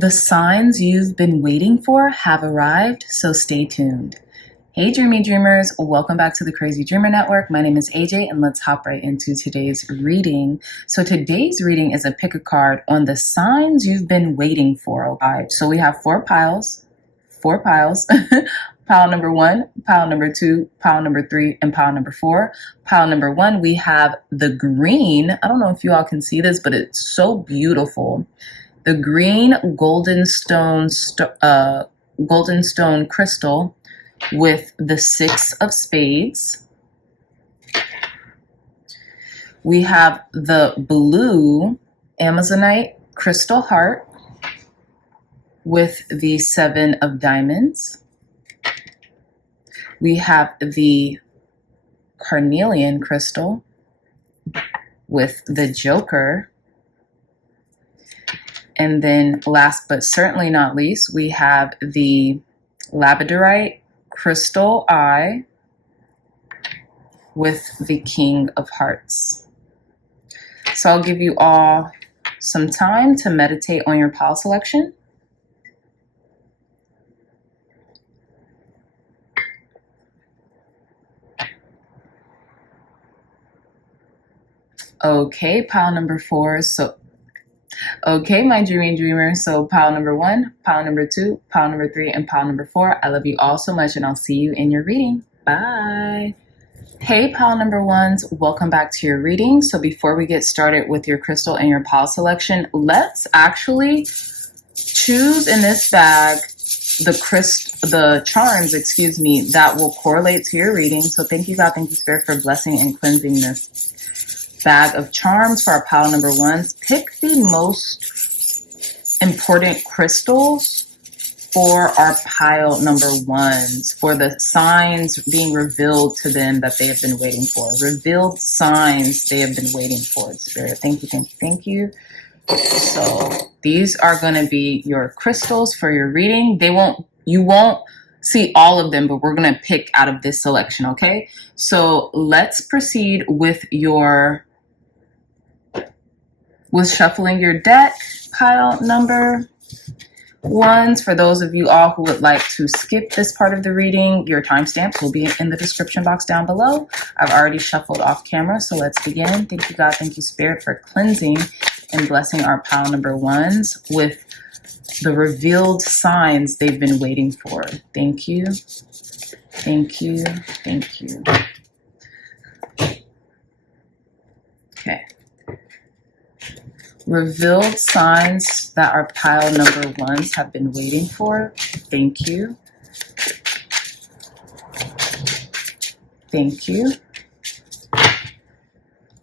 The signs you've been waiting for have arrived, so stay tuned. Hey dreamy dreamers, welcome back to the Crazy Dreamer Network. My name is AJ and let's hop right into today's reading. So today's reading is a pick a card on the signs you've been waiting for. Okay, so we have four piles. Pile number 1, pile number 2, pile number 3, and pile number 4. Pile number 1, we have the green. I don't know if you all can see this, but it's so beautiful. The green Goldenstone crystal with the 6 of spades. We have the blue Amazonite crystal heart with the 7 of diamonds. We have the Carnelian crystal with the Joker. And then last but certainly not least, we have the Labradorite crystal eye with the King of Hearts. So I'll give you all some time to meditate on your pile selection. Okay, pile number 4. Okay, my dreamy dreamer. So pile number 1, pile number 2, pile number 3, and pile number 4. I love you all so much and I'll see you in your reading. Bye. Hey, pile number 1s, welcome back to your reading. So before we get started with your crystal and your pile selection, let's actually choose in this bag the charms, that will correlate to your reading. So thank you, God, thank you, Spirit, for blessing and cleansing this bag of charms for our pile number 1s. Pick the most important crystals for our pile number 1s, for the signs being revealed to them that they have been waiting for. Revealed signs they have been waiting for, Spirit. Thank you, thank you, thank you. So these are going to be your crystals for your reading. You won't see all of them, but we're going to pick out of this selection, okay? So let's proceed with shuffling your deck, pile number 1s. For those of you all who would like to skip this part of the reading, your timestamps will be in the description box down below. I've already shuffled off camera, so let's begin. Thank you, God. Thank you, Spirit, for cleansing and blessing our pile number 1s with the revealed signs they've been waiting for. Thank you. Thank you. Thank you. Okay. Revealed signs that our pile number 1s have been waiting for. Thank you. Thank you.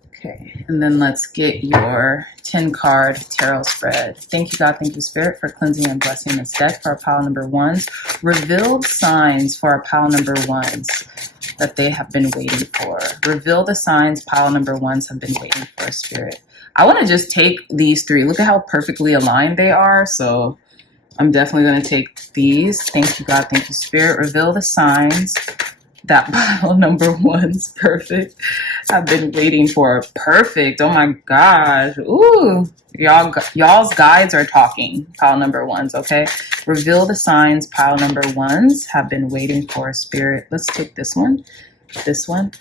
Okay, and then let's get your 10-card tarot spread. Thank you, God. Thank you, Spirit, for cleansing and blessing this deck for our pile number 1s. Revealed signs for our pile number 1s that they have been waiting for. Reveal the signs pile number 1s have been waiting for, Spirit. I want to just take these 3. Look at how perfectly aligned they are. So I'm definitely going to take these. Thank you, God. Thank you, Spirit. Reveal the signs that pile number 1s, perfect, have been waiting for. Perfect. Oh my gosh. Ooh, y'all's guides are talking. Pile number 1s, okay? Reveal the signs pile number 1s have been waiting for, Spirit. Let's take this one. This one.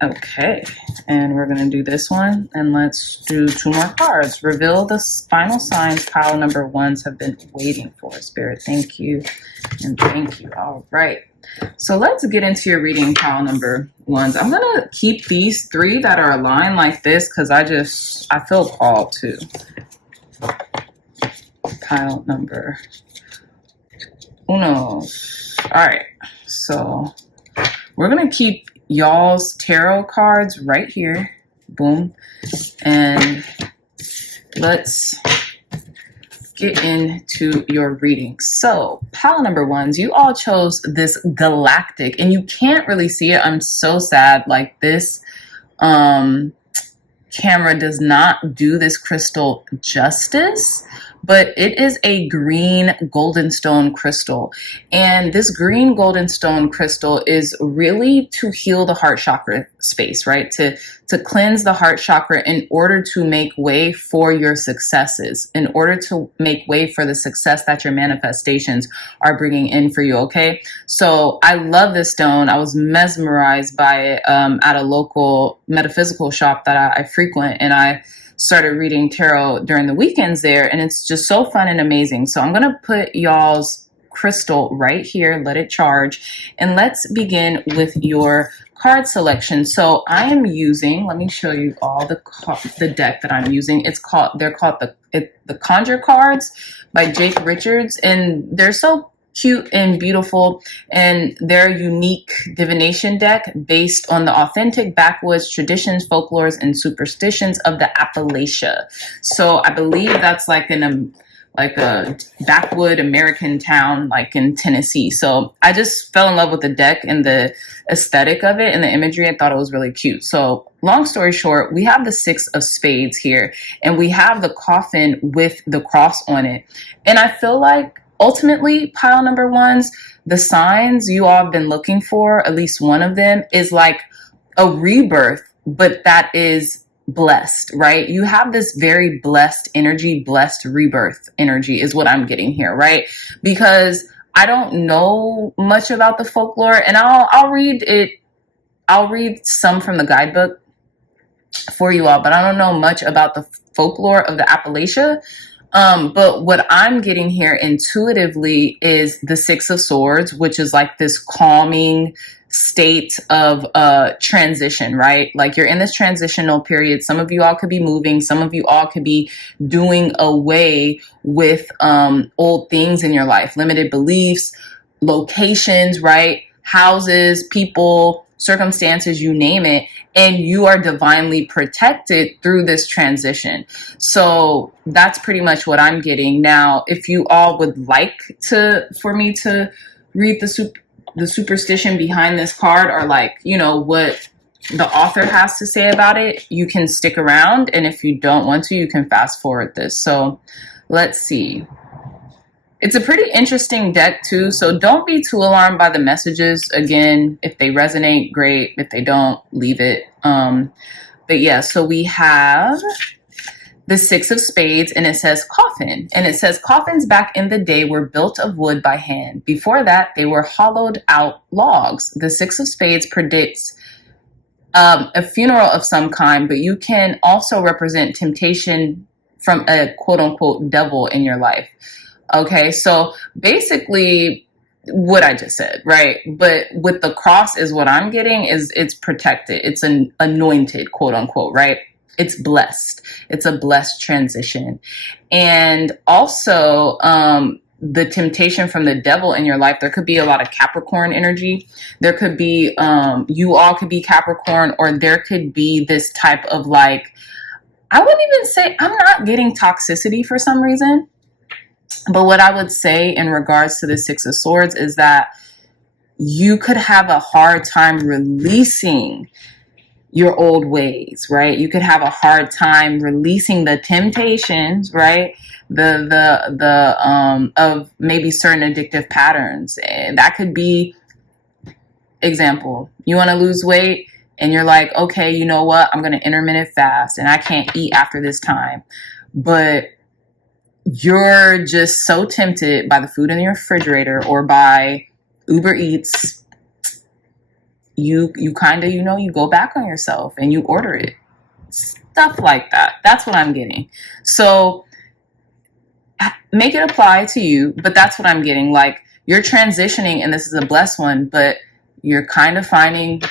Okay, and we're going to do this one, and let's do 2 more cards. Reveal the final signs pile number 1s have been waiting for, Spirit. Thank you, and thank you. All right, so let's get into your reading, pile number 1s. I'm going to keep these 3 that are aligned like this because I feel called to. Pile number 1. All right, so we're going to keep y'all's tarot cards right here. Boom. And let's get into your reading. So pile number 1s, you all chose this galactic, and you can't really see it. I'm so sad. Like this camera does not do this crystal justice, but it is a green Goldenstone crystal. And this green Goldenstone crystal is really to heal the heart chakra space, right? To cleanse the heart chakra in order to make way for your successes, in order to make way for the success that your manifestations are bringing in for you, okay? So I love this stone. I was mesmerized by it at a local metaphysical shop that I frequent, and I started reading tarot during the weekends there, and it's just so fun and amazing. So I'm going to put y'all's crystal right here, let it charge, and let's begin with your card selection. So I am using, let me show you all the deck that I'm using. They're called the Conjure cards by Jake Richards, and they're so cute and beautiful, and they're a unique divination deck based on the authentic backwoods traditions, folklores, and superstitions of the Appalachia. So I believe that's like a backwood American town, like in Tennessee. So I just fell in love with the deck and the aesthetic of it and the imagery. I thought it was really cute. So long story short, we have the 6 of spades here, and we have the coffin with the cross on it. And I feel like ultimately, pile number ones, the signs you all have been looking for, at least one of them, is like a rebirth, but that is blessed, right? You have this very blessed energy, blessed rebirth energy is what I'm getting here, right? Because I don't know much about the folklore, and I'll read it. I'll read some from the guidebook for you all, but I don't know much about the folklore of the Appalachia. But what I'm getting here intuitively is the 6 of Swords, which is like this calming state of transition, right? Like you're in this transitional period. Some of you all could be moving. Some of you all could be doing away with old things in your life, limited beliefs, locations, right? Houses, people, circumstances, you name it. And you are divinely protected through this transition. So that's pretty much what I'm getting. Now, if you all would like for me to read the superstition behind this card, or like, you know, what the author has to say about it, you can stick around. And if you don't want to, you can fast forward this. So let's see. It's a pretty interesting deck too, so don't be too alarmed by the messages. Again, if they resonate, great. If they don't, leave it. But yeah, so we have the 6 of spades, and it says coffin. And it says coffins back in the day were built of wood by hand. Before that, they were hollowed out logs. The 6 of spades predicts a funeral of some kind, but you can also represent temptation from a quote unquote devil in your life. Okay, so basically what I just said, right? But with the cross is what I'm getting is it's protected. It's an anointed, quote unquote, right? It's blessed. It's a blessed transition. And also the temptation from the devil in your life, there could be a lot of Capricorn energy. There could be, you all could be Capricorn, or there could be this type of like, I wouldn't even say, I'm not getting toxicity for some reason. But what I would say in regards to the 6 of Swords is that you could have a hard time releasing your old ways, right? You could have a hard time releasing the temptations, right? Of maybe certain addictive patterns. And that could be, example, you want to lose weight and you're like, okay, you know what? I'm going to intermittent fast and I can't eat after this time. But you're just so tempted by the food in your refrigerator or by Uber Eats, you kind of, you go back on yourself and you order it. Stuff like that. That's what I'm getting. So make it apply to you, but that's what I'm getting. Like you're transitioning, and this is a blessed one, but you're kind of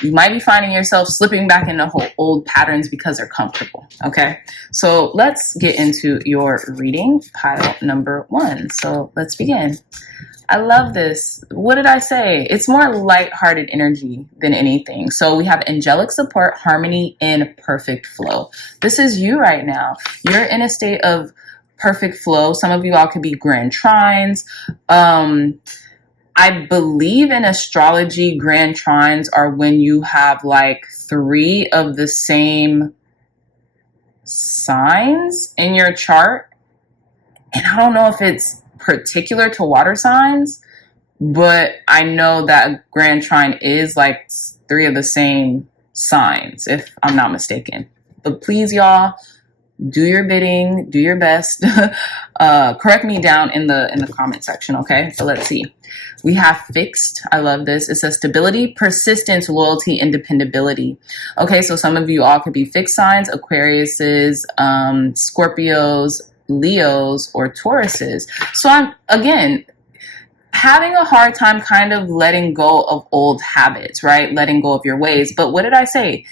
you might be finding yourself slipping back into old patterns because they're comfortable. Okay. So let's get into your reading, pile number 1. So let's begin. I love this. What did I say? It's more lighthearted energy than anything. So we have angelic support, harmony, and perfect flow. This is you right now. You're in a state of perfect flow. Some of you all could be grand trines. I believe in astrology, grand trines are when you have like 3 of the same signs in your chart. And I don't know if it's particular to water signs, but I know that Grand Trine is like 3 of the same signs, if I'm not mistaken. But please, y'all, do your bidding, do your best. Correct me down in the comment section, okay? So let's see. We have fixed. I love this. It says stability, persistence, loyalty, and dependability. Okay, so some of you all could be fixed signs, Aquariuses, Scorpios, Leos, or Tauruses. So I'm, again, having a hard time kind of letting go of old habits, right? Letting go of your ways. But what did I say?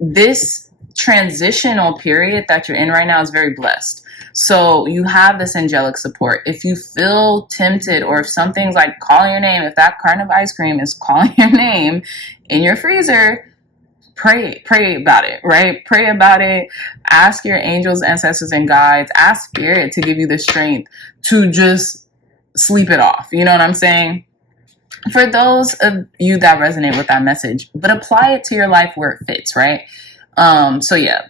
This transitional period that you're in right now is very blessed. So you have this angelic support. If you feel tempted, or if something's like calling your name, if that carton of ice cream is calling your name in your freezer, pray about it, right? Pray about it. Ask your angels, ancestors, and guides. Ask spirit to give you the strength to just sleep it off. You know what I'm saying? For those of you that resonate with that message, but apply it to your life where it fits, right? So yeah.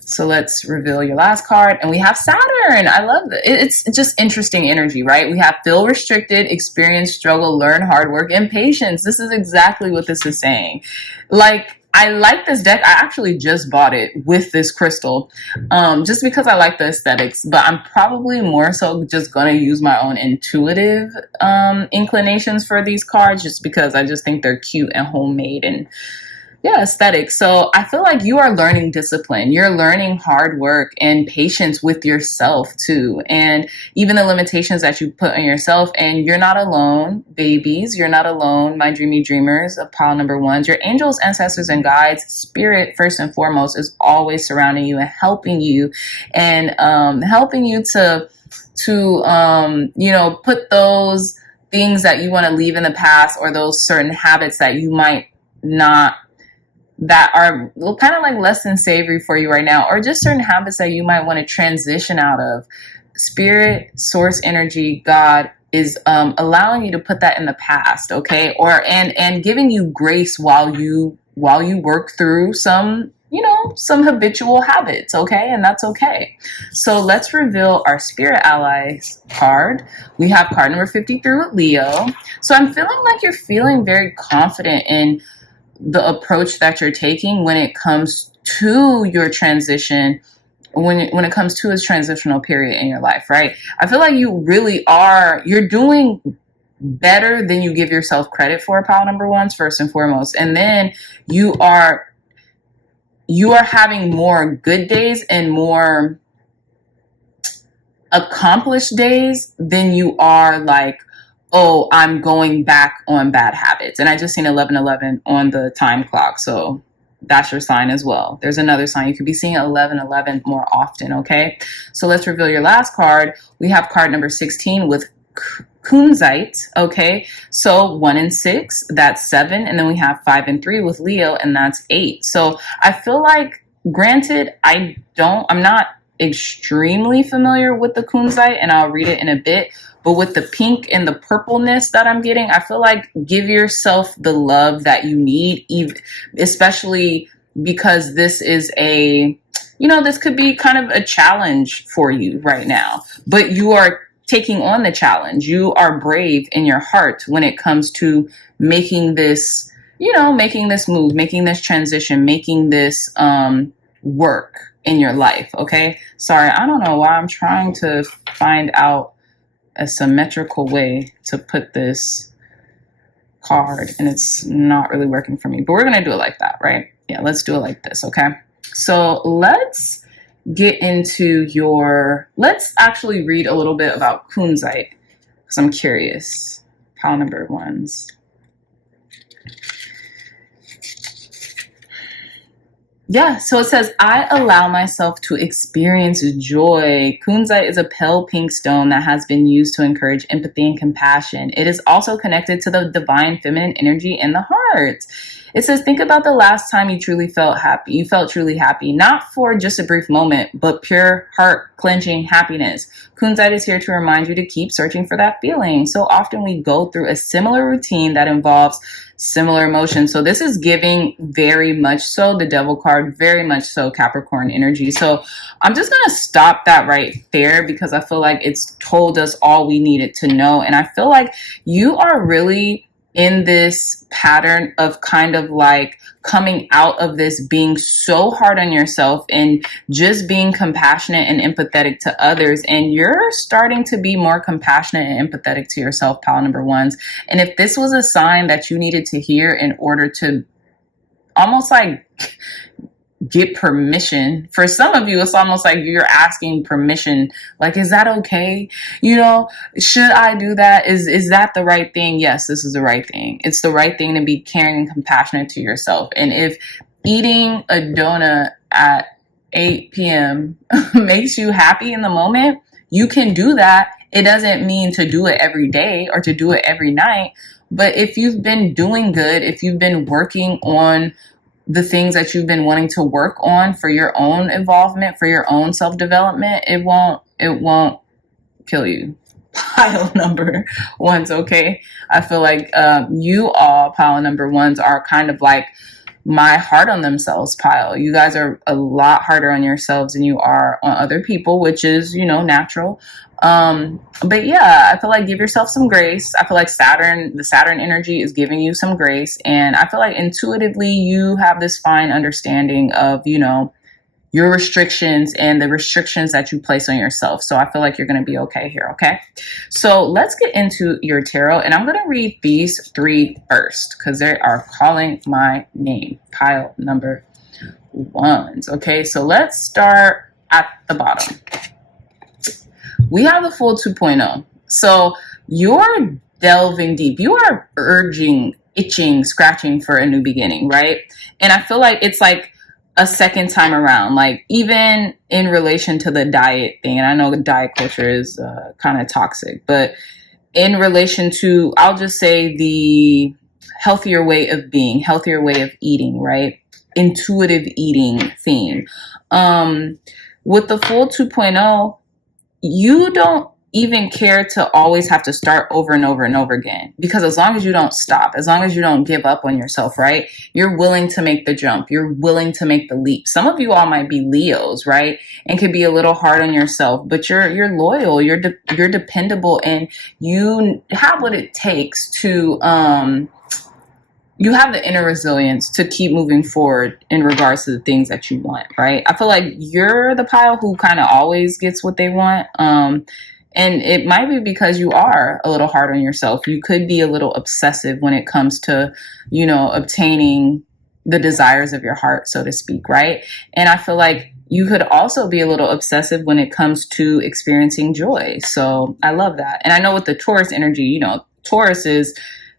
So let's reveal your last card. And we have Saturn. I love it. It's just interesting energy, right? We have feel restricted, experience struggle, learn hard work, and patience. This is exactly what this is saying. Like, I like this deck. I actually just bought it with this crystal, just because I like the aesthetics, but I'm probably more so just going to use my own intuitive inclinations for these cards, just because I just think they're cute and homemade and yeah, aesthetic. So I feel like you are learning discipline. You're learning hard work and patience with yourself too. And even the limitations that you put on yourself. And you're not alone, babies. You're not alone, my dreamy dreamers of pile number 1s. Your angels, ancestors, and guides, spirit, first and foremost, is always surrounding you and helping you. And helping you to you know, put those things that you want to leave in the past, or those certain habits that you might not, that are kind of like less than savory for you right now, or just certain habits that you might want to transition out of. Spirit, source energy, God is allowing you to put that in the past, okay? Or and giving you grace while you work through some, you know, some habitual habits, okay? And that's okay. So let's reveal our spirit allies card. We have card number 53 with Leo. So I'm feeling like you're feeling very confident in the approach that you're taking when it comes to your transition, when it comes to a transitional period in your life, right? I feel like you really are, you're doing better than you give yourself credit for, pile number 1s, first and foremost. And then you are having more good days and more accomplished days than you are like, oh, I'm going back on bad habits. And I just seen 1111 on the time clock. So that's your sign as well. There's another sign. You could be seeing 1111 more often, okay? So let's reveal your last card. We have card number 16 with Kunzite, okay? So 1 and 6, that's 7. And then we have 5 and 3 with Leo, and that's 8. So I feel like, granted, I'm not extremely familiar with the Kunzite, and I'll read it in a bit. But with the pink and the purpleness that I'm getting, I feel like give yourself the love that you need, especially because this is this could be kind of a challenge for you right now. But you are taking on the challenge. You are brave in your heart when it comes to making this, making this move, making this transition, making this work in your life, okay? Sorry, I don't know why I'm trying to find out a symmetrical way to put this card, and it's not really working for me, but we're going to do it like that, right? Yeah, let's do it like this, okay? So let's get into let's actually read a little bit about Kunzite, because I'm curious. Pile number 1s. Yeah, so it says, I allow myself to experience joy. Kunzite is a pale pink stone that has been used to encourage empathy and compassion. It is also connected to the divine feminine energy in the heart. It says, think about the last time you truly felt happy. You felt truly happy, not for just a brief moment, but pure heart-clenching happiness. Kunzite is here to remind you to keep searching for that feeling. So often we go through a similar routine that involves similar emotions. So this is giving very much so the Devil card, very much so Capricorn energy. So I'm just going to stop that right there because I feel like it's told us all we needed to know. And I feel like you are really in this pattern of kind of like coming out of this being so hard on yourself and just being compassionate and empathetic to others. And you're starting to be more compassionate and empathetic to yourself, pile number ones. And if this was a sign that you needed to hear in order to almost like get permission, for some of you, it's almost like you're asking permission. Like, is that okay? You know, should I do that? Is that the right thing? Yes, this is the right thing. It's the right thing to be caring and compassionate to yourself. And if eating a donut at 8 p.m. makes you happy in the moment, you can do that. It doesn't mean to do it every day or to do it every night. But if you've been doing good, if you've been working on the things that you've been wanting to work on for your own involvement, for your own self-development, it won't kill you. Pile number ones, okay? I feel like you all, pile number ones, are kind of like my hard on themselves pile. You guys are a lot harder on yourselves than you are on other people, which is, you know, natural. But yeah, I feel like give yourself some grace. I feel like the Saturn energy is giving you some grace. And I feel like intuitively you have this fine understanding of, you know, your restrictions and the restrictions that you place on yourself. So I feel like you're going to be okay here. Okay. So let's get into your tarot, and I'm going to read these three first because they are calling my name, pile number ones. Okay. So let's start at the bottom. We have the full 2.0. So you're delving deep. You are itching, scratching for a new beginning, right? And I feel like it's like a second time around, like even in relation to the diet thing. And I know the diet culture is kind of toxic, but in relation to, I'll just say the healthier way of being, healthier way of eating, right? Intuitive eating theme. With the full 2.0, you don't even care to always have to start over and over and over again, because as long as you don't stop, as long as you don't give up on yourself, right? You're willing to make the jump. You're willing to make the leap. Some of you all might be Leos, right? And could be a little hard on yourself, but you're loyal, you're dependable, and you have what it takes to, you have the inner resilience to keep moving forward in regards to the things that you want, right? I feel like you're the pile who kind of always gets what they want. And it might be because you are a little hard on yourself. You could be a little obsessive when it comes to, you know, obtaining the desires of your heart, so to speak, right? And I feel like you could also be a little obsessive when it comes to experiencing joy. So I love that. And I know with the Taurus energy, you know,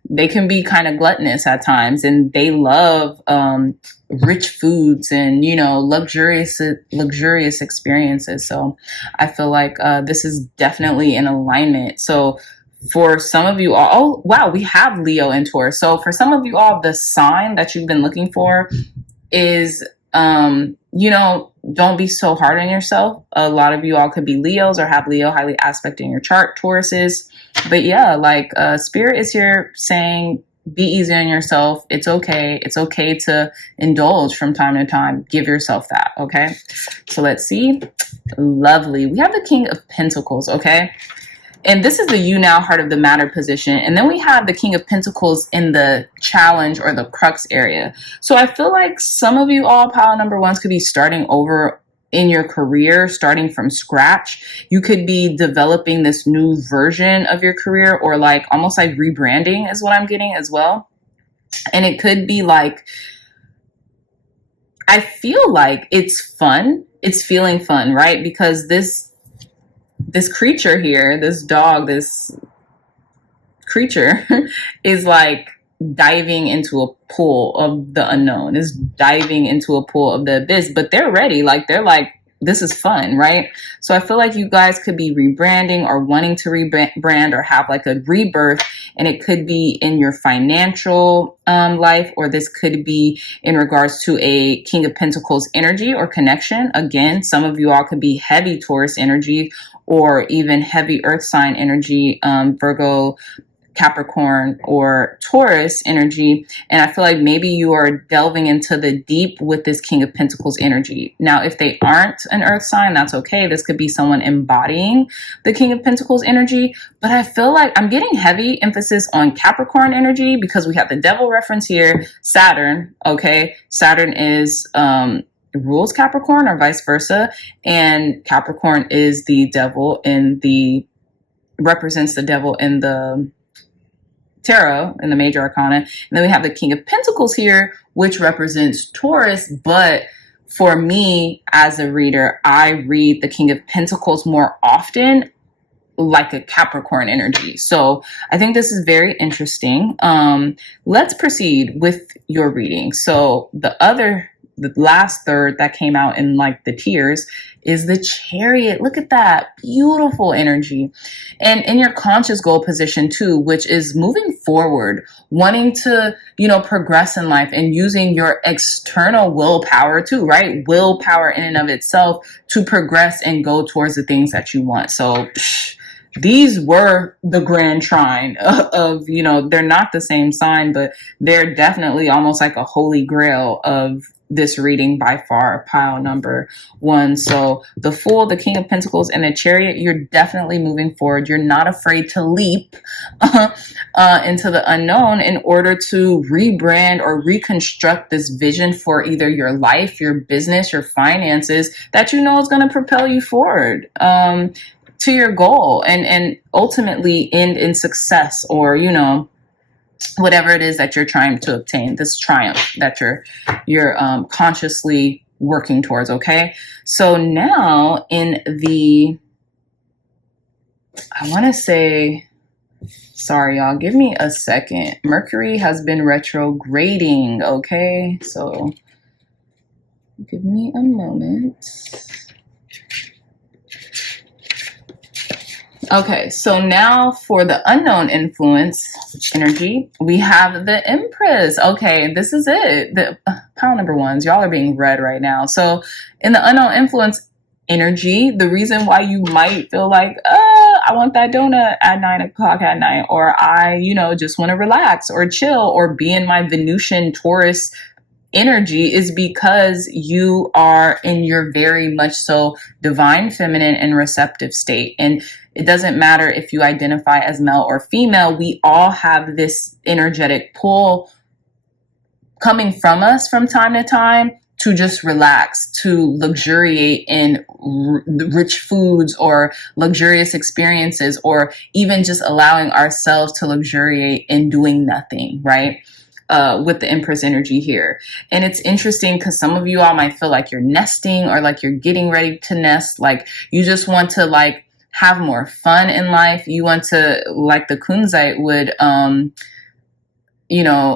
they can be kind of gluttonous at times, and they love rich foods and, you know, luxurious experiences. So I feel like this is definitely in alignment. So for some of you all, oh wow, we have Leo and Taurus. So for some of you all, the sign that you've been looking for is, you know, don't be so hard on yourself. A lot of you all could be Leos or have Leo highly aspect in your chart, Tauruses. But yeah, like Spirit is here saying, be easy on yourself. It's okay. It's okay to indulge from time to time. Give yourself that. Okay. So let's see. Lovely. We have the King of Pentacles. Okay. And this is the you now heart of the matter position. And then we have the King of Pentacles in the challenge or the crux area. So I feel like some of you all pile number ones could be starting over in your career, starting from scratch. You could be developing this new version of your career, or like almost like rebranding is what I'm getting as well. And it could be like, I feel like it's fun. It's feeling fun, right? Because this creature here, this dog, this creature is like diving into a pool of the unknown, is diving into a pool of the abyss, but they're ready. Like, they're like, this is fun, right? So I feel like you guys could be rebranding or wanting to rebrand or have like a rebirth, and it could be in your financial life, or this could be in regards to a King of Pentacles energy or connection. Again, some of you all could be heavy Taurus energy or even heavy earth sign energy, Virgo, Capricorn or Taurus energy. And I feel like maybe you are delving into the deep with this King of Pentacles energy. Now, if they aren't an earth sign, that's okay. This could be someone embodying the King of Pentacles energy. But I feel like I'm getting heavy emphasis on Capricorn energy because we have the devil reference here, Saturn. Okay. Saturn is, rules Capricorn or vice versa. And Capricorn is the devil represents the devil in the tarot, in the major arcana. And then we have the King of Pentacles here, which represents Taurus. But for me as a reader, I read the King of Pentacles more often like a Capricorn energy. So I think this is very interesting. Let's proceed with your reading. So the last third that came out in like the tiers is the Chariot. Look at that beautiful energy. And in your conscious goal position too, which is moving forward, wanting to, progress in life and using your external willpower too, right? Willpower in and of itself to progress and go towards the things that you want. So these were the grand trine of, they're not the same sign, but they're definitely almost like a holy grail of this reading by far, pile number 1. So the Fool, the King of Pentacles, and the Chariot, you're definitely moving forward. You're not afraid to leap into the unknown in order to rebrand or reconstruct this vision for either your life, your business, your finances that is going to propel you forward to your goal and ultimately end in success or, whatever it is that you're trying to obtain, this triumph that you're consciously working towards. Okay. So now I want to say, sorry, y'all, give me a second. Mercury has been retrograding. Okay. So give me a moment. Okay, so now for the unknown influence energy, we have the Empress. Okay, this is it. The pile number 1s, y'all are being read right now. So in the unknown influence energy, the reason why you might feel like, I want that donut at 9 o'clock at night, or I, just want to relax or chill or be in my Venusian Taurus energy is because you are in your very much so divine feminine and receptive state. And it doesn't matter if you identify as male or female, we all have this energetic pull coming from us from time to time to just relax, to luxuriate in rich foods or luxurious experiences, or even just allowing ourselves to luxuriate in doing nothing, right? With the Empress energy here. And it's interesting because some of you all might feel like you're nesting or like you're getting ready to nest. Like you just want to like have more fun in life. You want to, like the Kunzite would,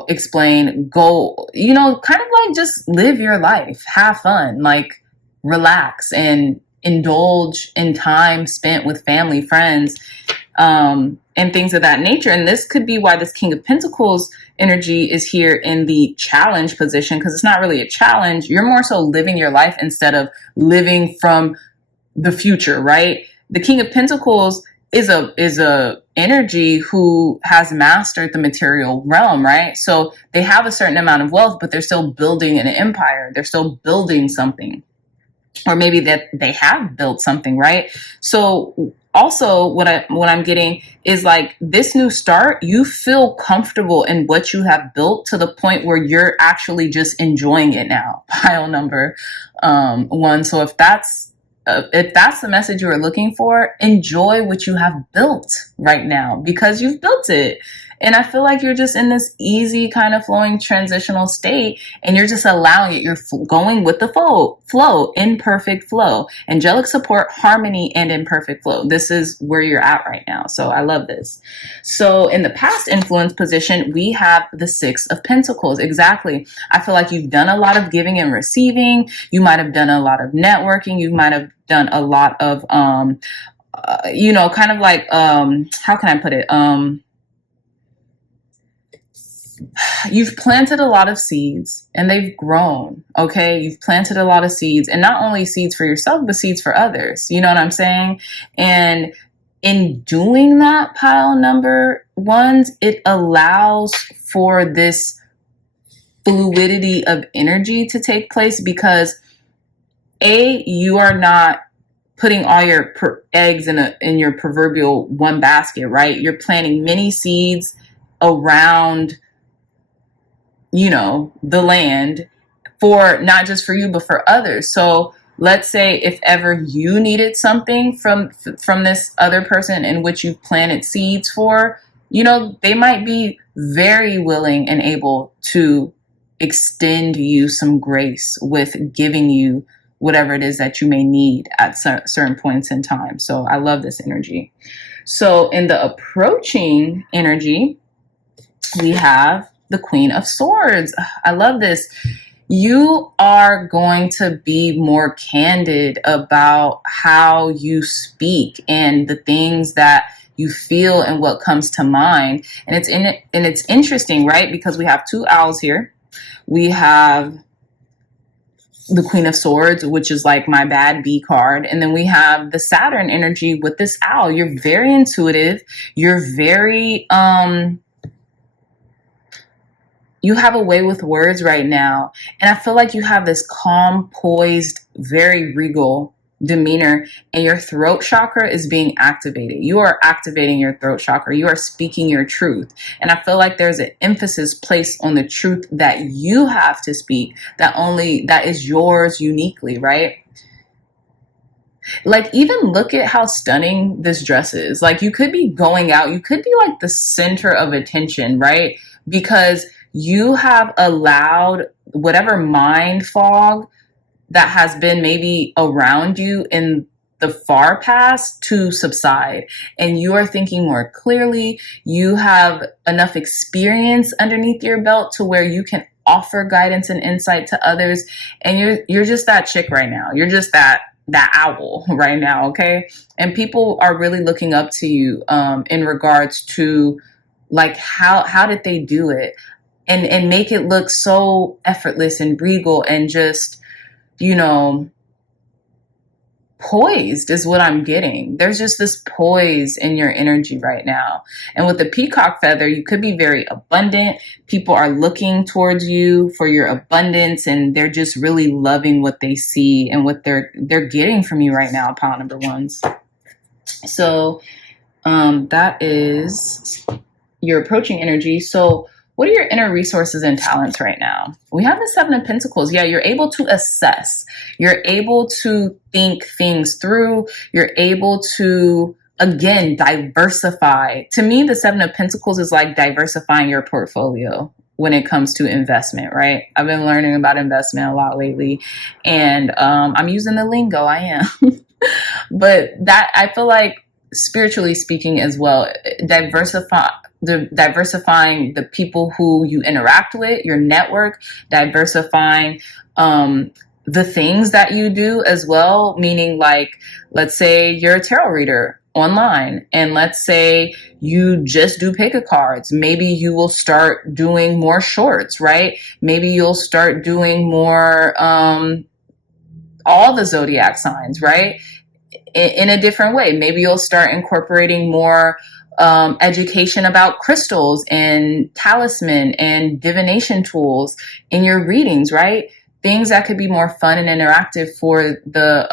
explain, go, kind of like just live your life, have fun, like relax and indulge in time spent with family, friends, and things of that nature. And this could be why this King of Pentacles energy is here in the challenge position, because it's not really a challenge. You're more so living your life instead of living from the future, right? The King of Pentacles is a energy who has mastered the material realm, right? So they have a certain amount of wealth, but they're still building an empire. They're still building something, or maybe that they have built something, right? So also what I'm getting is like this new start, you feel comfortable in what you have built to the point where you're actually just enjoying it now. Pile number 1. So if that's the message you are looking for, enjoy what you have built right now because you've built it. And I feel like you're just in this easy kind of flowing transitional state and you're just allowing it. You're going with the flow, in perfect flow, angelic support, harmony, and in perfect flow. This is where you're at right now. So I love this. So in the past influence position, we have the 6 of Pentacles. Exactly. I feel like you've done a lot of giving and receiving. You might have done a lot of networking. You might have done a lot of, kind of like, how can I put it? You've planted a lot of seeds and they've grown. Okay. You've planted a lot of seeds, and not only seeds for yourself, but seeds for others. You know what I'm saying? And in doing that, pile number ones, it allows for this fluidity of energy to take place because you are not putting all your eggs in your proverbial one basket, right? You're planting many seeds around, the land, for not just for you, but for others. So let's say if ever you needed something from this other person in which you've planted seeds for, they might be very willing and able to extend you some grace with giving you whatever it is that you may need at certain points in time. So I love this energy. So in the approaching energy, we have the Queen of Swords. I love this. You are going to be more candid about how you speak and the things that you feel and what comes to mind. And it's interesting, right? Because we have two owls here. We have the Queen of Swords, which is like my bad B card. And then we have the Saturn energy with this owl. You're very intuitive. You're very, you have a way with words right now. And I feel like you have this calm, poised, very regal demeanor, and your throat chakra is being activated. You are activating your throat chakra. You are speaking your truth. And I feel like there's an emphasis placed on the truth that you have to speak, that is yours uniquely, right? Like, even look at how stunning this dress is. Like, you could be going out, you could be like the center of attention, right? Because you have allowed whatever mind fog that has been maybe around you in the far past to subside. And you are thinking more clearly. You have enough experience underneath your belt to where you can offer guidance and insight to others. And you're just that chick right now. You're just that owl right now, okay? And people are really looking up to you in regards to, like, how did they do it? And make it look so effortless and regal and just, poised is what I'm getting. There's just this poise in your energy right now. And with the peacock feather, you could be very abundant. People are looking towards you for your abundance, and they're just really loving what they see and what they're getting from you right now, pile number ones. So that is your approaching energy. So what are your inner resources and talents right now? We have the Seven of Pentacles. Yeah, you're able to assess. You're able to think things through. You're able to, again, diversify. To me, the Seven of Pentacles is like diversifying your portfolio when it comes to investment, right? I've been learning about investment a lot lately, and I'm using the lingo. I am. But that, I feel like, spiritually speaking as well, diversifying the people who you interact with, your network, diversifying the things that you do as well, meaning, like, let's say you're a tarot reader online, and let's say you just do pick-a-cards. Maybe you will start doing more shorts, right? Maybe you'll start doing more all the zodiac signs, right? In a different way. Maybe you'll start incorporating more education about crystals and talisman and divination tools in your readings, right? Things that could be more fun and interactive for the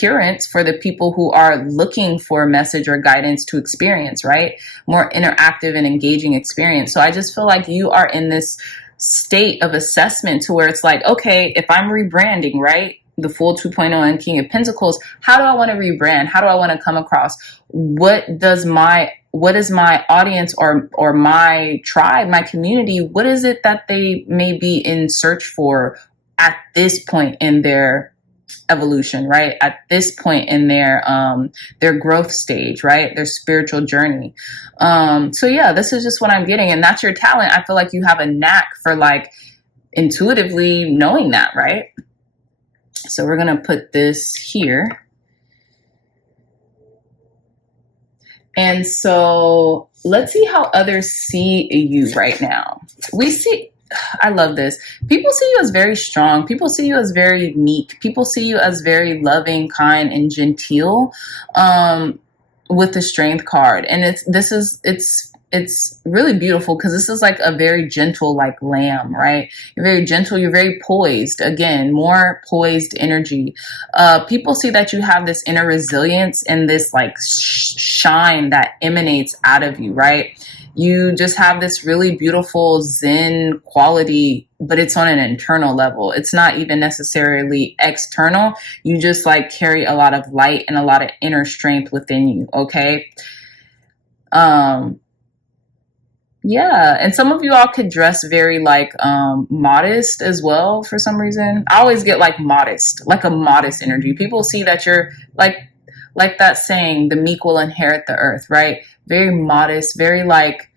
currents, for the people who are looking for a message or guidance to experience, right? More interactive and engaging experience. So I just feel like you are in this state of assessment to where it's like, okay, if I'm rebranding, right? The Fool 2.0 and King of Pentacles, how do I want to rebrand? How do I want to come across? What is my audience or my tribe, my community, what is it that they may be in search for at this point in their evolution, right? At this point in their growth stage, right? Their spiritual journey. So yeah, this is just what I'm getting. And that's your talent. I feel like you have a knack for, like, intuitively knowing that, right? So we're going to put this here. And so let's see how others see you right now. I love this. People see you as very strong. People see you as very meek. People see you as very loving, kind, and genteel. with the Strength card. And it's really beautiful because this is like a very gentle, like lamb, right? You're very gentle. You're very poised. Again, more poised energy. People see that you have this inner resilience and this like shine that emanates out of you, right? You just have this really beautiful Zen quality, but it's on an internal level. It's not even necessarily external. You just like carry a lot of light and a lot of inner strength within you. Okay. Yeah, and some of you all could dress very like modest as well for some reason. I always get like modest, like a modest energy. People see that you're like that saying, the meek will inherit the earth, right? Very modest, very like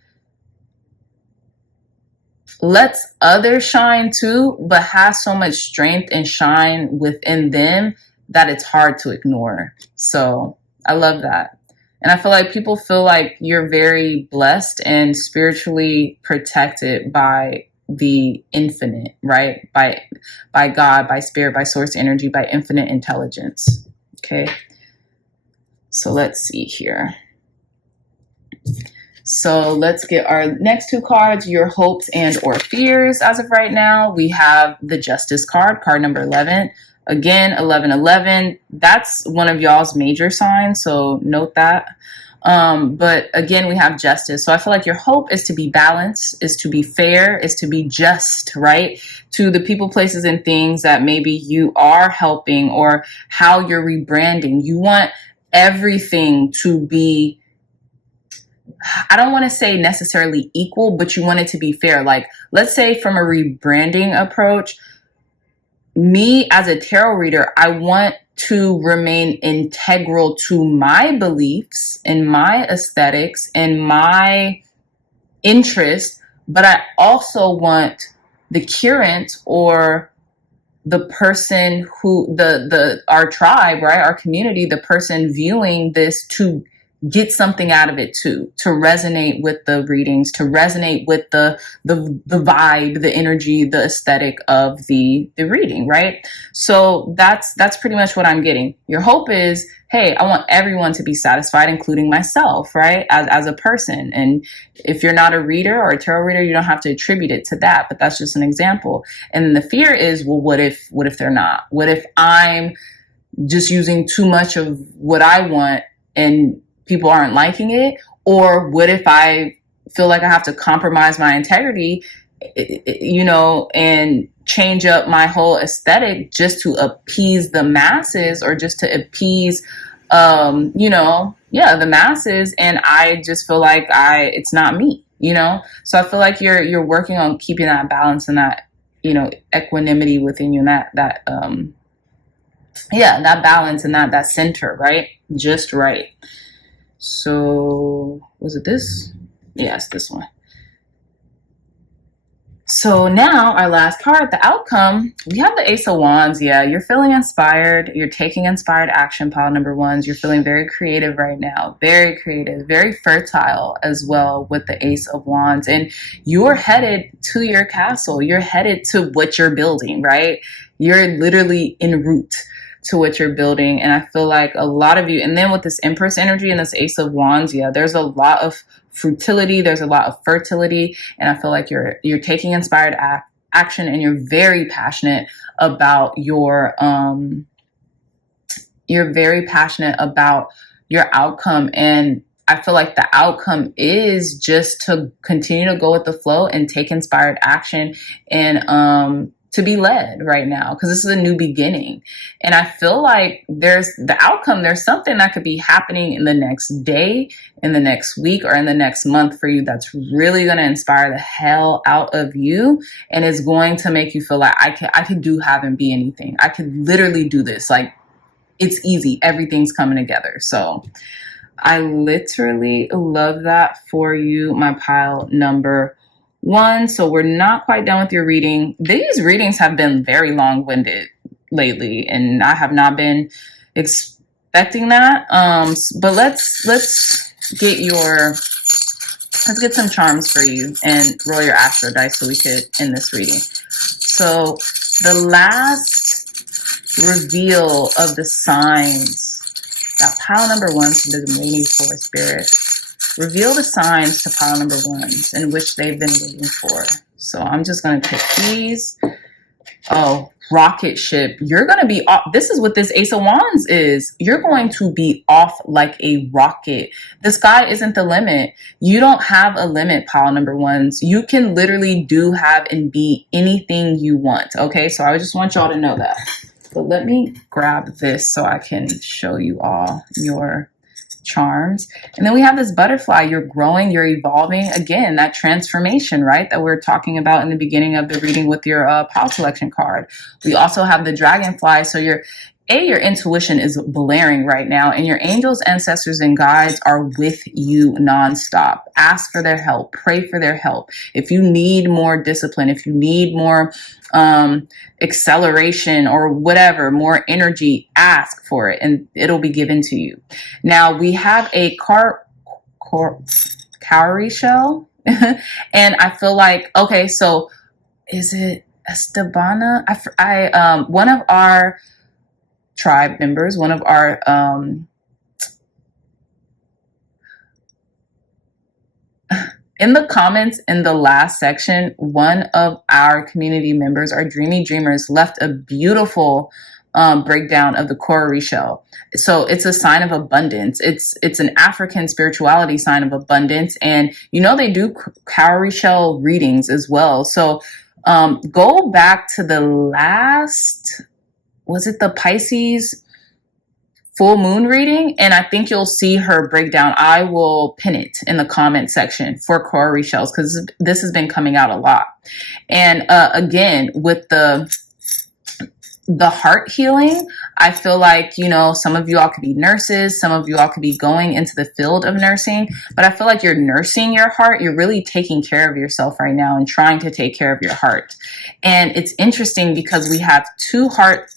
lets others shine too, but has so much strength and shine within them that it's hard to ignore. So I love that. And I feel like people feel like you're very blessed and spiritually protected by the infinite, right? By God, by spirit, by source energy, by infinite intelligence. Okay. So let's see here. So let's get our next two cards, your hopes and or fears. As of right now, we have the Justice card, card number 11. Again, 1111, that's one of y'all's major signs, so note that. But again, we have justice. So I feel like your hope is to be balanced, is to be fair, is to be just, right? To the people, places, and things that maybe you are helping or how you're rebranding. You want everything to be, I don't want to say necessarily equal, but you want it to be fair. Like, let's say from a rebranding approach, me as a tarot reader, I want to remain integral to my beliefs and my aesthetics and my interests, but I also want the current or the person who our tribe, right, our community, the person viewing this to get something out of it too, to resonate with the readings, to resonate with the vibe, the energy, the aesthetic of the reading, right? So that's pretty much what I'm getting. Your hope is, hey, I want everyone to be satisfied, including myself, right? As a person. And if you're not a reader or a tarot reader, you don't have to attribute it to that, but that's just an example. And the fear is, well, what if they're not? What if I'm just using too much of what I want and people aren't liking it? Or what if I feel like I have to compromise my integrity, you know, and change up my whole aesthetic just to appease the masses or just to appease, you know, yeah, the masses. And I just feel like it's not me, you know? So I feel like you're working on keeping that balance and that, you know, equanimity within you, and that balance and that center, right? Just right. So was it this? Yes, this one. So now our last card, the outcome, we have the Ace of Wands. Yeah, you're feeling inspired. You're taking inspired action, pile number ones. You're feeling very creative right now. Very creative, very fertile as well with the Ace of Wands. And you're headed to your castle. You're headed to what you're building, right? You're literally en route to what you're building. And I feel like a lot of you, and then with this Empress energy and this Ace of Wands, yeah, there's a lot of frutility, there's a lot of fertility, and I feel like you're taking inspired action, and you're very passionate about your outcome. And I feel like the outcome is just to continue to go with the flow and take inspired action and to be led right now, because this is a new beginning. And I feel like there's something that could be happening in the next day, in the next week, or in the next month for you that's really going to inspire the hell out of you, and is going to make you feel like I could do, have, and be anything. I could literally do this. Like, it's easy. Everything's coming together. So I literally love that for you, my pile number one. So we're not quite done with your reading. These readings have been very long-winded lately, and I have not been expecting that. But let's get some charms for you and roll your astro dice so we could end this reading. So the last reveal of the signs Got pile number 1 for the remaining 4 spirit. Reveal the signs to pile number 1s in which they've been waiting for. So I'm just going to pick these. Oh, rocket ship. You're going to be off. This is what this Ace of Wands is. You're going to be off like a rocket. The sky isn't the limit. You don't have a limit, pile number 1s. You can literally do, have, and be anything you want. Okay, so I just want y'all to know that. But let me grab this so I can show you all your charms. And then we have this butterfly. You're growing, you're evolving. Again, that transformation, right, that we're talking about in the beginning of the reading with your pile selection card. We also have the dragonfly. So your intuition is blaring right now, and your angels, ancestors, and guides are with you nonstop. Ask for their help. Pray for their help. If you need more discipline, if you need more acceleration or whatever, more energy, ask for it and it'll be given to you. Now we have a cowrie shell and I feel like, okay, so is it Estebana? One of our tribe members, one of our in the comments in the last section, one of our community members, our dreamy dreamers, left a beautiful breakdown of the cowrie shell. So it's a sign of abundance. It's an African spirituality sign of abundance, and you know they do cowrie shell readings as well. So go back to the last, was it the Pisces full moon reading? And I think you'll see her breakdown. I will pin it in the comment section for cowrie shells because this has been coming out a lot. And again, with the heart healing, I feel like, you know, some of you all could be nurses, some of you all could be going into the field of nursing, but I feel like you're nursing your heart. You're really taking care of yourself right now and trying to take care of your heart. And it's interesting because we have two heart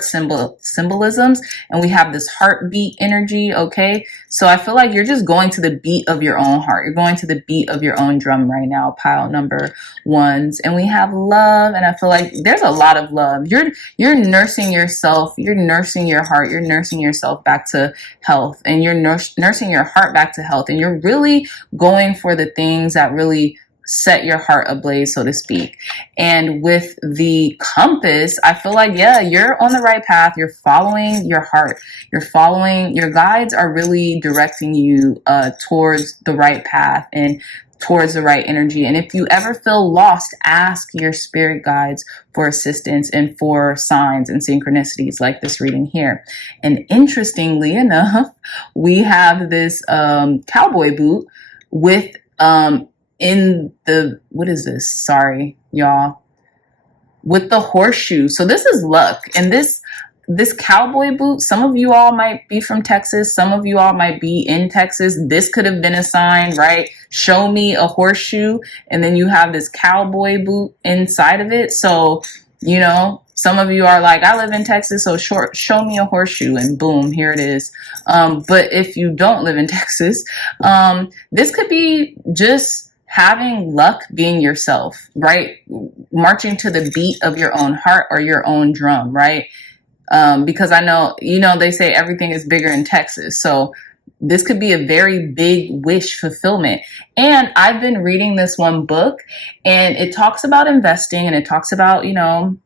symbolisms, and we have this heartbeat energy. Okay, so I feel like you're just going to the beat of your own heart. You're going to the beat of your own drum right now, pile number 1s. And we have love, and I feel like there's a lot of love. You're nursing yourself, you're nursing your heart, you're nursing yourself back to health, and you're nursing your heart back to health, and you're really going for the things that really set your heart ablaze, so to speak. And with the compass, I feel like, yeah, you're on the right path. You're following your heart. You're following, your guides are really directing you towards the right path and towards the right energy. And if you ever feel lost, ask your spirit guides for assistance and for signs and synchronicities like this reading here. And interestingly enough, we have this cowboy boot with in the, what is this? Sorry, y'all. With the horseshoe. So this is luck. And this cowboy boot, some of you all might be from Texas. Some of you all might be in Texas. This could have been a sign, right? Show me a horseshoe. And then you have this cowboy boot inside of it. So, you know, some of you are like, I live in Texas, so show me a horseshoe, and boom, here it is. But if you don't live in Texas, this could be just having luck, being yourself, right? Marching to the beat of your own heart or your own drum, right? Because I know, you know, they say everything is bigger in Texas. So this could be a very big wish fulfillment. And I've been reading this one book, and it talks about investing, and it talks about, you know,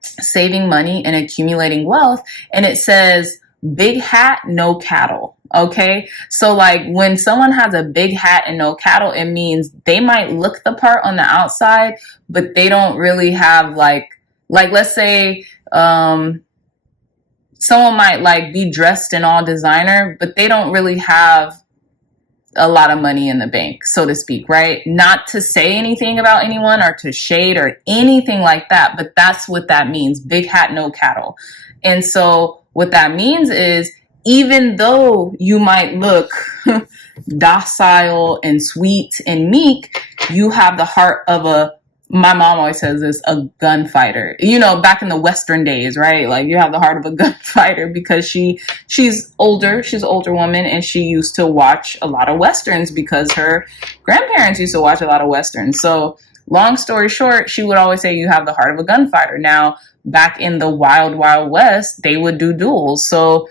saving money and accumulating wealth. And it says, big hat, no cattle. Okay, so like when someone has a big hat and no cattle, it means they might look the part on the outside, but they don't really have like let's say someone might like be dressed in all designer, but they don't really have a lot of money in the bank, so to speak, right? Not to say anything about anyone or to shade or anything like that, but that's what that means. Big hat, no cattle. And so what that means is, even though you might look docile and sweet and meek, you have the heart of my mom always says this, a gunfighter. You know, back in the Western days, right? Like you have the heart of a gunfighter because she's older. She's an older woman, and she used to watch a lot of Westerns because her grandparents used to watch a lot of Westerns. So long story short, she would always say you have the heart of a gunfighter. Now, back in the wild, wild West, they would do duels. So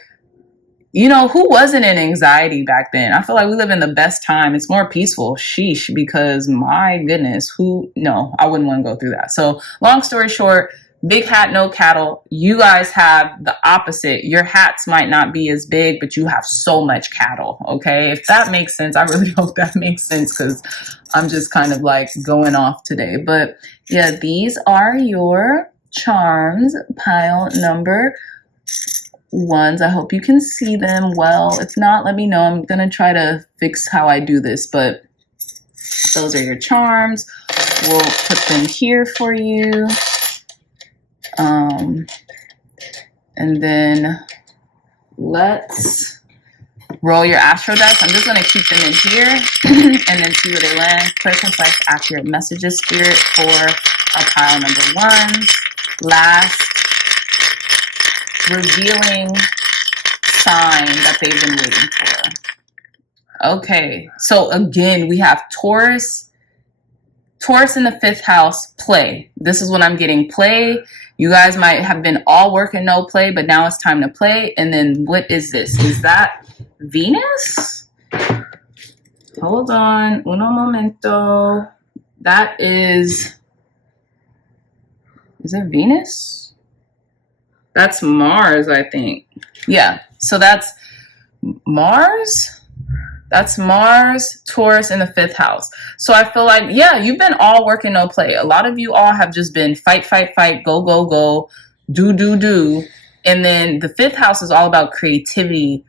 You know, who wasn't in anxiety back then? I feel like we live in the best time. It's more peaceful. Sheesh, because my goodness, no, I wouldn't want to go through that. So long story short, big hat, no cattle. You guys have the opposite. Your hats might not be as big, but you have so much cattle. Okay. If that makes sense, I really hope that makes sense, because I'm just kind of like going off today. But yeah, these are your charms, pile number ones. I hope you can see them well. If not, let me know. I'm gonna try to fix how I do this, but those are your charms. We'll put them here for you. And then let's roll your astro dice. I'm just gonna keep them in here and then see where they land. Clear, concise, accurate messages, spirit, for our pile number ones. Last revealing sign that they've been waiting for. Okay, so again, we have Taurus in the 5th house, play. This is what I'm getting, play. You guys might have been all work and no play, but now it's time to play. And then what is this? Is that Venus? Hold on, uno momento. That is it Venus? That's Mars, I think. Yeah, so that's Mars. That's Mars, Taurus in the 5th house. So I feel like, yeah, you've been all work and no play. A lot of you all have just been fight, fight, fight, go, go, go, do, do, do. And then the 5th house is all about creativity,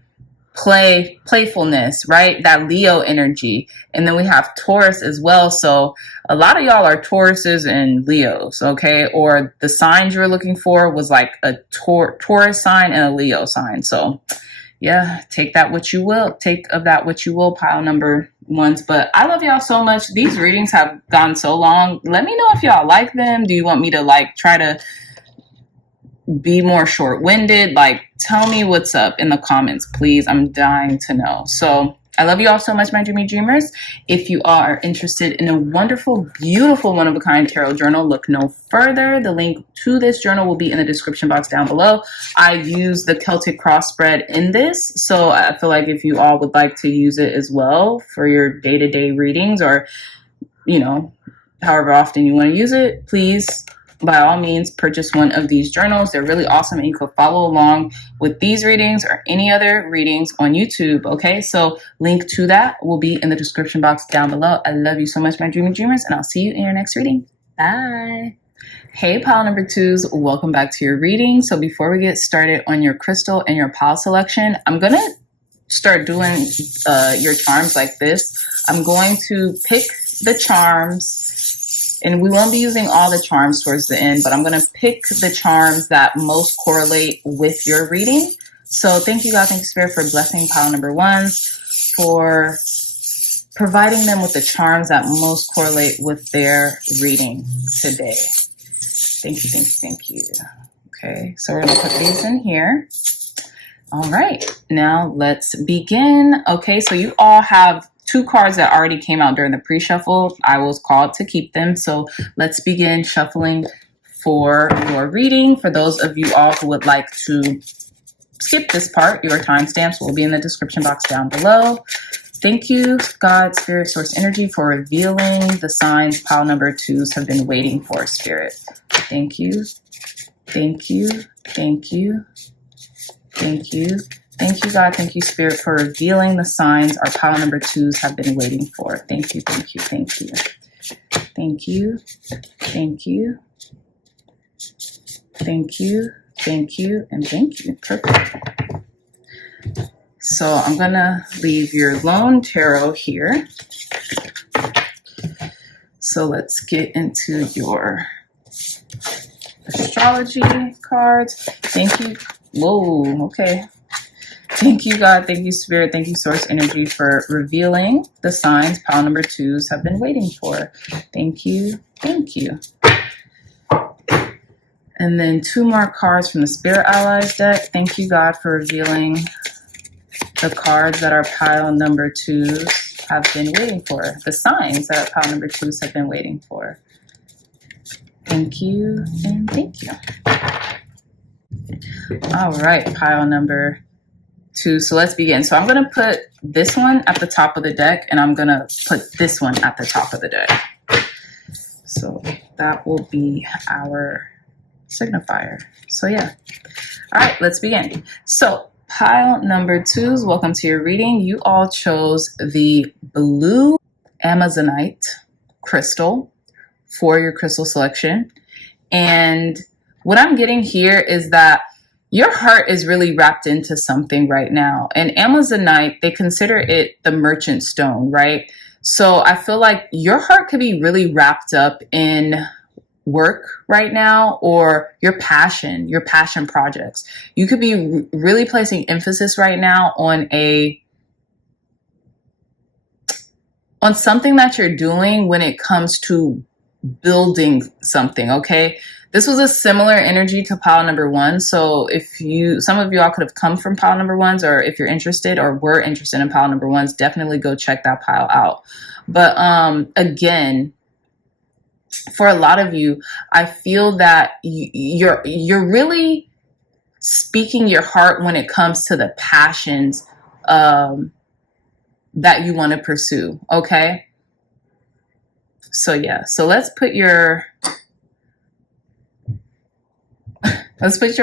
play, playfulness, right? That Leo energy. And then we have Taurus as well. So a lot of y'all are Tauruses and Leos, okay? Or the signs you were looking for was like a Taurus sign and a Leo sign. So yeah, take that what you will. Take of that what you will, pile number ones. But I love y'all so much. These readings have gone so long. Let me know if y'all like them. Do you want me to like try to be more short-winded? Like, tell me what's up in the comments, please. I'm dying to know. So I love you all so much, my dreamy dreamers. If you are interested in a wonderful, beautiful, one-of-a-kind tarot journal, look no further. The link to this journal will be in the description box down below. I use the Celtic cross spread in this, so I feel like if you all would like to use it as well for your day-to-day readings, or, you know, however often you want to use it, please, by all means, purchase one of these journals. They're really awesome, and you can follow along with these readings or any other readings on YouTube, okay? So link to that will be in the description box down below. I love you so much, my dreamy dreamers, and I'll see you in your next reading. Bye. Hey, pile number twos, welcome back to your reading. So before we get started on your crystal and your pile selection, I'm going to start doing your charms like this. I'm going to pick the charms, and we won't be using all the charms towards the end, but I'm going to pick the charms that most correlate with your reading. So thank you, God. Thank you, Spirit, for blessing pile number ones, for providing them with the charms that most correlate with their reading today. Thank you, thank you, thank you. Okay, so we're going to put these in here. All right, now let's begin. Okay, so you all have 2 cards that already came out during the pre-shuffle. I was called to keep them. So let's begin shuffling for your reading. For those of you all who would like to skip this part, your timestamps will be in the description box down below. Thank you, God, Spirit, Source, Energy, for revealing the signs pile number twos have been waiting for, Spirit. Thank you. Thank you. Thank you. Thank you. Thank you, God. Thank you, Spirit, for revealing the signs our pile number twos have been waiting for. Thank you, thank you, thank you. Thank you, thank you, thank you, thank you, and thank you. Perfect. So I'm going to leave your lone tarot here. So let's get into your astrology cards. Thank you. Whoa, okay. Thank you, God. Thank you, Spirit. Thank you, Source Energy, for revealing the signs pile number twos have been waiting for. Thank you. Thank you. And then 2 more cards from the Spirit Allies deck. Thank you, God, for revealing the cards that our pile number twos have been waiting for. The signs that our pile number twos have been waiting for. Thank you and thank you. All right, pile number 2. So let's begin. So I'm going to put this one at the top of the deck, and I'm going to put this one at the top of the deck. So that will be our signifier. So yeah. All right, let's begin. So pile number 2s, welcome to your reading. You all chose the blue Amazonite crystal for your crystal selection. And what I'm getting here is that your heart is really wrapped into something right now. And Amazonite, they consider it the merchant stone, right? So I feel like your heart could be really wrapped up in work right now, or your passion projects. You could be really placing emphasis right now on something that you're doing when it comes to building something. Okay, this was a similar energy to pile number 1. So some of y'all could have come from pile number 1s, or if you're interested or were interested in pile number 1s, definitely go check that pile out. But again, for a lot of you, I feel that you're really speaking your heart when it comes to the passions that you want to pursue. Okay. So yeah, so let's put your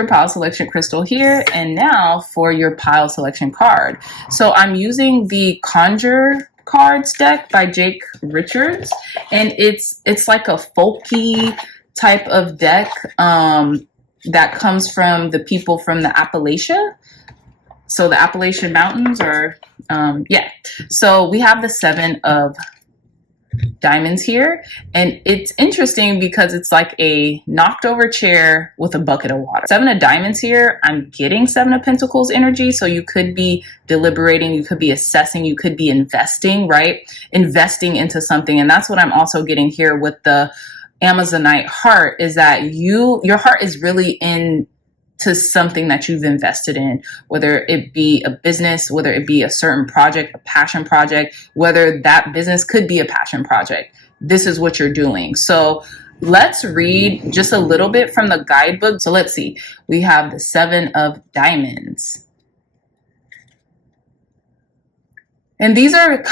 pile selection crystal here. And now for your pile selection card. So I'm using the Conjure Cards deck by Jake Richards, and it's like a folky type of deck that comes from the people from the Appalachia. So the Appalachian Mountains, or yeah. So we have the 7 of diamonds here, and it's interesting because it's like a knocked over chair with a bucket of water. 7 of diamonds here, I'm getting 7 of pentacles energy. So you could be deliberating, you could be assessing, you could be investing, right? Investing into something. And that's what I'm also getting here with the Amazonite heart, is that your heart is really into something that you've invested in, whether it be a business, whether it be a certain project, a passion project, whether that business could be a passion project. This is what you're doing. So let's read just a little bit from the guidebook. So let's see. We have the 7 of diamonds. And these are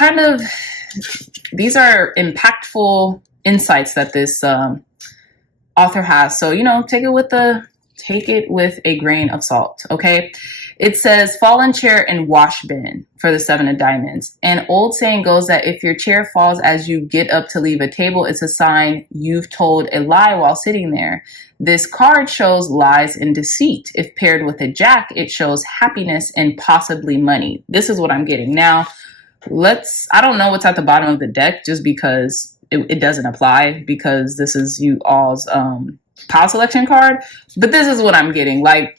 impactful insights that this author has. So, take it with a grain of salt, okay? It says, fallen chair and wash bin for the 7 of diamonds. An old saying goes that if your chair falls as you get up to leave a table, it's a sign you've told a lie while sitting there. This card shows lies and deceit. If paired with a jack, it shows happiness and possibly money. This is what I'm getting. Now, I don't know what's at the bottom of the deck, just because it doesn't apply, because this is you all's pile selection card, but this is what I'm getting. Like,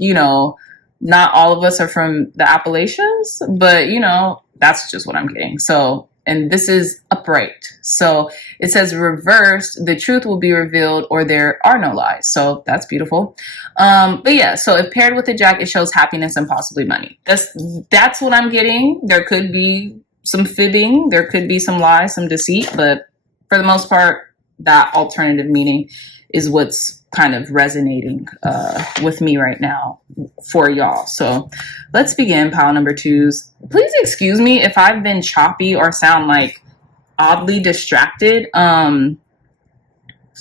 not all of us are from the Appalachians, but that's just what I'm getting. So, and this is upright. So it says reversed, the truth will be revealed, or there are no lies. So that's beautiful. But yeah, so if paired with a jack, it shows happiness and possibly money. That's what I'm getting. There could be some fibbing, there could be some lies, some deceit, but for the most part, that alternative meaning is what's kind of resonating with me right now for y'all. So let's begin, pile number 2s. Please excuse me if I've been choppy or sound like oddly distracted.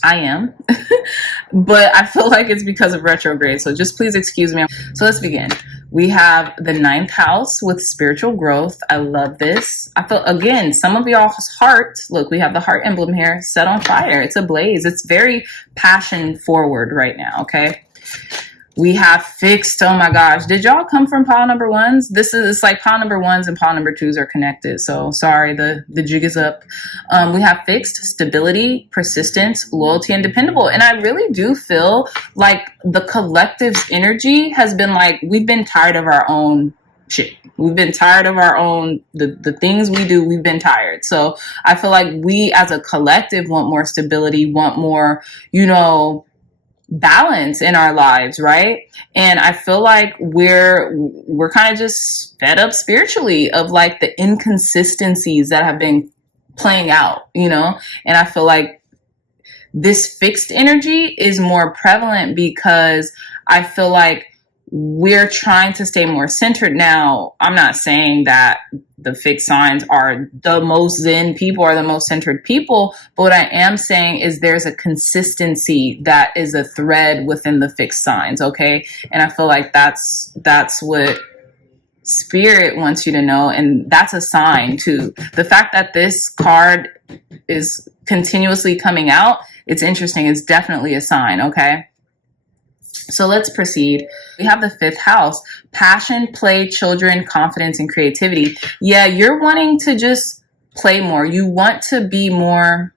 I am, but I feel like it's because of retrograde. So just please excuse me. So let's begin. We have the 9th house with spiritual growth. I love this. I feel, again, some of y'all's heart, look, we have the heart emblem here, set on fire. It's ablaze. It's very passion forward right now. Okay. We have fixed. Oh my gosh. Did y'all come from pile number 1s? It's like pile number 1s and pile number 2s are connected. So sorry, the jig is up. We have fixed, stability, persistence, loyalty, and dependable. And I really do feel like the collective's energy has been like, we've been tired of our own shit. We've been tired of our own, the things we do, we've been tired. So I feel like we as a collective want more stability, want more, balance in our lives, right? And I feel like we're kind of just fed up spiritually of like the inconsistencies that have been playing out, and I feel like this fixed energy is more prevalent because I feel like we're trying to stay more centered. Now, I'm not saying that the fixed signs are the most zen people or the most centered people, but what I am saying is there's a consistency that is a thread within the fixed signs, okay? And I feel like that's what Spirit wants you to know, and that's a sign too. The fact that this card is continuously coming out, it's interesting. It's definitely a sign, okay? So let's proceed. We have the 5th house, passion, play, children, confidence, and creativity. Yeah, you're wanting to just play more. You want to be more,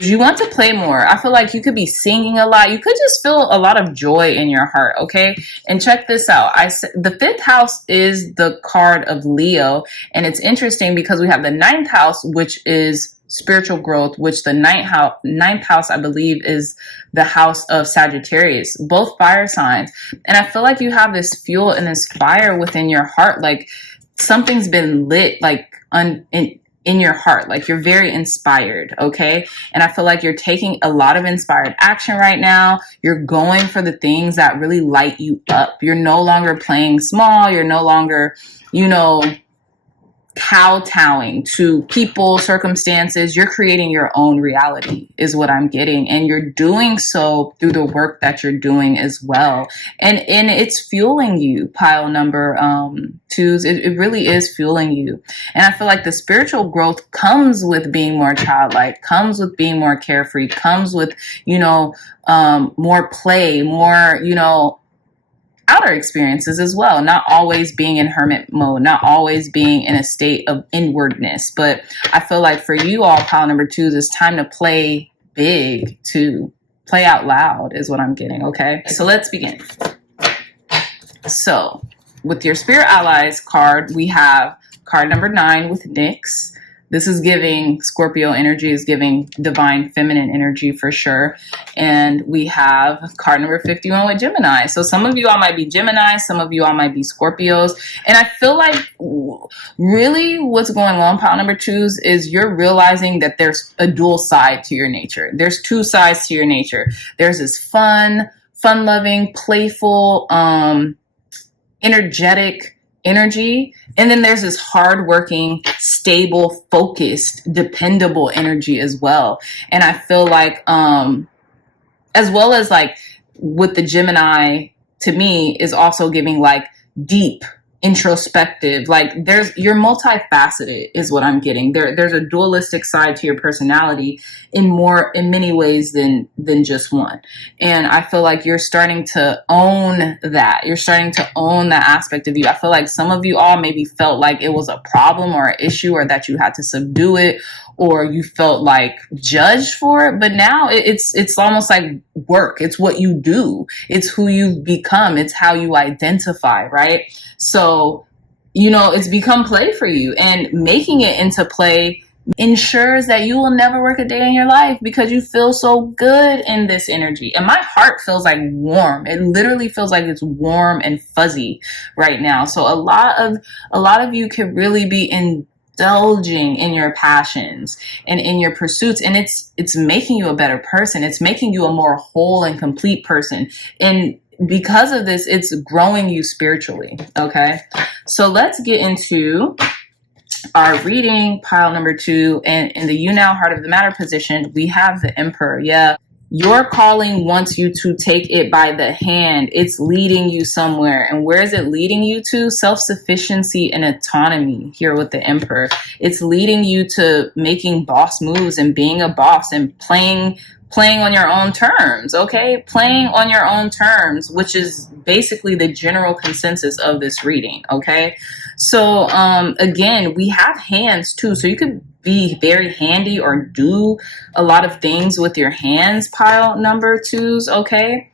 you want to play more. I feel like you could be singing a lot. You could just feel a lot of joy in your heart, okay? And check this out. The 5th house is the card of Leo, and it's interesting because we have the 9th house, which is spiritual growth, which the ninth house, I believe, is the house of Sagittarius, both fire signs. And I feel like you have this fuel and this fire within your heart, like something's been lit, like in your heart, like you're very inspired, okay? And I feel like you're taking a lot of inspired action right now. You're going for the things that really light you up. You're no longer playing small. You're no longer, kowtowing to people, circumstances. You're creating your own reality is what I'm getting. And you're doing so through the work that you're doing as well. And it's fueling you, pile number 2s. It really is fueling you. And I feel like the spiritual growth comes with being more childlike, comes with being more carefree, comes with, more play, more, outer experiences as well, not always being in hermit mode, not always being in a state of inwardness. But I feel like for you all, pile number 2s, it's time to play big, to play out loud is what I'm getting, okay? So let's begin. So with your Spirit Allies card, we have card number 9 with Nyx. This is giving Scorpio energy, is giving divine feminine energy for sure. And we have card number 51 with Gemini. So some of you all might be Gemini, some of you all might be Scorpios. And I feel like really what's going on, pile number 2s, is you're realizing that there's a dual side to your nature. There's 2 sides to your nature. There's this fun-loving, playful, energetic energy. And then there's this hardworking, stable, focused, dependable energy as well. And I feel like, as well as like with the Gemini, to me, is also giving like deep, introspective, like you're multifaceted is what I'm getting. There's a dualistic side to your personality in many ways than just one. And I feel like you're starting to own that. You're starting to own that aspect of you. I feel like some of you all maybe felt like it was a problem or an issue, or that you had to subdue it, or you felt like judged for it. But now it's almost like work. It's what you do. It's who you've become. It's how you identify, right? So, it's become play for you, and making it into play ensures that you will never work a day in your life because you feel so good in this energy. And my heart feels like warm. It literally feels like it's warm and fuzzy right now. So a lot of you can really be indulging in your passions and in your pursuits, and it's making you a better person. It's making you a more whole and complete person. And because of this, it's growing you spiritually. Okay, so let's get into our reading, pile number 2. And in the you now heart of the matter position, we have the Emperor. Yeah, your calling wants you to take it by the hand. It's leading you somewhere. And where is it leading you to? Self-sufficiency and autonomy here with the Emperor. It's leading you to making boss moves and being a boss and playing on your own terms, okay? Playing on your own terms, which is basically the general consensus of this reading, okay? So, again, we have hands too, so you could be very handy or do a lot of things with your hands, pile number 2s, okay?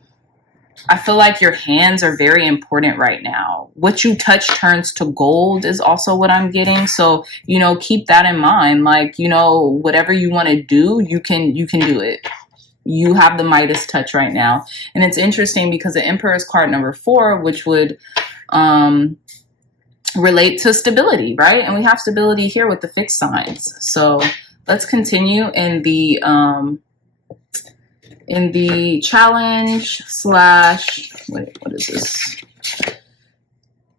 I feel like your hands are very important right now. What you touch turns to gold is also what I'm getting. So, keep that in mind. Like, whatever you want to do, you can do it. You have the Midas touch right now. And it's interesting because the Emperor is card number 4, which would relate to stability, right? And we have stability here with the fixed signs. So let's continue in the challenge / what is this?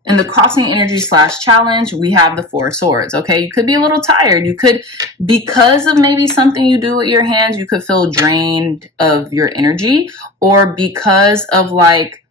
In the crossing energy / challenge, we have the 4 swords. Okay, you could be a little tired. You could, because of maybe something you do with your hands, you could feel drained of your energy, or because of like,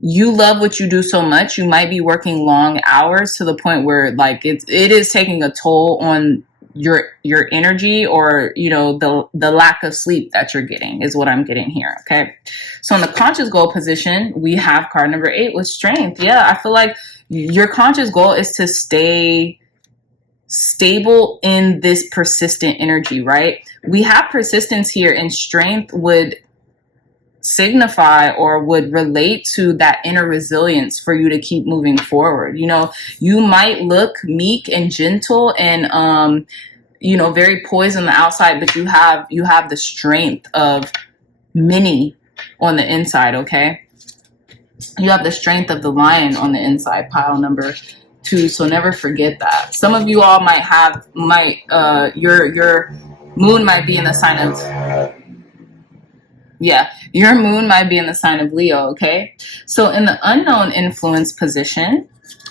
you love what you do so much, you might be working long hours to the point where like it is taking a toll on your energy, or you know, the lack of sleep that you're getting is what I'm getting here. Okay, so in the conscious goal position, we have card number 8 with strength. Yeah, I feel like your conscious goal is to stay stable in this persistent energy, right? We have persistence here, and strength would signify or would relate to that inner resilience for you to keep moving forward. You know, you might look meek and gentle and you know, very poised on the outside, but you have the strength of many on the inside. Okay, you have the strength of the lion on the inside, pile number 2. So never forget that. Some of you all your moon might be in the sign of, yeah, your moon might be in the sign of Leo. Okay, so in the unknown influence position,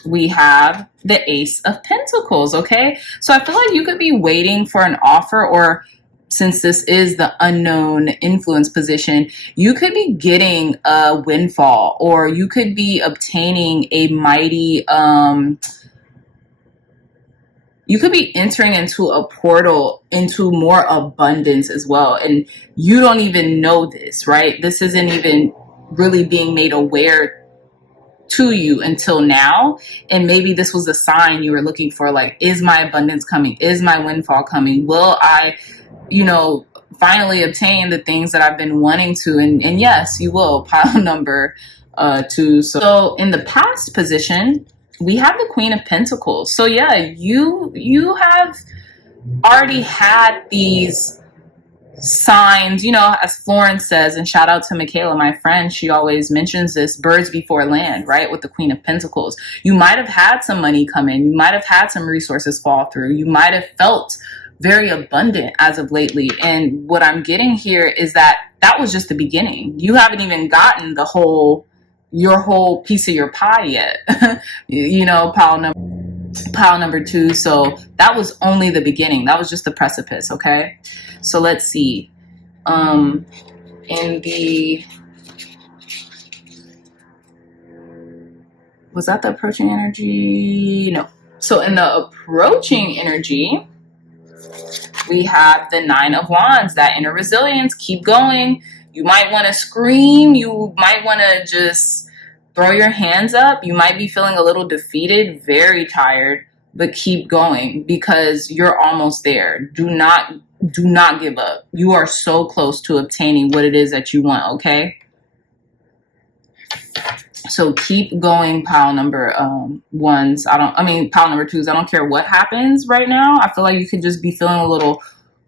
we have the Ace of Pentacles. Okay, so I feel like you could be waiting for an offer, or since this is the unknown influence position, you could be getting a windfall, or you could be obtaining a mighty you could be entering into a portal into more abundance as well, and you don't even know this, right? This isn't even really being made aware to you until now, and maybe this was a sign you were looking for, like, is my abundance coming? Is my windfall coming? Will I, you know, finally obtain the things that I've been wanting to? And yes, you will, pile number 2. So in the past position, we have the Queen of Pentacles. So yeah, you have already had these signs, you know, as Florence says, and shout out to Michaela, my friend, she always mentions this, birds before land, right? With the Queen of Pentacles. You might have had some money come in. You might have had some resources fall through. You might have felt very abundant as of lately. And what I'm getting here is that was just the beginning. You haven't even gotten your whole piece of your pie yet. You know, pile number 2. So that was only the beginning. That was just the precipice. Okay, so let's see. In the, was that the approaching energy? No. So in the approaching energy, we have the 9 of Wands, that inner resilience. Keep going. You might want to scream. You might want to just throw your hands up. You might be feeling a little defeated, very tired, but keep going because you're almost there. Do not give up. You are so close to obtaining what it is that you want, okay? So keep going, pile number 1s. Pile number 2s. I don't care what happens right now. I feel like you could just be feeling a little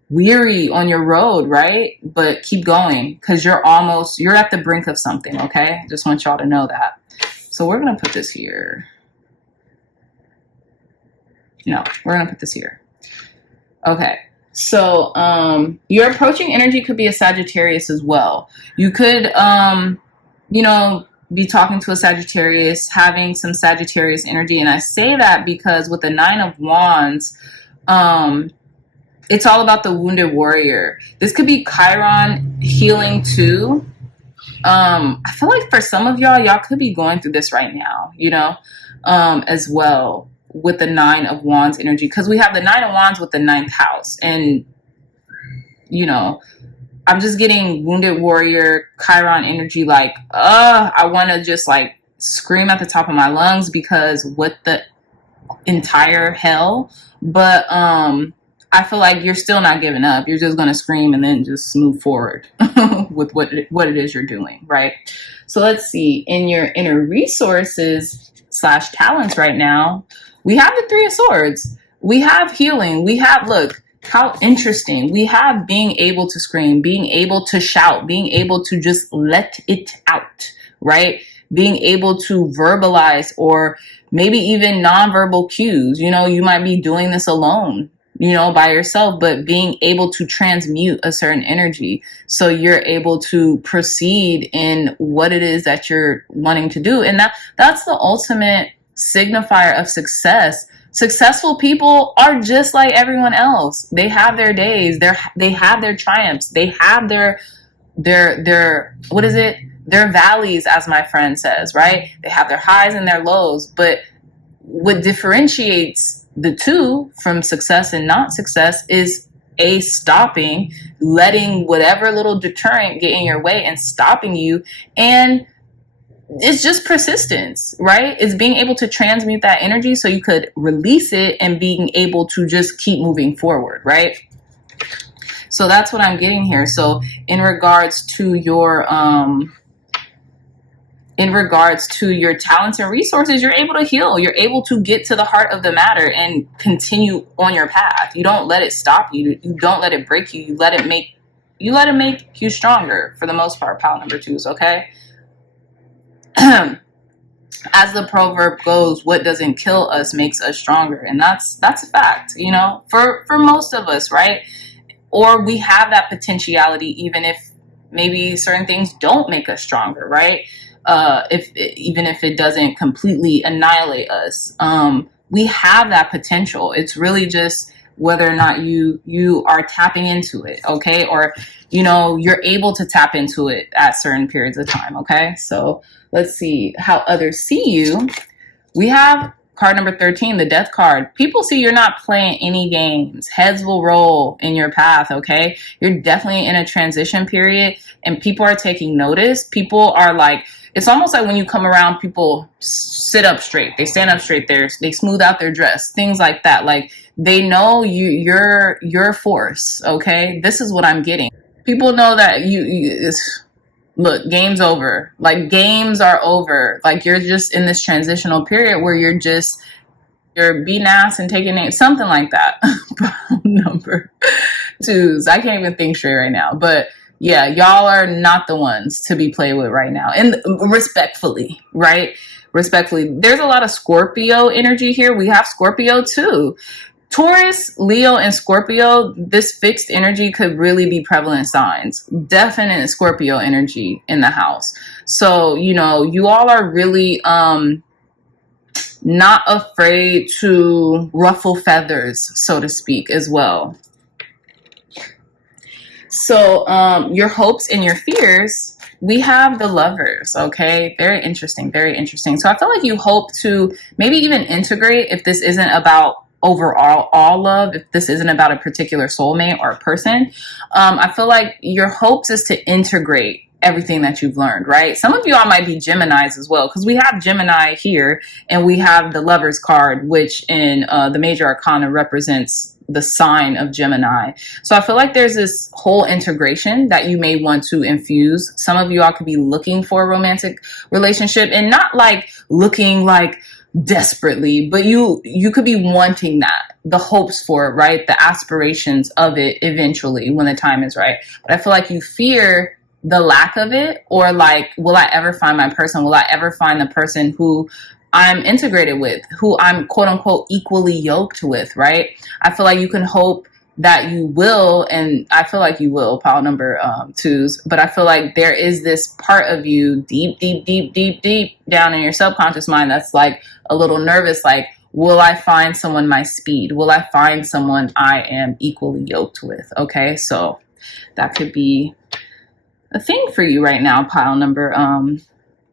weary on your road, right? But keep going because you're at the brink of something, okay? Just want y'all to know that. So we're going to put this here. No, we're going to put this here. Okay. So your approaching energy could be a Sagittarius as well. You could, you know, be talking to a Sagittarius, having some Sagittarius energy. And I say that because with the 9 of Wands, it's all about the wounded warrior. This could be Chiron healing too. I feel like for some of y'all could be going through this right now, you know, as well with the 9 of Wands energy. Because we have the 9 of Wands with the 9th house. And, you know, I'm just getting wounded warrior, Chiron energy, like, I want to just like scream at the top of my lungs because what the entire hell. But I feel like you're still not giving up. You're just going to scream and then just move forward with what it is you're doing, right? So let's see. In your inner resources / talents right now, we have the 3 of Swords. We have healing. We have, look, how interesting. We have being able to scream, being able to shout, being able to just let it out, right? Being able to verbalize or maybe even nonverbal cues. You know, you might be doing this alone you know, by yourself, but being able to transmute a certain energy so you're able to proceed in what it is that you're wanting to do. And that's the ultimate signifier of success. Successful people are just like everyone else. They have their days, they have their triumphs, they have their what is it? Their valleys, as my friend says, right? They have their highs and their lows, but what differentiates the two from success and not success is stopping, letting whatever little deterrent get in your way and stopping you. And it's just persistence, right? It's being able to transmute that energy so you could release it and being able to just keep moving forward, right? So that's what I'm getting here. So in regards to your talents and resources, you're able to heal. You're able to get to the heart of the matter and continue on your path. You don't let it stop you. You don't let it break you. You let it make you stronger for the most part, pile number 2s, okay? As the proverb goes, what doesn't kill us makes us stronger. And that's a fact, you know, for most of us, right? Or we have that potentiality, even if maybe certain things don't make us stronger, right? Even if it doesn't completely annihilate us, we have that potential. It's really just whether or not you are tapping into it, okay? Or, you know, you're able to tap into it at certain periods of time, okay? So let's see how others see you. We have card number 13, the death card. People see you're not playing any games. Heads will roll in your path, okay? You're definitely in a transition period and people are taking notice. People are like, it's almost like when you come around, people sit up straight. They stand up straight there. They smooth out their dress, things like that. Like they know you're your force, okay? This is what I'm getting. People know that look, game's over. Like games are over. Like you're just in this transitional period where you're beating ass and taking names, something like that. Number 2s. I can't even think straight right now. But yeah, y'all are not the ones to be played with right now. And respectfully, right? Respectfully. There's a lot of Scorpio energy here. We have Scorpio too. Taurus, Leo, and Scorpio, this fixed energy could really be prevalent signs. Definite Scorpio energy in the house. So, you know, you all are really not afraid to ruffle feathers, so to speak, as well. So your hopes and your fears, we have the Lovers, okay? Very interesting, very interesting. So I feel like you hope to maybe even integrate, if this isn't about overall all love, if this isn't about a particular soulmate or a person, I feel like your hopes is to integrate everything that you've learned, right? Some of you all might be Geminis as well, because we have Gemini here and we have the Lovers card, which in the major arcana represents the sign of Gemini. So I feel like there's this whole integration that you may want to infuse. Some of you all could be looking for a romantic relationship and not like looking like desperately, but you could be wanting that, the hopes for it, right? The aspirations of it eventually when the time is right. But I feel like you fear the lack of it, or like, will I ever find my person? Will I ever find the person who I'm integrated with, who I'm quote unquote equally yoked with, right? I feel like you can hope that you will, and I feel like you will, pile number 2s, but I feel like there is this part of you deep down in your subconscious mind that's like a little nervous, like, will I find someone my speed? Will I find someone I am equally yoked with? Okay, so that could be a thing for you right now, pile number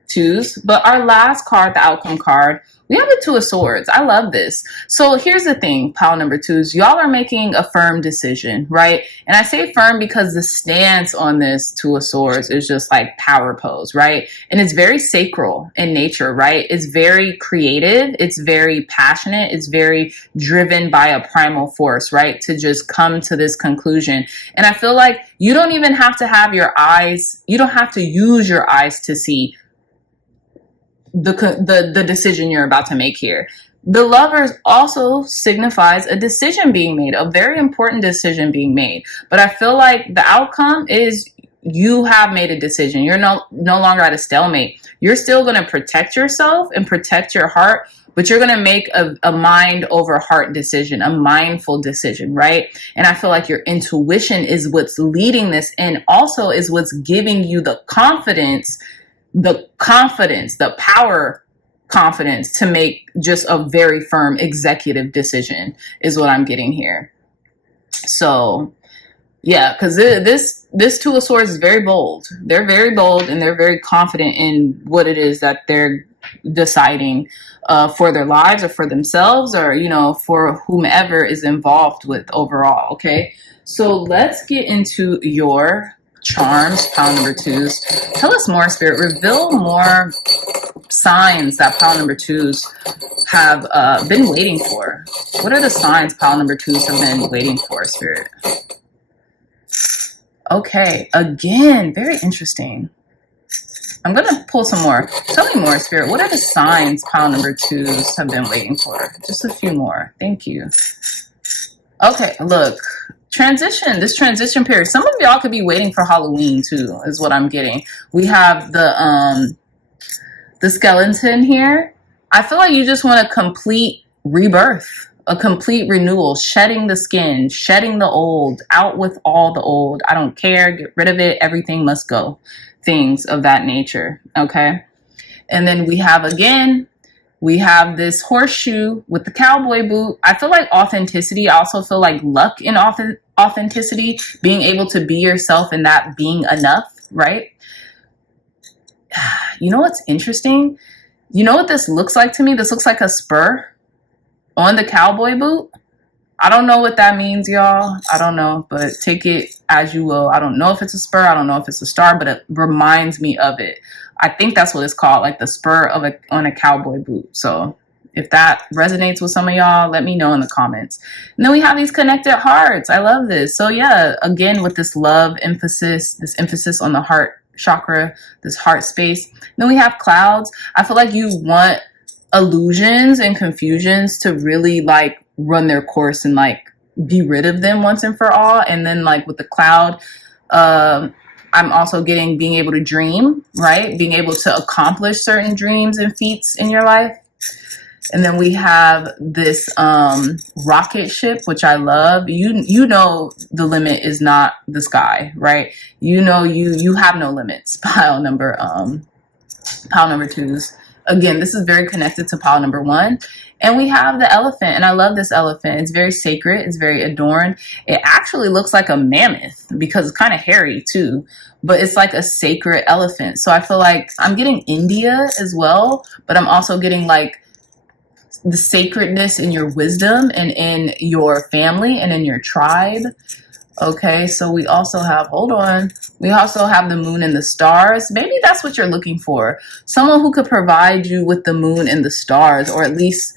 2s. But our last card, the outcome card, we have the 2 of Swords. I love this. So here's the thing, pile number 2s. Y'all are making a firm decision, right? And I say firm because the stance on this 2 of Swords is just like power pose, right? And it's very sacral in nature, right? It's very creative. It's very passionate. It's very driven by a primal force, right? To just come to this conclusion. And I feel like you don't even have to have your eyes, you don't have to use your eyes to see the decision you're about to make here. The Lovers also signifies a decision being made, a very important decision being made. But I feel like the outcome is you have made a decision. You're no longer at a stalemate. You're still going to protect yourself and protect your heart, but you're going to make a mind over heart decision, a mindful decision, right? And I feel like your intuition is what's leading this, and also is what's giving you the confidence, the power confidence to make just a very firm executive decision is what I'm getting here. So yeah, because this Two of Swords is very bold. They're very bold, and they're very confident in what it is that they're deciding for their lives, or for themselves, or, you know, for whomever is involved with overall. Okay, so let's get into your charms, pile number 2s. Tell us more, Spirit. Reveal more signs that pile number 2s have been waiting for. What are the signs pile number 2s have been waiting for, Spirit? Okay, again, very interesting. I'm going to pull some more. Tell me more, Spirit. What are the signs pile number 2s have been waiting for? Just a few more. Thank you. Okay, look. Transition. This transition period. Some of y'all could be waiting for Halloween, too, is what I'm getting. We have the skeleton here. I feel like you just want a complete rebirth. A complete renewal, shedding the skin, shedding the old, out with all the old. I don't care, get rid of it, everything must go. Things of that nature, okay? And then we have, again, we have this horseshoe with the cowboy boot. I feel like authenticity. I also feel like luck in authenticity, being able to be yourself and that being enough, right? You know what's interesting? You know what this looks like to me? This looks like a spur on the cowboy boot. I don't know what that means, y'all. I don't know, but take it as you will. I don't know if it's a spur. I don't know if it's a star, but it reminds me of it. I think that's what it's called, like the spur of on a cowboy boot. So if that resonates with some of y'all, let me know in the comments. And then we have these connected hearts. I love this. So yeah, again, with this love emphasis, this emphasis on the heart chakra, this heart space. And then we have clouds. I feel like you want illusions and confusions to really like run their course and like be rid of them once and for all. And then like with the cloud, I'm also getting being able to dream, right? Being able to accomplish certain dreams and feats in your life. And then we have this rocket ship, which I love. You know the limit is not the sky, right? You know you have no limits. Pile number 2s. Again, this is very connected to pile number 1. And we have the elephant, and I love this elephant. It's very sacred. It's very adorned. It actually looks like a mammoth because it's kind of hairy too, but it's like a sacred elephant. So I feel like I'm getting India as well, but I'm also getting like the sacredness in your wisdom and in your family and in your tribe. Okay, so we also have, hold on, we also have the moon and the stars. Maybe that's what you're looking for. Someone who could provide you with the moon and the stars, or at least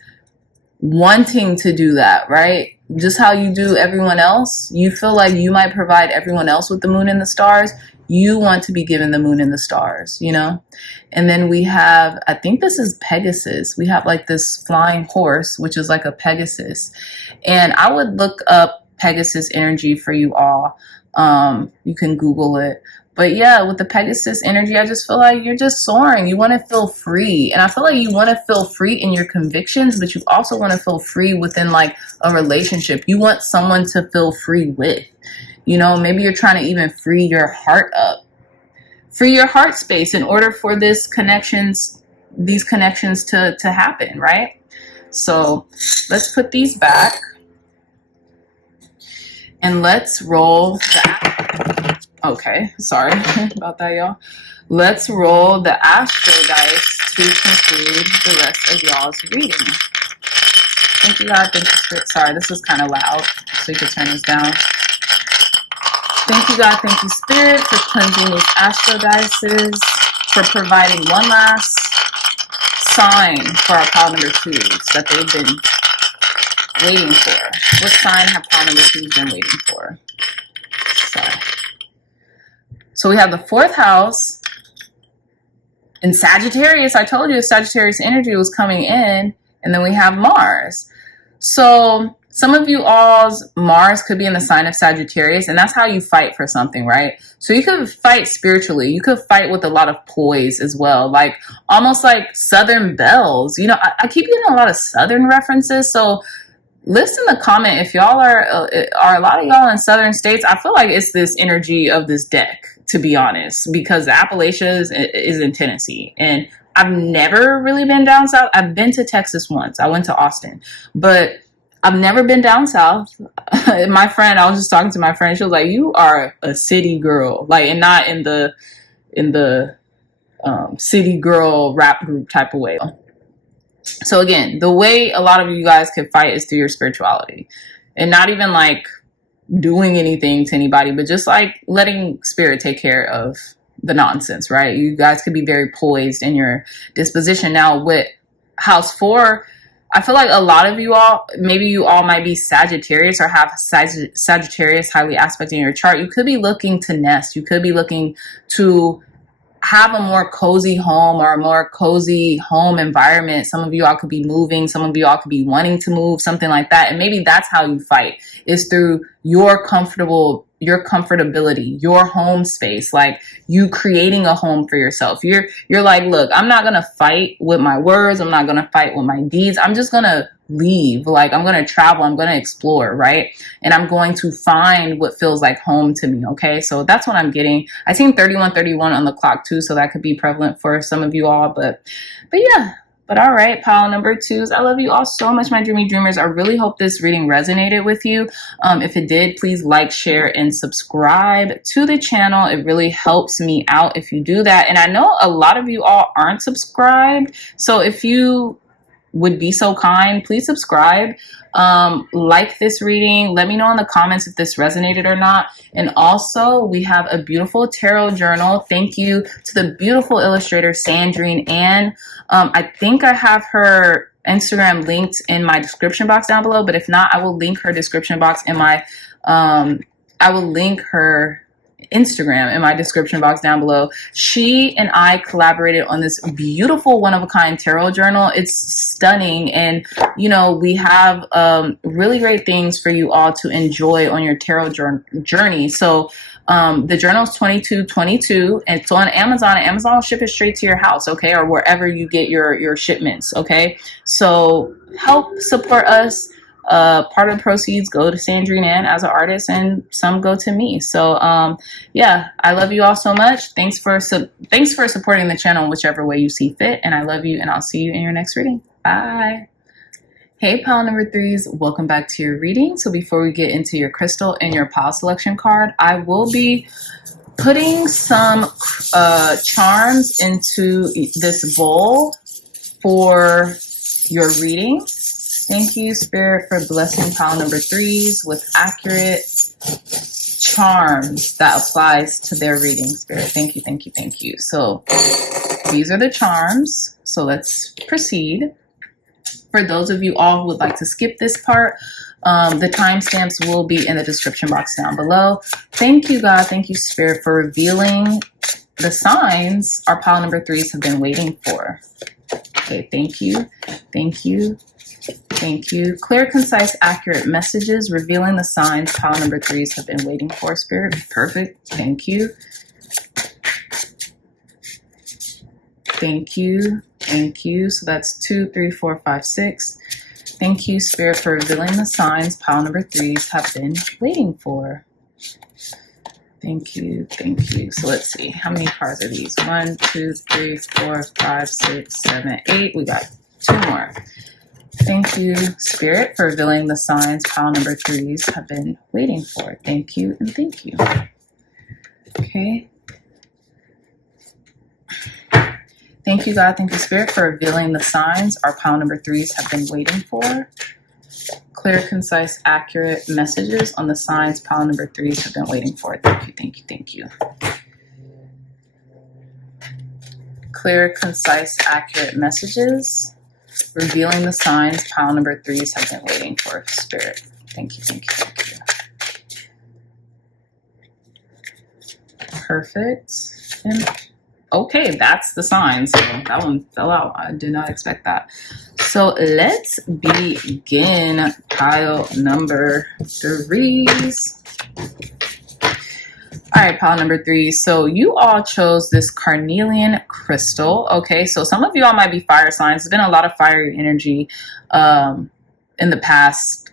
wanting to do that, right? Just how you do everyone else. You feel like you might provide everyone else with the moon and the stars. You want to be given the moon and the stars, you know? And then we have, I think this is Pegasus. We have like this flying horse, which is like a Pegasus. And I would look up Pegasus energy for you all. You can Google it. But yeah, with the Pegasus energy, I just feel like you're just soaring. You want to feel free. And I feel like you want to feel free in your convictions, but you also want to feel free within like a relationship. You want someone to feel free with. You know, maybe you're trying to even free your heart up. Free your heart space in order for these connections to happen, right? So let's put these back. And let's roll that. Okay, sorry about that, y'all. Let's roll the Astro dice to conclude the rest of y'all's reading. Thank you, God. Thank you, Spirit. Sorry, this is kind of loud, so you can turn this down. Thank you, God. Thank you, Spirit, for cleansing these Astro dices, for providing one last sign for our pile number 2s that they've been waiting for. What sign have pile number 2s been waiting for? Sorry. So we have the 4th house in Sagittarius. I told you Sagittarius energy was coming in. And then we have Mars. So some of you all's Mars could be in the sign of Sagittarius, and that's how you fight for something, right? So you could fight spiritually. You could fight with a lot of poise as well, like almost like Southern bells. You know, I keep getting a lot of Southern references, so list in the comment if y'all are a lot of y'all in Southern states. I feel like it's this energy of this deck, to be honest, because the Appalachians is in Tennessee, and I've never really been down south. I've been to Texas once. I went to Austin, but I've never been down south. My friend, I was just talking to my friend. She was like, "You are a city girl, like, and not in the city girl rap group type of way." So again, the way a lot of you guys can fight is through your spirituality, and not even like doing anything to anybody, but just like letting spirit take care of the nonsense, right? You guys could be very poised in your disposition. Now with house 4, I feel like a lot of you all, maybe you all might be Sagittarius or have Sagittarius highly aspected in your chart. You could be looking to nest. You could be looking to have a more cozy home or a more cozy home environment. Some of you all could be moving. Some of you all could be wanting to move, something like that. And maybe that's how you fight, is through your comfortability, your home space, like you creating a home for yourself. You're like, look, I'm not going to fight with my words. I'm not going to fight with my deeds. I'm just going to leave. Like, I'm going to travel. I'm going to explore, right? And I'm going to find what feels like home to me. Okay. So that's what I'm getting. I seen 3131 on the clock too. So that could be prevalent for some of you all, but yeah. But all right, pile number 2s. I love you all so much, my dreamy dreamers. I really hope this reading resonated with you. If it did, please like, share, and subscribe to the channel. It really helps me out if you do that. And I know a lot of you all aren't subscribed. So if you would be so kind, please subscribe, like this reading, let me know in the comments if this resonated or not. And also, we have a beautiful tarot journal. Thank you to the beautiful illustrator Sandrine Ann. I think I have her Instagram linked in my description box down below, but if not, I will link her description box in my I will link her Instagram in my description box down below. She and I collaborated on this beautiful one-of-a-kind tarot journal. It's stunning, and you know, we have really great things for you all to enjoy on your tarot journey. So the journal is $22.22, and it's on Amazon. Amazon will ship it straight to your house, okay, or wherever you get your shipments, okay? So help support us. Part of the proceeds go to Sandrine Ann as an artist, and some go to me. So yeah, I love you all so much. Thanks for supporting the channel in whichever way you see fit, and I love you, and I'll see you in your next reading. Bye. Hey, pile number 3s, welcome back to your reading. So before we get into your crystal and your pile selection card, I will be putting some charms into this bowl for your reading. Thank you, Spirit, for blessing pile number 3s with accurate charms that applies to their reading, Spirit. Thank you, thank you, thank you. So these are the charms. So let's proceed. For those of you all who would like to skip this part, the timestamps will be in the description box down below. Thank you, God. Thank you, Spirit, for revealing the signs our pile number 3s have been waiting for. Okay, thank you. Thank you. Thank you. Clear, concise, accurate messages revealing the signs pile number 3s have been waiting for, Spirit. Perfect. Thank you. Thank you. Thank you. So that's 2, 3, 4, 5, 6. Thank you, Spirit, for revealing the signs pile number 3s have been waiting for. Thank you. Thank you. So let's see. How many cards are these? 1, 2, 3, 4, 5, 6, 7, 8. We got 2 more. Thank you, Spirit, for revealing the signs pile number 3s have been waiting for. Thank you and thank you. Okay. Thank you, God. Thank you, Spirit, for revealing the signs our pile number 3s have been waiting for. Clear, concise, accurate messages on the signs pile number 3s have been waiting for. Thank you, thank you, thank you. Clear, concise, accurate messages revealing the signs pile number 3s have been waiting for, Spirit. Thank you, thank you, thank you. Perfect. And okay, that's the sign. So that one fell out. I did not expect that. So let's begin pile number 3s. All right, pile number 3. So you all chose this Carnelian crystal. Okay, so some of you all might be fire signs. There's been a lot of fiery energy in the past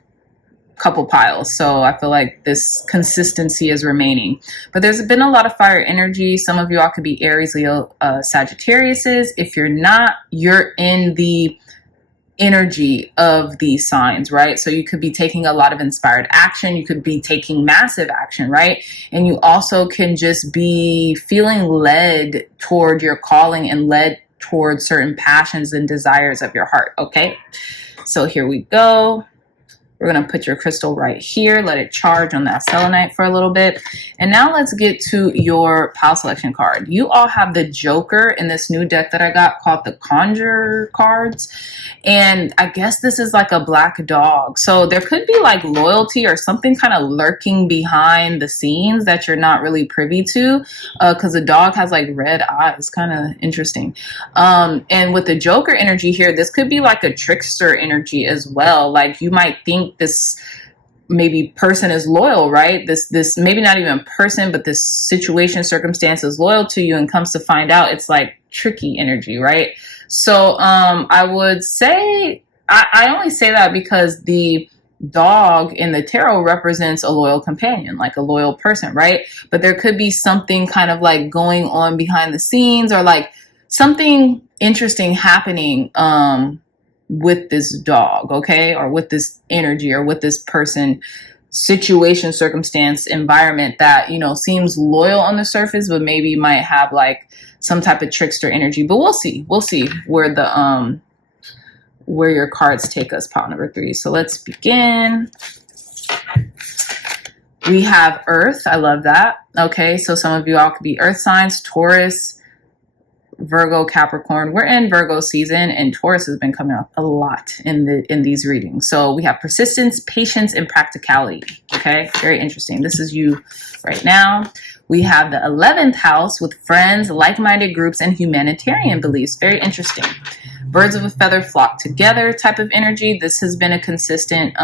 couple piles. So I feel like this consistency is remaining. But there's been a lot of fire energy. Some of you all could be Aries, Leo, Sagittariuses. If you're not, you're in the energy of these signs, right? So you could be taking a lot of inspired action. You could be taking massive action, right? And you also can just be feeling led toward your calling and led toward certain passions and desires of your heart, okay? So here we go. We're going to put your crystal right here. Let it charge on that selenite for a little bit. And now let's get to your pile selection card. You all have the Joker in this new deck that I got called the Conjure cards. And I guess this is like a black dog. So there could be like loyalty or something kind of lurking behind the scenes that you're not really privy to, because the dog has like red eyes. Kind of interesting. And with the Joker energy here, this could be like a trickster energy as well. Like you might think this maybe person is loyal, right? This maybe not even person, but this situation, circumstance is loyal to you, and comes to find out it's like tricky energy, right? So I would say, I only say that because the dog in the tarot represents a loyal companion, like a loyal person, right? But there could be something kind of like going on behind the scenes, or like something interesting happening with this dog, okay? Or with this energy, or with this person, situation, circumstance, environment that, you know, seems loyal on the surface, but maybe might have like some type of trickster energy. But we'll see where the where your cards take us, pile number 3. So let's begin. We have Earth. I love that. Okay, so some of you all could be Earth signs: Taurus, Virgo, Capricorn. We're in Virgo season, and Taurus has been coming up a lot in these readings. So we have persistence, patience, and practicality. Okay, very interesting. This is you right now. We have the 11th house with friends, like-minded groups, and humanitarian beliefs. Very interesting. Birds of a feather flock together type of energy. This has been a consistent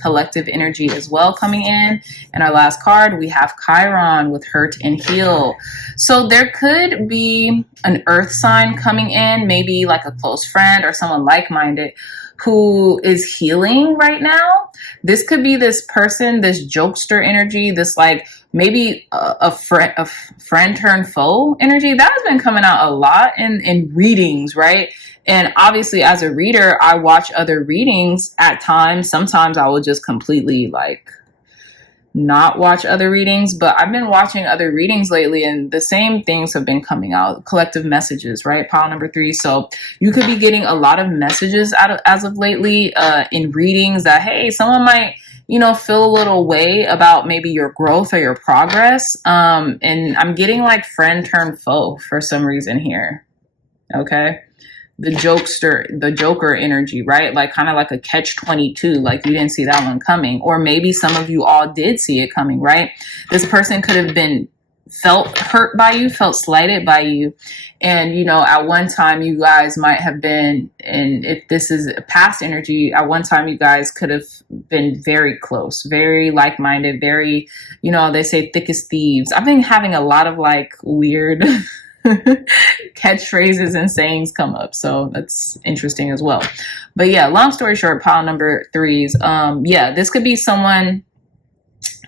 collective energy as well coming in. And our last card, we have Chiron with hurt and heal. So there could be an earth sign coming in, maybe like a close friend or someone like-minded who is healing right now. This could be this person, this jokester energy, this like maybe a friend turned foe energy. That has been coming out a lot in readings, right? And obviously as a reader, I watch other readings at times. Sometimes I will just completely like not watch other readings, but I've been watching other readings lately, and the same things have been coming out. Collective messages, right? Pile number 3. So you could be getting a lot of messages as of lately in readings that, hey, someone might, you know, feel a little way about maybe your growth or your progress. And I'm getting like friend turned foe for some reason here. Okay. The Joker energy, right? Like kind of like a catch-22, like you didn't see that one coming. Or maybe some of you all did see it coming, right? This person could have been felt hurt by you, felt slighted by you. And, you know, at one time you guys might have been, and if this is a past energy, at one time you guys could have been very close, very like-minded, very, you know, they say thick as thieves. I've been having a lot of like weird catchphrases and sayings come up, so that's interesting as well. But yeah, long story short, pile number 3s, yeah, this could be someone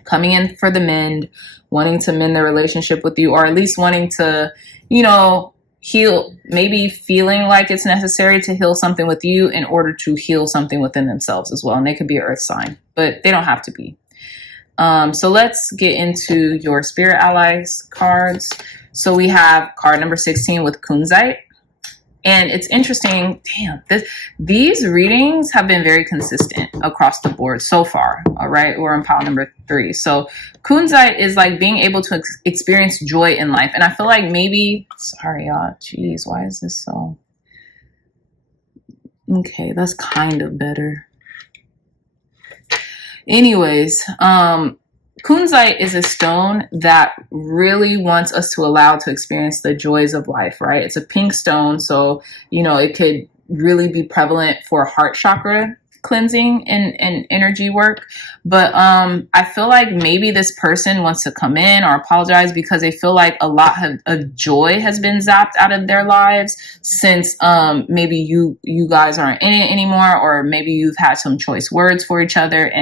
coming in for the mend, wanting to mend the relationship with you, or at least wanting to, you know, heal, maybe feeling like it's necessary to heal something with you in order to heal something within themselves as well. And they could be an earth sign, but they don't have to be. So let's get into your spirit allies cards. So we have card number 16 with Kunzite. And it's interesting, damn, these readings have been very consistent across the board so far. All right, we're on pile number 3. So Kunzite is like being able to experience joy in life. And I feel like maybe, sorry, y'all, geez, why is this so? Okay, that's kind of better. Anyways, Kunzite is a stone that really wants us to allow to experience the joys of life, right? It's a pink stone, so, you know, it could really be prevalent for heart chakra cleansing and energy work. But I feel like maybe this person wants to come in or apologize because they feel like a lot of joy has been zapped out of their lives since maybe you guys aren't in it anymore, or maybe you've had some choice words for each other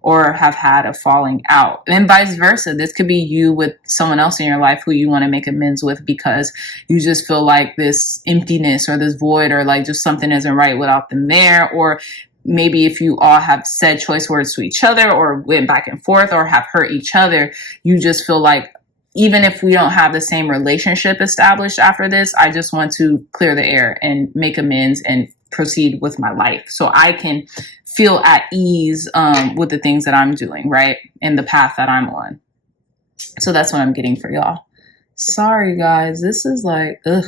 or have had a falling out, and vice versa. This could be you with someone else in your life who you want to make amends with because you just feel like this emptiness or this void, or like just something isn't right without them there. Or maybe if you all have said choice words to each other or went back and forth or have hurt each other, you just feel like, even if we don't have the same relationship established after this, I just want to clear the air and make amends and proceed with my life so I can feel at ease with the things that I'm doing, right? In the path that I'm on. So that's what I'm getting for y'all. Sorry, guys. This is like, ugh.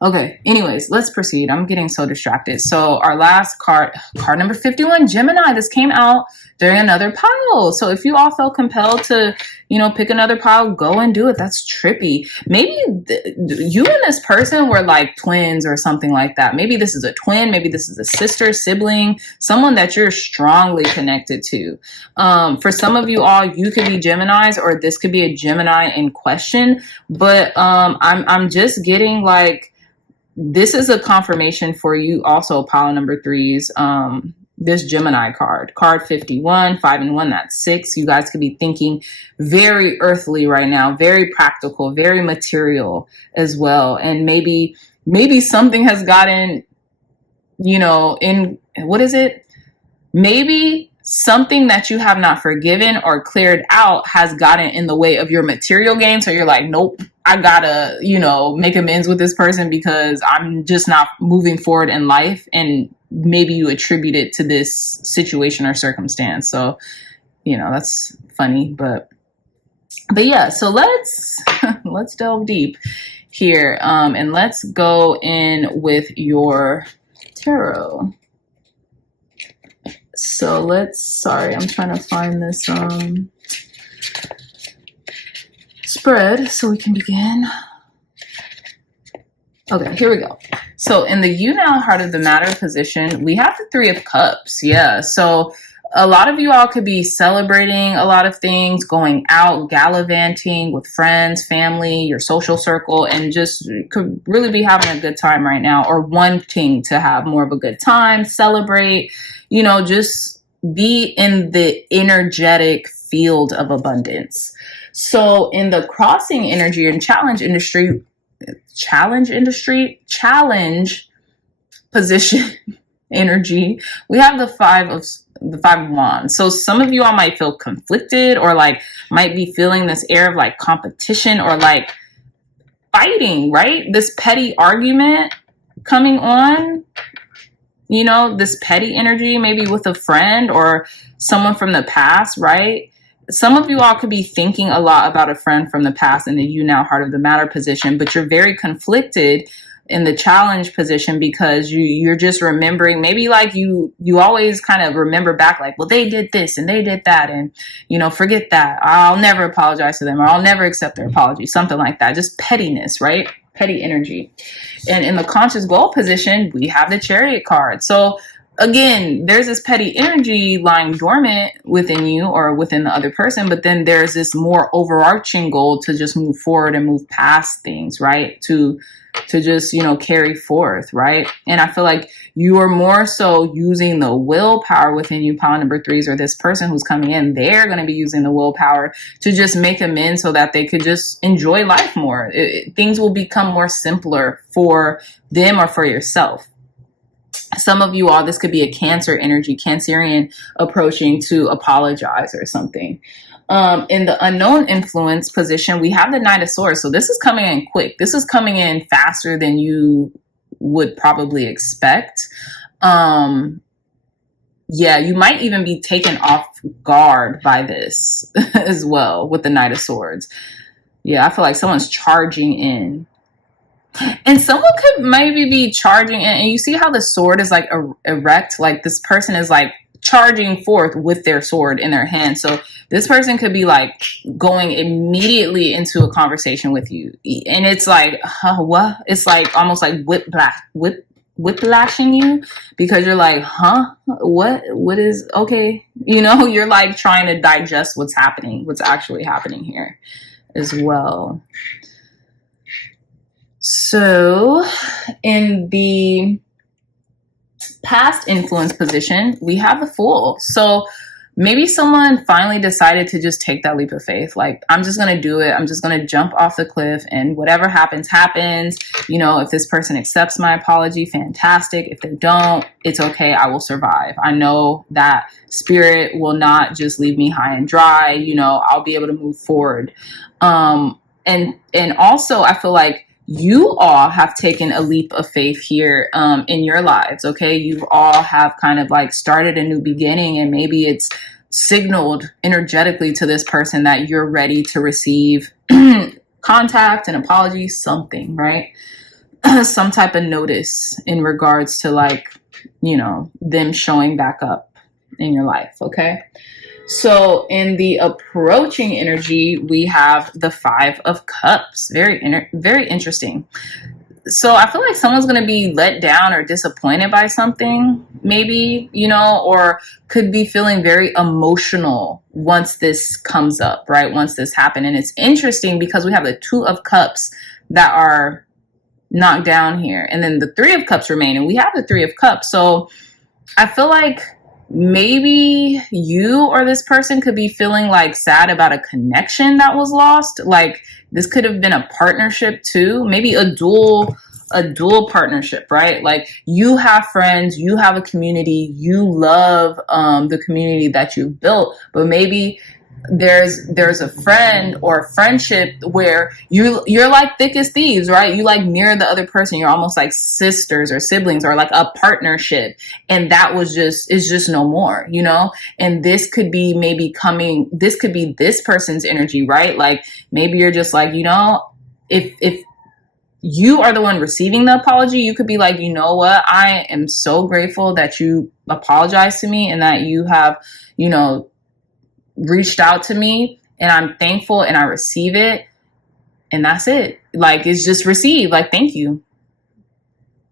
Okay, anyways, let's proceed. I'm getting so distracted. So our last card number 51, Gemini, this came out during another pile. So if you all felt compelled to, pick another pile, go and do it. That's trippy. Maybe you and this person were like twins or something like that. Maybe this is a twin. Maybe this is a sister, sibling, someone that you're strongly connected to. For some of you all, you could be Geminis, or this could be a Gemini in question. But I'm just getting like, this is a confirmation for you also, pile number 3s. This Gemini card 51, 5 and 1, that's 6. You guys could be thinking very earthly right now, very practical, very material as well. And maybe something has gotten, in, what is it? Maybe something that you have not forgiven or cleared out has gotten in the way of your material gain. So you're like, nope, I gotta, make amends with this person because I'm just not moving forward in life. And maybe you attribute it to this situation or circumstance. So, that's funny, but yeah, so let's delve deep here. And let's go in with your tarot. So I'm trying to find this spread so we can begin. Okay, here we go. So in the you now heart of the matter position, we have the 3 of Cups. Yeah, so a lot of you all could be celebrating a lot of things, going out, gallivanting with friends, family, your social circle, and just could really be having a good time right now, or wanting to have more of a good time, celebrate, just be in the energetic field of abundance. So in the crossing energy and challenge position energy, we have the 5 of Wands. So some of you all might feel conflicted, or like might be feeling this air of like competition or like fighting, right? This petty argument coming on, this petty energy, maybe with a friend or someone from the past, right? Some of you all could be thinking a lot about a friend from the past in the you now heart of the matter position, but you're very conflicted in the challenge position because you're just remembering, maybe like you always kind of remember back like, well, they did this and they did that, and forget that, I'll never apologize to them, or I'll never accept their apology, something like that. Just pettiness, right? Petty energy. And in the conscious goal position, we have the Chariot card. So again, there's this petty energy lying dormant within you or within the other person, but then there's this more overarching goal to just move forward and move past things, right? To just, carry forth, right? And I feel like you are more so using the willpower within you, pile number 3s, or this person who's coming in, they're going to be using the willpower to just make amends so that they could just enjoy life more. Things will become more simpler for them or for yourself. Some of you all, this could be a Cancer energy, Cancerian approaching to apologize or something. In the unknown influence position, we have the Knight of Swords. So this is coming in quick. This is coming in faster than you would probably expect. Yeah, you might even be taken off guard by this as well with the Knight of Swords. Yeah, I feel like someone's charging in. And someone could maybe be charging in, and you see how the sword is like erect, like this person is like charging forth with their sword in their hand. So this person could be like going immediately into a conversation with you, and it's like what? It's like almost like whiplashing you because you're like, huh, what is okay? You know, you're like trying to digest what's actually happening here as well. So in the past influence position, we have the Fool. So maybe someone finally decided to just take that leap of faith. Like, I'm just going to do it. I'm just going to jump off the cliff, and whatever happens, happens. You know, if this person accepts my apology, fantastic. If they don't, it's okay. I will survive. I know that spirit will not just leave me high and dry. You know, I'll be able to move forward. And also I feel like you all have taken a leap of faith here in your lives, okay? You all have kind of like started a new beginning, and maybe it's signaled energetically to this person that you're ready to receive contact, an apology, something, right? Some type of notice in regards to like, you know, them showing back up in your life, okay? So in the approaching energy, we have the Five of Cups. Very interesting. So I feel like someone's going to be let down or disappointed by something, maybe, you know, or could be feeling very emotional once this comes up, right? Once this happened. And it's interesting because we have the Two of Cups that are knocked down here, and then the Three of Cups remain, and we have the Three of Cups. So I feel like maybe you or this person could be feeling like sad about a connection that was lost. Like, this could have been a partnership too, maybe a dual partnership, right? Like, you have friends, you have a community, you love the community that you built, but maybe there's a friend or a friendship where you're like thick as thieves, right? You like mirror the other person. You're almost like sisters or siblings, or like a partnership, and that is just no more, you know? And this could be this could be this person's energy, right? Like, maybe you're just like, you know, if you are the one receiving the apology, you could be like, you know what, I am so grateful that you apologized to me and that you have, you know, reached out to me, and I'm thankful and I receive it, and that's it. Like, it's just received. Like, thank you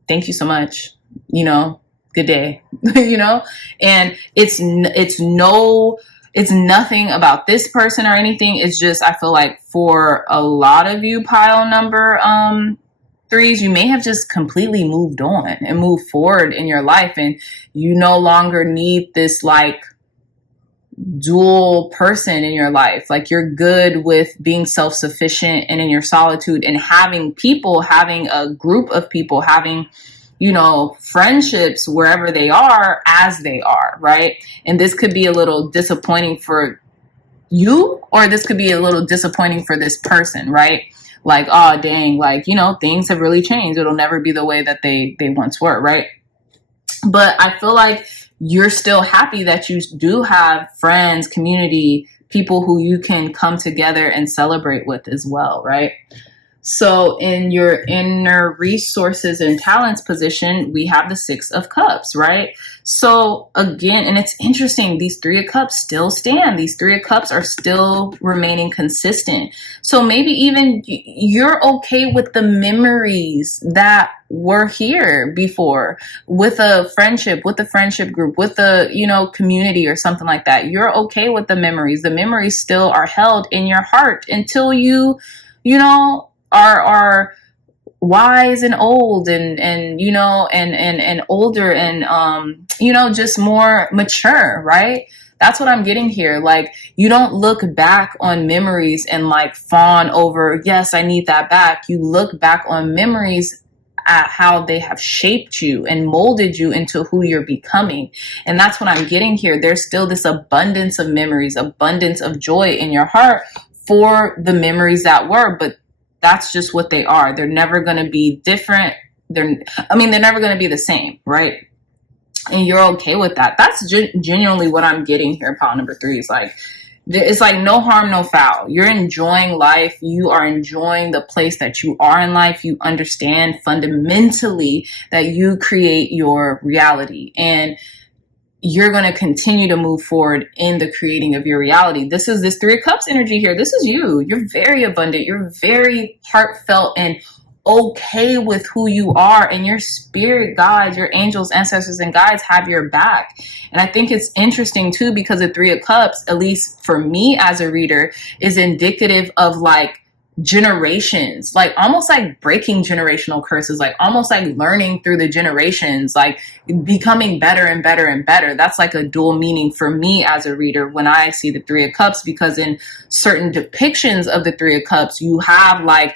so much, you know, good day. You know, and it's nothing about this person or anything. It's just, I feel like for a lot of you pile number threes, you may have just completely moved on and moved forward in your life, and you no longer need this like dual person in your life. Like, you're good with being self-sufficient and in your solitude, and having a group of people, having, you know, friendships wherever they are as they are, right? And this could be a little disappointing for you, or this could be a little disappointing for this person, right? Like, oh dang, like, you know, things have really changed. It'll never be the way that they once were, right? But I feel like you're still happy that you do have friends, community, people who you can come together and celebrate with as well, right? So in your inner resources and talents position, we have the Six of Cups, right? So again, and it's interesting, these Three of Cups still stand. These Three of Cups are still remaining consistent. So maybe even you're okay with the memories that were here before, with a friendship, with the friendship group, with the, you know, community or something like that. You're okay with the memories. The memories still are held in your heart until you know, are wise and old and you know, and older and you know, just more mature, right? That's what I'm getting here. Like, you don't look back on memories and like fawn over, yes, I need that back. You look back on memories at how they have shaped you and molded you into who you're becoming. And that's what I'm getting here. There's still this abundance of memories, abundance of joy in your heart for the memories that were, but that's just what they are. They're never going to be different. They're never going to be the same, right? And you're okay with that. That's genuinely what I'm getting here. Pile number three is like, it's like no harm, no foul. You're enjoying life. You are enjoying the place that you are in life. You understand fundamentally that you create your reality, and you're going to continue to move forward in the creating of your reality. This is this Three of Cups energy here. This is you. You're very abundant. You're very heartfelt and okay with who you are, and your spirit guides, your angels, ancestors, and guides have your back. And I think it's interesting too, because the Three of Cups, at least for me as a reader, is indicative of like generations, like almost like breaking generational curses, like almost like learning through the generations, like becoming better and better and better. That's like a dual meaning for me as a reader when I see the Three of Cups, because in certain depictions of the Three of Cups, you have like,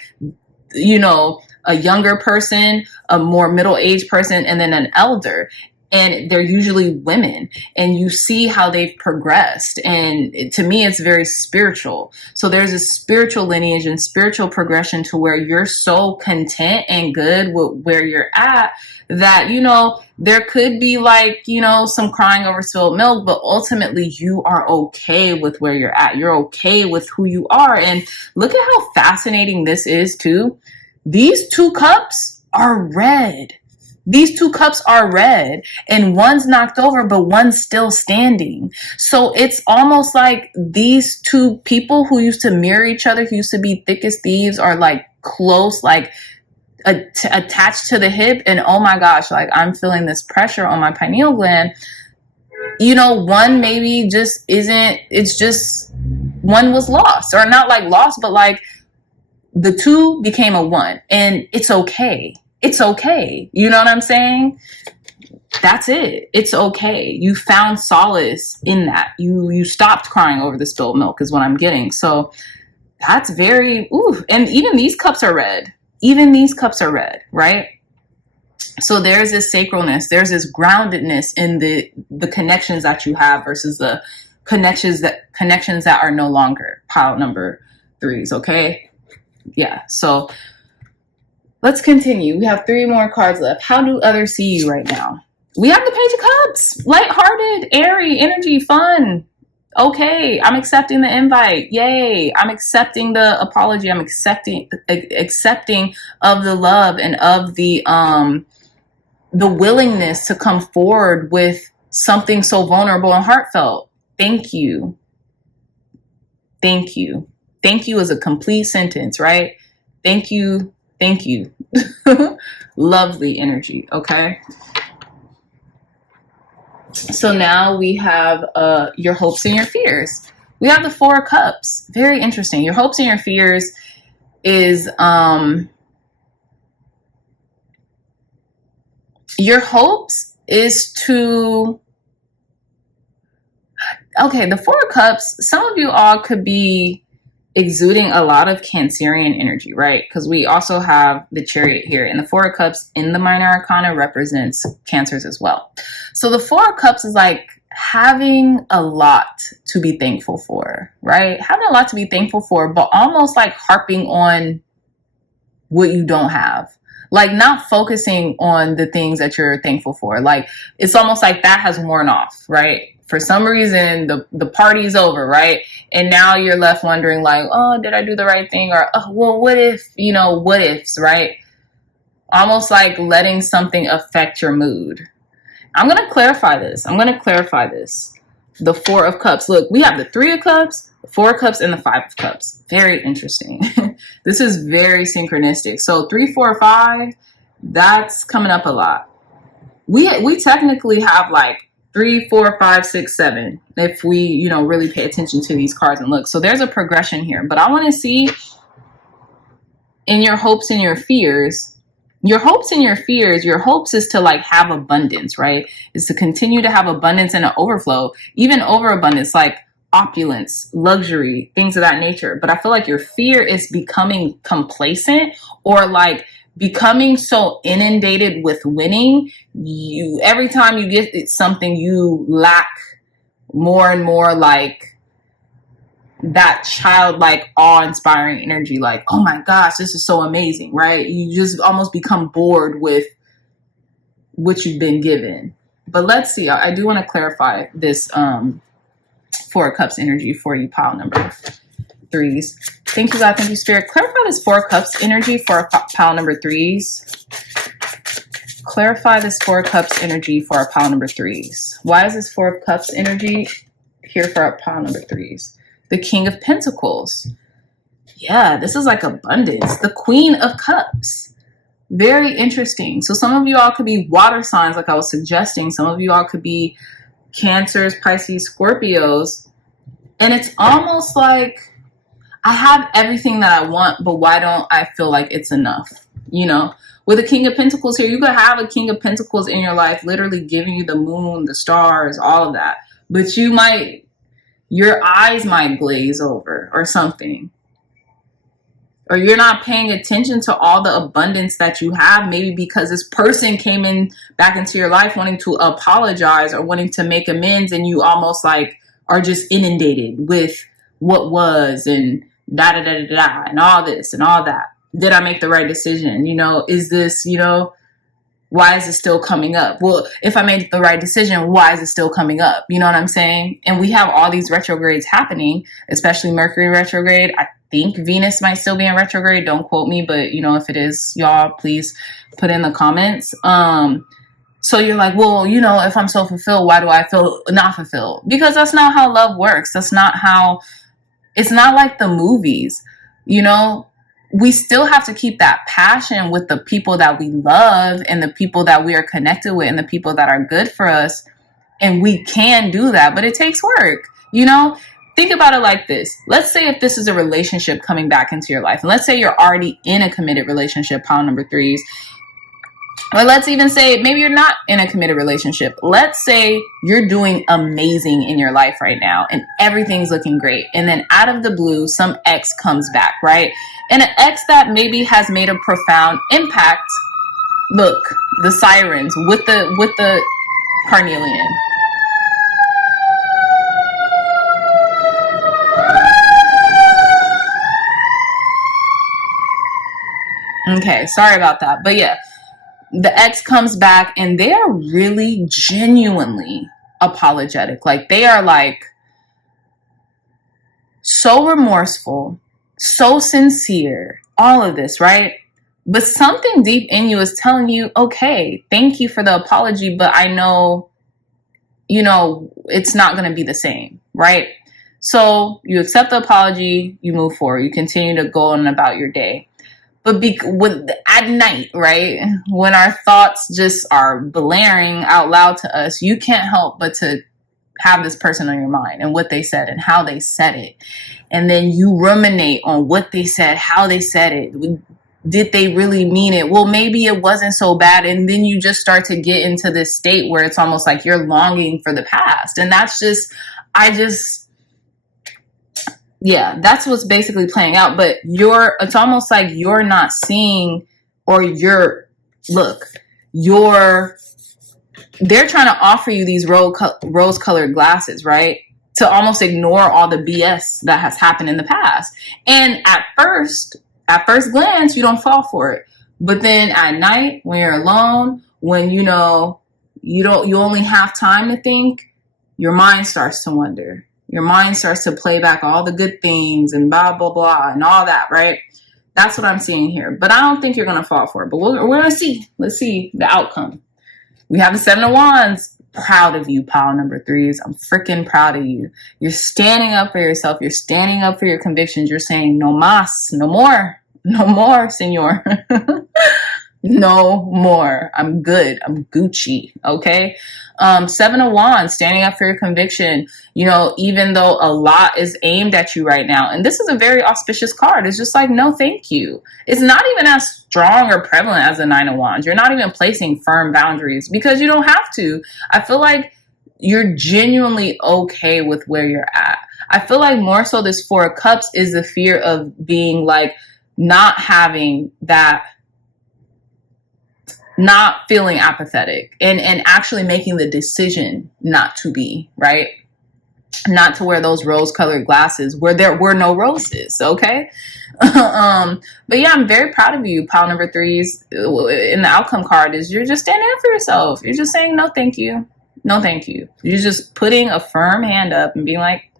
you know, a younger person, a more middle-aged person, and then an elder. And they're usually women, and you see how they've progressed. And to me, it's very spiritual. So there's a spiritual lineage and spiritual progression to where you're so content and good with where you're at that, you know, there could be like, you know, some crying over spilled milk, but ultimately you are okay with where you're at. You're okay with who you are. And look at how fascinating this is too. These two cups are red. These two cups are red, and one's knocked over, but one's still standing. So it's almost like these two people who used to mirror each other, who used to be thick as thieves, are like close, like attached to the hip. And oh my gosh, like I'm feeling this pressure on my pineal gland. You know, one maybe just isn't, it's just one was lost, or not like lost, but like the two became a one, and it's okay. It's okay. You know what I'm saying? That's it. It's okay. You found solace in that. You stopped crying over the spilled milk is what I'm getting. So that's very, ooh. And even these cups are red. Even these cups are red, right? So there's this sacralness. There's this groundedness in the connections that you have versus the connections that are no longer pile number threes. Okay. Yeah. So let's continue. We have 3 more cards left. How do others see you right now? We have the Page of Cups. Lighthearted, airy, energy, fun. Okay, I'm accepting the invite. Yay. I'm accepting the apology. I'm accepting of the love and of the willingness to come forward with something so vulnerable and heartfelt. Thank you. Thank you. Thank you is a complete sentence, right? Thank you. Thank you. Lovely energy. Okay. So now we have your hopes and your fears. We have the 4 of Cups. Very interesting. Your hopes and your fears is your hopes is to, okay, the 4 of Cups, some of you all could be exuding a lot of Cancerian energy, right? Because we also have the Chariot here, and the 4 of Cups in the Minor Arcana represents Cancers as well. So the 4 of Cups is like having a lot to be thankful for, right? Having a lot to be thankful for, but almost like harping on what you don't have. Like not focusing on the things that you're thankful for. Like it's almost like that has worn off, right? For some reason, the party's over, right? And now you're left wondering like, oh, did I do the right thing? Or, oh, well, what if, you know, what ifs, right? Almost like letting something affect your mood. I'm going to clarify this. The 4 of Cups. Look, we have the 3 of Cups, the 4 of Cups, and the 5 of Cups. Very interesting. This is very synchronistic. So 3, 4, 5, that's coming up a lot. We technically have like 3, 4, 5, 6, 7. If we, you know, really pay attention to these cards and look. So there's a progression here. But I want to see in your hopes and your fears. Your hopes and your fears, your hopes is to like have abundance, right? Is to continue to have abundance and an overflow, even overabundance, like opulence, luxury, things of that nature. But I feel like your fear is becoming complacent or like becoming so inundated with winning. You, every time you get something, you lack more and more like that childlike, awe-inspiring energy, like, oh my gosh, this is so amazing, right? You just almost become bored with what you've been given. But let's see, I do want to clarify this 4 of Cups energy for you, pile number 3s. Thank you, God. Thank you, Spirit. Clarify this 4 of Cups energy for pile number 3s. Clarify this 4 of Cups energy for our pile number 3s. Why is this 4 of Cups energy here for our pile number 3s? The King of Pentacles. Yeah, this is like abundance. The Queen of Cups. Very interesting. So some of you all could be water signs, like I was suggesting. Some of you all could be Cancers, Pisces, Scorpios. And it's almost like I have everything that I want, but why don't I feel like it's enough? You know, with a King of Pentacles here, you could have a King of Pentacles in your life, literally giving you the moon, the stars, all of that. But your eyes might glaze over or something. Or you're not paying attention to all the abundance that you have, maybe because this person came back into your life wanting to apologize or wanting to make amends, and you almost like are just inundated with what was and da da da da da and all this and all that. Did I make the right decision? You know, is this, you know, why is it still coming up? Well, if I made the right decision, why is it still coming up? You know what I'm saying? And we have all these retrogrades happening, especially Mercury retrograde. I think Venus might still be in retrograde. Don't quote me, but you know, if it is, y'all, please put in the comments. So you're like, well, you know, if I'm so fulfilled, why do I feel not fulfilled? Because that's not how love works. That's not how, it's not like the movies, you know. We still have to keep that passion with the people that we love and the people that we are connected with and the people that are good for us. And we can do that, but it takes work, you know. Think about it like this. Let's say if this is a relationship coming back into your life, and let's say you're already in a committed relationship, pile number 3s. Or let's even say maybe you're not in a committed relationship. Let's say you're doing amazing in your life right now and everything's looking great. And then out of the blue, some ex comes back, right? And an ex that maybe has made a profound impact. Look, the sirens with the Carnelian. Okay, sorry about that. But yeah, the ex comes back and they are really genuinely apologetic. Like they are like so remorseful, so sincere, all of this, right? But something deep in you is telling you, okay, thank you for the apology, but I know, you know, it's not going to be the same, right? So you accept the apology, you move forward, you continue to go on about your day. But at night, right, when our thoughts just are blaring out loud to us, you can't help but to have this person on your mind and what they said and how they said it. And then you ruminate on what they said, how they said it. Did they really mean it? Well, maybe it wasn't so bad. And then you just start to get into this state where it's almost like you're longing for the past. And that's just, yeah, that's what's basically playing out. But it's almost like you're not seeing, or they're trying to offer you these rose-colored glasses, right? To almost ignore all the BS that has happened in the past. And at first glance, you don't fall for it. But then at night, when you're alone, when you know, you only have time to think, your mind starts to wonder. Your mind starts to play back all the good things and blah, blah, blah, and all that, right? That's what I'm seeing here. But I don't think you're going to fall for it. But we're going to see. Let's see the outcome. We have the 7 of Wands. Proud of you, pile number 3s. I'm freaking proud of you. You're standing up for yourself. You're standing up for your convictions. You're saying, no más, no more. No more, senor. No more. I'm good. I'm Gucci. Okay. 7 of Wands, standing up for your conviction. You know, even though a lot is aimed at you right now, and this is a very auspicious card. It's just like, no, thank you. It's not even as strong or prevalent as the 9 of Wands. You're not even placing firm boundaries because you don't have to. I feel like you're genuinely okay with where you're at. I feel like more so this 4 of Cups is the fear of being like, not having that, not feeling apathetic and actually making the decision not to be, right? Not to wear those rose-colored glasses where there were no roses, okay? But yeah, I'm very proud of you, pile number 3s. In the outcome card is you're just standing up for yourself. You're just saying, no, thank you. No, thank you. You're just putting a firm hand up and being like,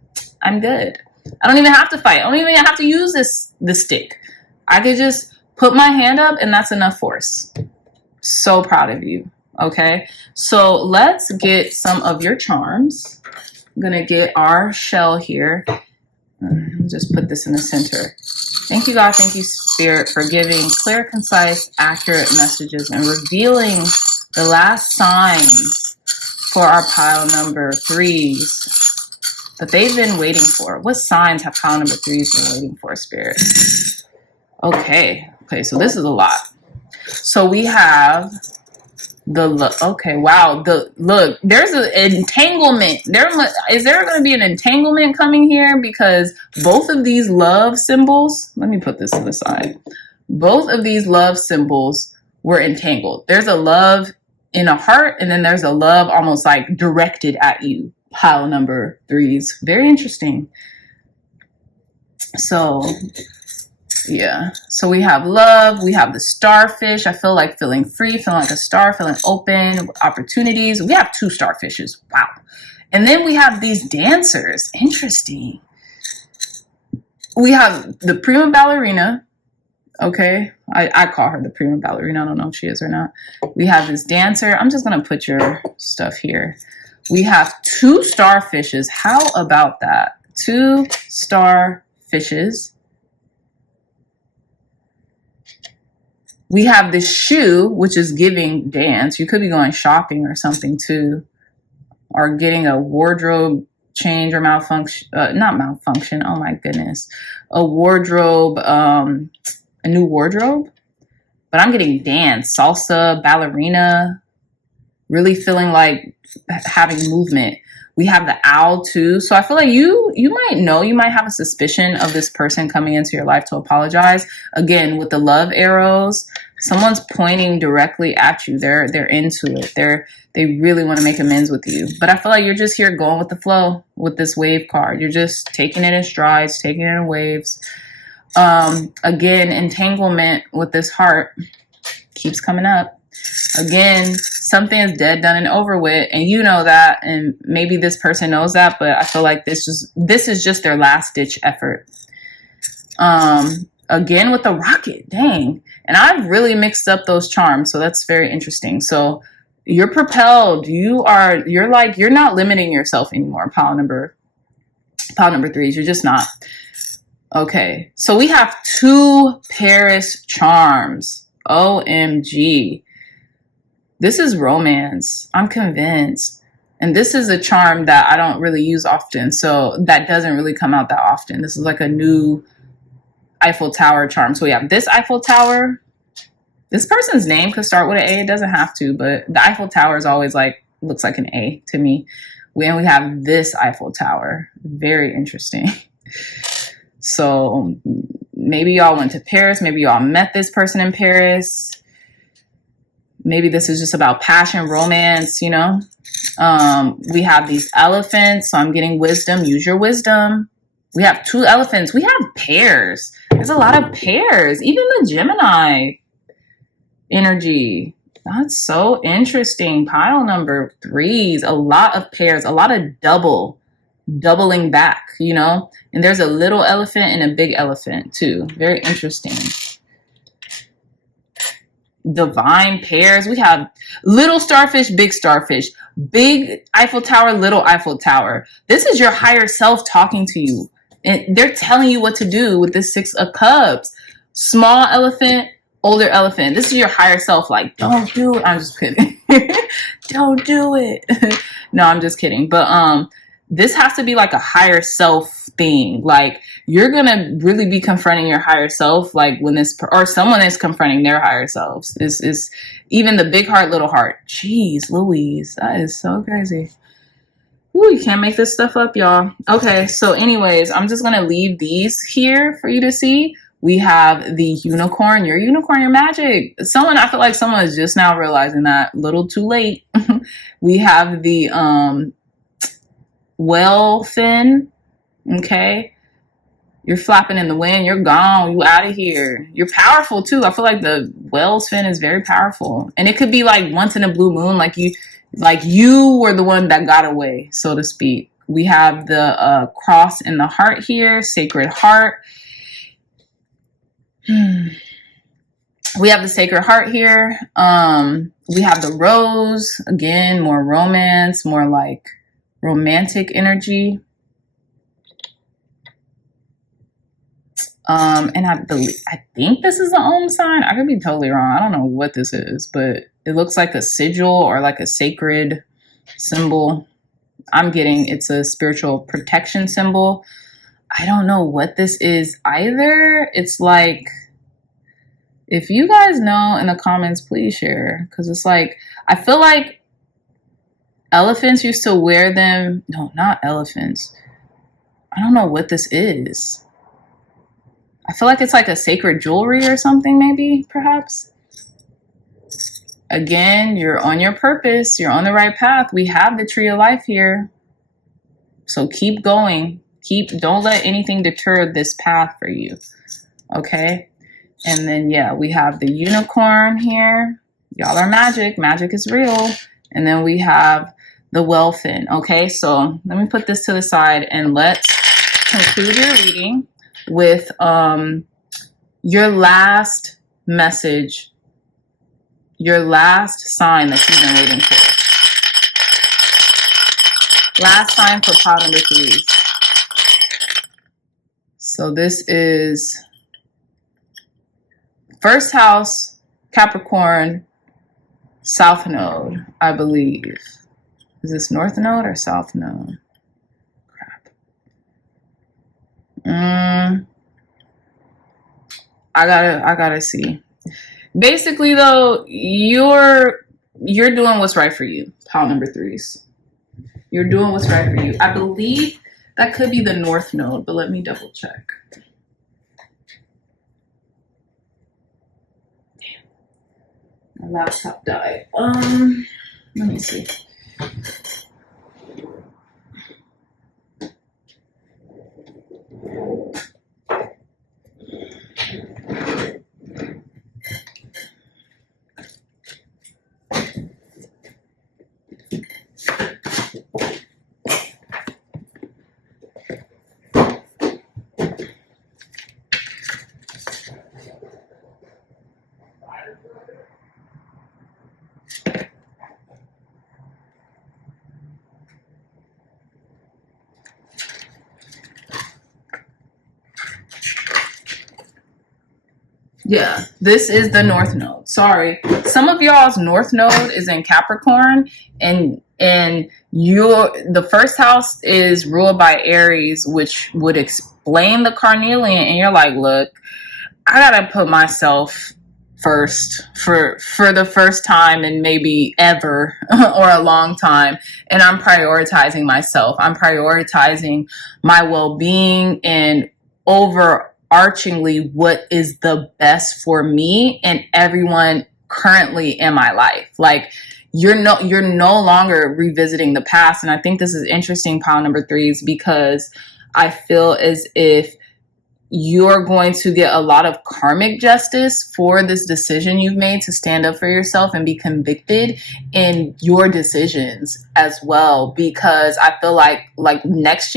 I'm good. I don't even have to fight. I don't even have to use the stick. I could just put my hand up and that's enough force. So proud of you. Okay. So let's get some of your charms. I'm going to get our shell here. Just put this in the center. Thank you, God. Thank you, Spirit, for giving clear, concise, accurate messages and revealing the last signs for our pile number 3s that they've been waiting for. What signs have pile number 3s been waiting for, Spirit? Okay, so this is a lot. So we have okay, wow. Look, there's an entanglement. Is there going to be an entanglement coming here? Because both of these love symbols, let me put this to the side. Both of these love symbols were entangled. There's a love in a heart, and then there's a love almost like directed at you. Pile number 3s. Very interesting. So yeah, so we have love, we have the starfish. I feel like feeling free, feeling like a star, feeling open, opportunities. We have 2 starfishes. Wow. And then we have these dancers. Interesting. We have the prima ballerina. Okay, I call her the prima ballerina. I don't know if she is or not. We have this dancer. I'm just going to put your stuff here. We have 2 starfishes. How about that? 2 starfishes. We have the shoe, which is giving dance. You could be going shopping or something too, or getting a wardrobe change or malfunction, not malfunction. Oh my goodness. A wardrobe, a new wardrobe, but I'm getting dance, salsa, ballerina, really feeling like having movement. We have the owl too. So I feel like you might have a suspicion of this person coming into your life to apologize. Again, with the love arrows, someone's pointing directly at you. They're into it. They really want to make amends with you. But I feel like you're just here going with the flow with this wave card. You're just taking it in strides, taking it in waves. Again, entanglement with this heart keeps coming up. Again, something is dead, done, and over with, and you know that, and maybe this person knows that, but I feel like this is just their last ditch effort. Again with the rocket, dang, and I've really mixed up those charms, so that's very interesting. So you're propelled. You're not limiting yourself anymore. Pile number 3s. You're just not. Okay, so we have 2 Paris charms. OMG. This is romance. I'm convinced. And this is a charm that I don't really use often. So that doesn't really come out that often. This is like a new Eiffel Tower charm. So we have this Eiffel Tower. This person's name could start with an A. It doesn't have to, but the Eiffel Tower is always looks like an A to me. We have this Eiffel Tower. Very interesting. So maybe y'all went to Paris. Maybe y'all met this person in Paris. Maybe this is just about passion, romance, you know. We have these elephants. So I'm getting wisdom. Use your wisdom. We have 2 elephants. We have pairs. There's a lot of pairs. Even the Gemini energy. That's so interesting. Pile number 3s. A lot of pairs. A lot of doubling back, you know. And there's a little elephant and a big elephant too. Very interesting. Divine pairs. We have little starfish, big Eiffel Tower, little Eiffel Tower. This is your higher self talking to you, and they're telling you what to do with this 6 of Cups. Small elephant, older elephant. This is your higher self, like, don't do it. I'm just kidding. Don't do it. No, I'm just kidding. But this has to be like a higher self thing. Like, you're gonna really be confronting your higher self, like when or someone is confronting their higher selves. This is even the big heart, little heart. Jeez Louise, that is so crazy. Ooh, you can't make this stuff up, y'all. Okay, so anyways, I'm just gonna leave these here for you to see. We have the unicorn. Your unicorn, your magic. I feel like someone is just now realizing that. A little too late. We have the whale fin. Okay. You're flapping in the wind. You're gone. You out of here. You're powerful too. I feel like the whale's fin is very powerful. And it could be like once in a blue moon, like you were the one that got away, so to speak. We have the cross in the heart here, sacred heart. We have the sacred heart here. We have the rose. Again, more romance, more like romantic energy. And I think this is the sign. I could be totally wrong. I don't know what this is, but it looks like a sigil or like a sacred symbol. I'm getting it's a spiritual protection symbol. I don't know what this is either. It's like, if you guys know in the comments, please share. Because it's like, I feel like elephants used to wear them. No, not elephants. I don't know what this is. I feel like it's like a sacred jewelry or something, maybe, perhaps. Again, you're on your purpose. You're on the right path. We have the tree of life here. So keep going. Don't let anything deter this path for you. Okay? And then, yeah, we have the unicorn here. Y'all are magic. Magic is real. And then we have the wellfin. Okay? So let me put this to the side and let's conclude your reading with your last message, your last sign that you've been waiting for. Last sign for pile number 3. So this is first house, Capricorn, south node, I believe. Is this north node or south node? I gotta see. Basically though, you're doing what's right for you, pile number 3s. You're doing what's right for you. I believe that could be the north node, but let me double check. Damn. My laptop died. Let me see. Yeah, this is the north node. Sorry. Some of y'all's north node is in Capricorn, and the first house is ruled by Aries, which would explain the Carnelian, and you're like, look, I gotta put myself first for the first time and maybe ever or a long time, and I'm prioritizing myself. I'm prioritizing my well-being and overarchingly what is the best for me and everyone currently in my life. Like, you're no longer revisiting the past. And I think this is interesting, pile number 3s, because I feel as if you're going to get a lot of karmic justice for this decision you've made to stand up for yourself and be convicted in your decisions as well. Because I feel like next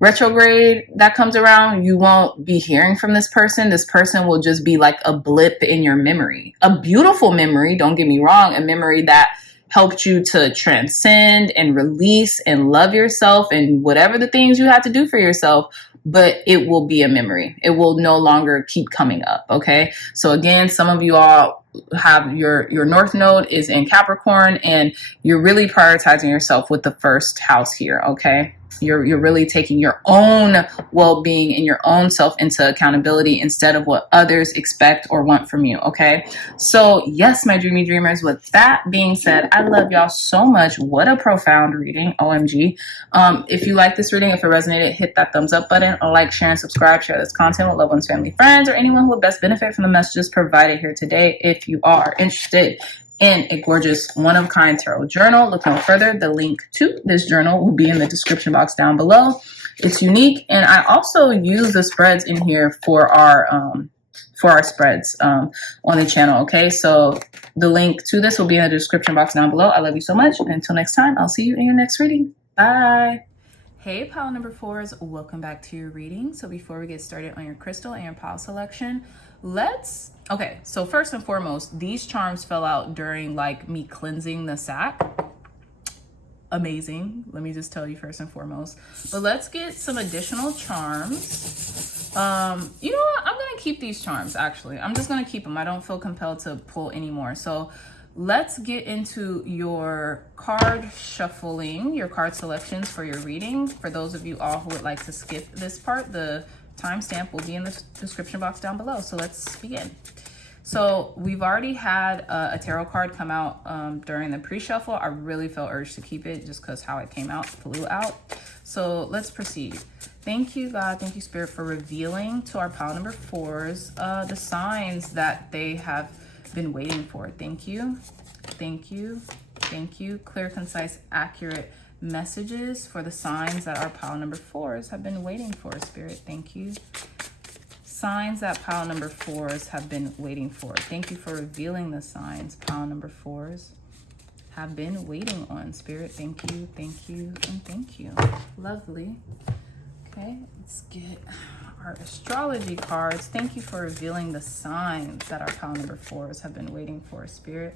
retrograde that comes around, you won't be hearing from this person. This person will just be like a blip in your memory. A beautiful memory, don't get me wrong, a memory that helped you to transcend and release and love yourself and whatever the things you had to do for yourself. But it will be a memory. It will no longer keep coming up. Okay. So again, some of you all have your north node is in Capricorn, and you're really prioritizing yourself with the first house here. Okay. You're really taking your own well-being and your own self into accountability instead of what others expect or want from you. Okay. So yes, my dreamy dreamers, with that being said, I love y'all so much. What a profound reading. OMG. If you like this reading, if it resonated, hit that thumbs up button, like, share, and subscribe. Share this content with loved ones, family, friends, or anyone who would best benefit from the messages provided here today. If you are interested in a gorgeous one-of-kind tarot journal, look no further. The link to this journal will be in the description box down below. It's unique, and I also use the spreads in here for our spreads on the channel. Okay, so the link to this will be in the description box down below. I love you so much, and until next time, I'll see you in your next reading. Bye. Hey, pile number 4s, welcome back to your reading. So before we get started on your crystal and your pile selection, okay, so first and foremost, these charms fell out during like me cleansing the sack. Amazing. Let me just tell you first and foremost. But let's get some additional charms You know what? I'm going to keep these charms, actually. I'm just going to keep them. I don't feel compelled to pull anymore. So let's get into your card shuffling, your card selections for your reading. For those of you all who would like to skip this part, the timestamp will be in the description box down below. So let's begin. So we've already had a tarot card come out during the pre-shuffle. I really felt urged to keep it just because how it came out flew out. So let's proceed. Thank you, God. Thank you, Spirit, for revealing to our pile number 4s the signs that they have been waiting for. Thank you. Thank you. Thank you. Clear, concise, accurate messages for the signs that our pile number 4s have been waiting for, Spirit. Thank you. Signs that pile number 4s have been waiting for. Thank you for revealing the signs pile number 4s have been waiting on, Spirit. Thank you, and thank you. Lovely. Okay, let's get our astrology cards. Thank you for revealing the signs that our pile number 4s have been waiting for, Spirit.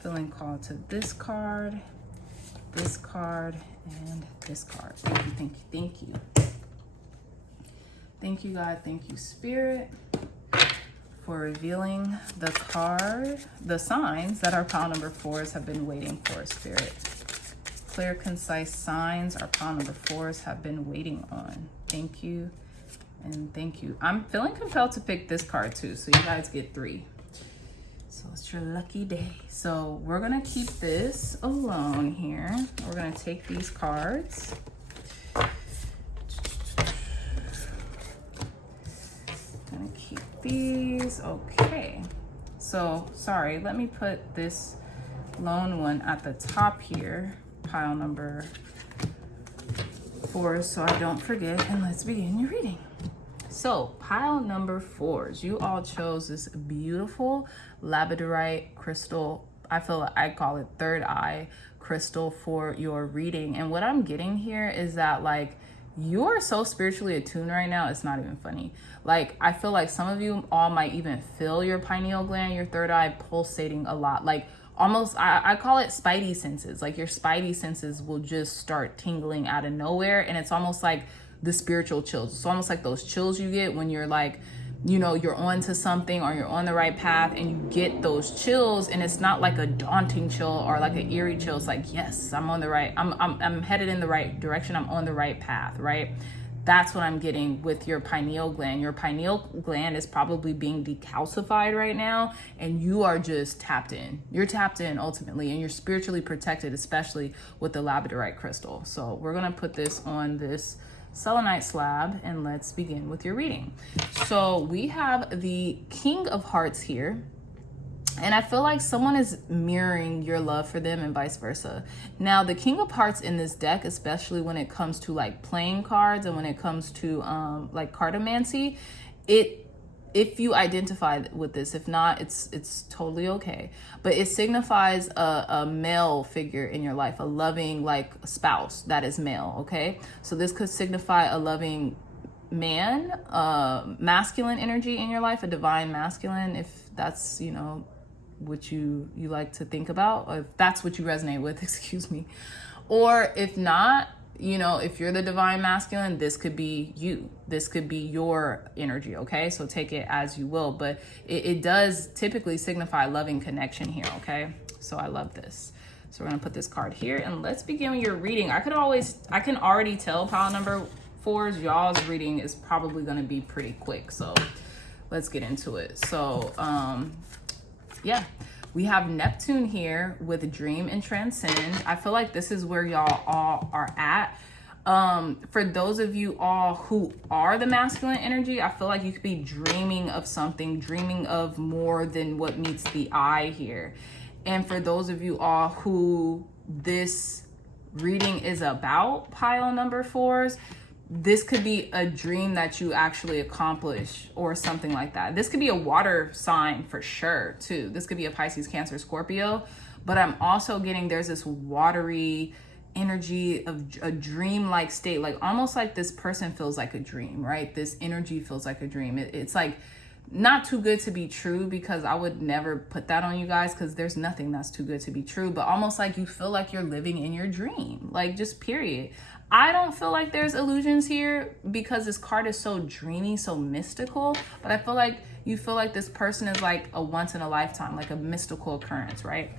Feeling called to this card, and this card. Thank you, thank you, thank you. Thank you, God. Thank you, Spirit, for revealing the signs that our pile number 4s have been waiting for, Spirit. Clear, concise signs our pile number 4s have been waiting on. Thank you, and thank you. I'm feeling compelled to pick this card too, so you guys get 3. So it's your lucky day. So we're gonna keep this alone here. We're gonna take these cards. Gonna keep these. Okay, so sorry, let me put this lone one at the top here, pile number 4, so I don't forget, and let's begin your reading. So pile number 4s, you all chose this beautiful Labradorite crystal. I call it third eye crystal for your reading. And what I'm getting here is that, like, you are so spiritually attuned right now, it's not even funny. Like, I feel like some of you all might even feel your pineal gland, your third eye pulsating a lot. Like, almost, I call it spidey senses. Like, your spidey senses will just start tingling out of nowhere. And it's almost like the spiritual chills. It's almost like those chills you get when you're like, you know, you're onto something or you're on the right path and you get those chills, and it's not like a daunting chill or like an eerie chill. It's like, yes, I'm on the right, I'm headed in the right direction. I'm on the right path, right? That's what I'm getting with your pineal gland. Your pineal gland is probably being decalcified right now, and you are just tapped in. You're tapped in ultimately, and you're spiritually protected, especially with the Labradorite crystal. So we're gonna put this on this selenite slab, and let's begin with your reading. So we have the King of Hearts here, and I feel like someone is mirroring your love for them and vice versa. Now, the King of Hearts in this deck, especially when it comes to like playing cards and when it comes to like cartomancy, if you identify with this, if not, it's totally okay. But it signifies a male figure in your life, a loving like spouse that is male, okay? So this could signify a loving man, masculine energy in your life, a divine masculine, if that's, you know, what you like to think about, or if that's what you resonate with, excuse me. Or if not, you know, if you're the divine masculine, this could be you. This could be your energy, okay? So take it as you will, but it does typically signify loving connection here, okay? So I love this. So we're gonna put this card here, and let's begin with your reading. I can already tell pile number 4s, y'all's reading is probably gonna be pretty quick. So let's get into it. So yeah. We have Neptune here with Dream and Transcend. I feel like this is where y'all all are at. For those of you all who are the masculine energy, I feel like you could be dreaming of something, dreaming of more than what meets the eye here. And for those of you all who this reading is about, pile number 4s, this could be a dream that you actually accomplish or something like that. This could be a water sign for sure too. This could be a Pisces, Cancer, Scorpio, but I'm also getting there's this watery energy of a dream-like state, like almost like this person feels like a dream, right? This energy feels like a dream. It's like not too good to be true, because I would never put that on you guys, because there's nothing that's too good to be true, but almost like you feel like you're living in your dream, like just period. I don't feel like there's illusions here because this card is so dreamy, so mystical, but I feel like you feel like this person is like a once in a lifetime, like a mystical occurrence, right?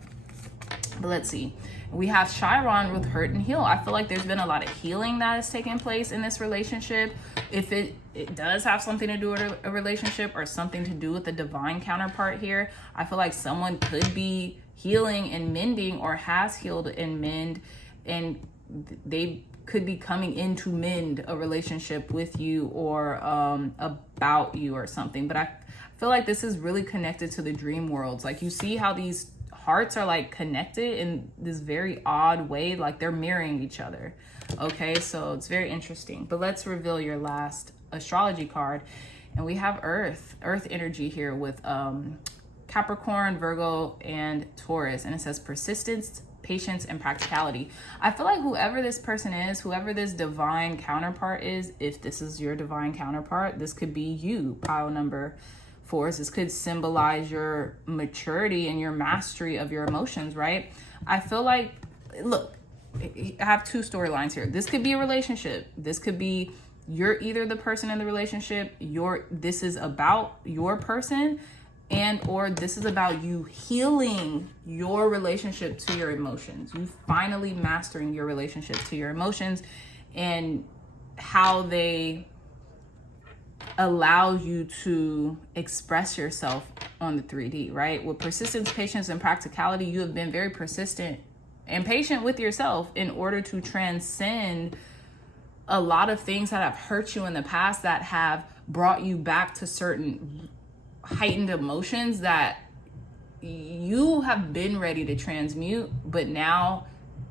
But let's see. We have Chiron with hurt and heal. I feel like there's been a lot of healing that has taken place in this relationship. If it does have something to do with a relationship or something to do with the divine counterpart here, I feel like someone could be healing and mending or has healed and mend, and they could be coming in to mend a relationship with you or about you or something. But I feel like this is really connected to the dream worlds. Like, you see how these hearts are like connected in this very odd way, like they're mirroring each other. Okay, so it's very interesting. But let's reveal your last astrology card, and we have earth energy here with Capricorn, Virgo, and Taurus, and it says persistence, patience, and practicality. I feel like whoever this person is, whoever this divine counterpart is, if this is your divine counterpart, this could be you, pile number 4. This could symbolize your maturity and your mastery of your emotions, right? I feel like, look, I have two storylines here. This could be a relationship. This could be you're either the person in the relationship, this is about your person, and or this is about you healing your relationship to your emotions. You finally mastering your relationship to your emotions and how they allow you to express yourself on the 3D, right? With persistence, patience, and practicality, you have been very persistent and patient with yourself in order to transcend a lot of things that have hurt you in the past, that have brought you back to certain heightened emotions that you have been ready to transmute, but now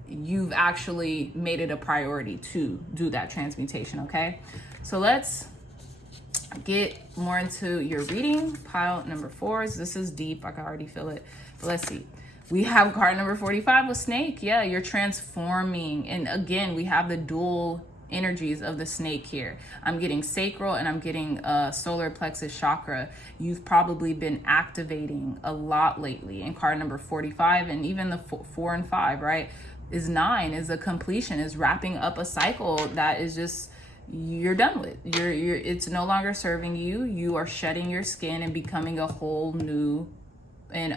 you've actually made it a priority to do that transmutation. Okay, so let's get more into your reading. Pile number 4. This is deep. I can already feel it. But let's see. We have card number 45 with snake. Yeah, you're transforming. And again, we have the dual energies of the snake here. I'm getting sacral and I'm getting solar plexus chakra. You've probably been activating a lot lately. And card number 45 and even the 4 and 5, right, is 9, is a completion, is wrapping up a cycle that is just, you're done with. You're it's no longer serving you. You are shedding your skin and becoming a whole new, and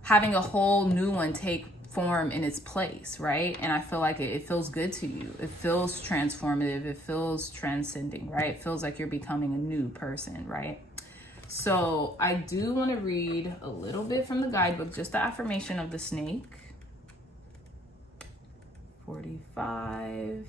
having a whole new one take form in its place, right? And I feel like it feels good to you. It feels transformative. It feels transcending, right? It feels like you're becoming a new person, right? So I do want to read a little bit from the guidebook, just the affirmation of the snake. 45.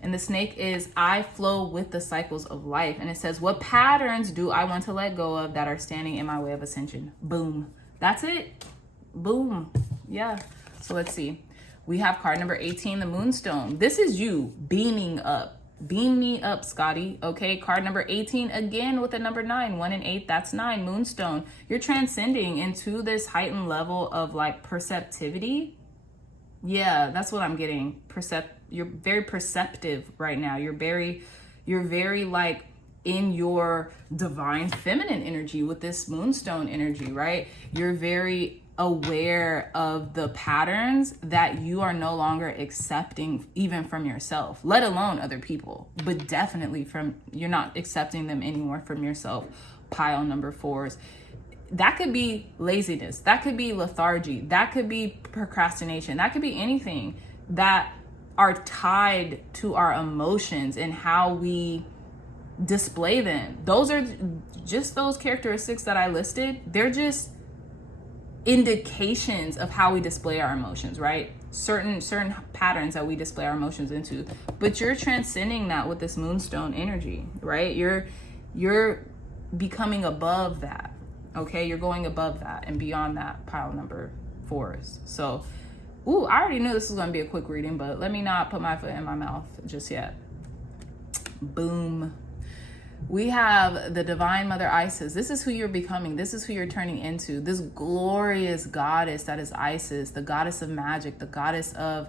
And the snake is, I flow with the cycles of life. And it says, what patterns do I want to let go of that are standing in my way of ascension? Boom. That's it. Boom. Yeah. So let's see. We have card number 18, the Moonstone. This is you beaming up. Beam me up, Scotty. Okay. Card number 18, again with the number 9. 1 and 8, that's 9. Moonstone. You're transcending into this heightened level of like perceptivity. Yeah, that's what I'm getting. You're very perceptive right now. You're very like in your divine feminine energy with this Moonstone energy, right? You're very aware of the patterns that you are no longer accepting even from yourself, let alone other people, but definitely you're not accepting them anymore from yourself. Pile number 4s. That could be laziness. That could be lethargy. That could be procrastination. That could be anything that are tied to our emotions and how we display them. Those are just those characteristics that I listed. They're just indications of how we display our emotions, right? Certain patterns that we display our emotions into. But you're transcending that with this Moonstone energy, right? You're becoming above that. Okay, you're going above that and beyond that. Pile number 4s. So, I already knew this was going to be a quick reading, but let me not put my foot in my mouth just yet. Boom. We have the Divine Mother Isis. This is who you're becoming. This is who you're turning into. This glorious goddess that is Isis, the goddess of magic, the goddess of,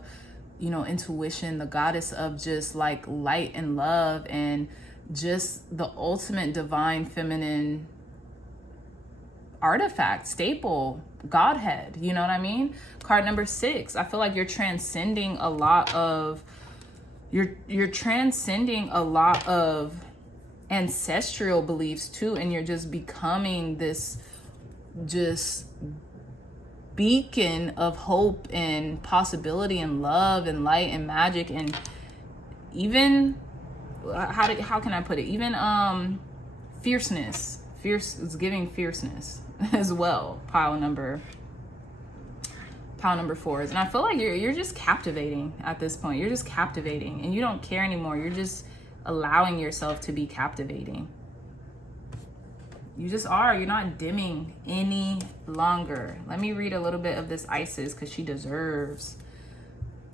intuition, the goddess of just like light and love and just the ultimate divine feminine artifact, staple, Godhead. You know what I mean? Card number 6. I feel like you're transcending a lot of You're transcending a lot of ancestral beliefs too, and you're just becoming this just beacon of hope and possibility and love and light and magic, and even how can I put it, even fierceness. Is giving fierceness as well. Pile number 4s. And I feel like you're just captivating at this point. You're just captivating, and you don't care anymore. You're just allowing yourself to be captivating. You just are. You're not dimming any longer. Let me read a little bit of this Isis, because she deserves.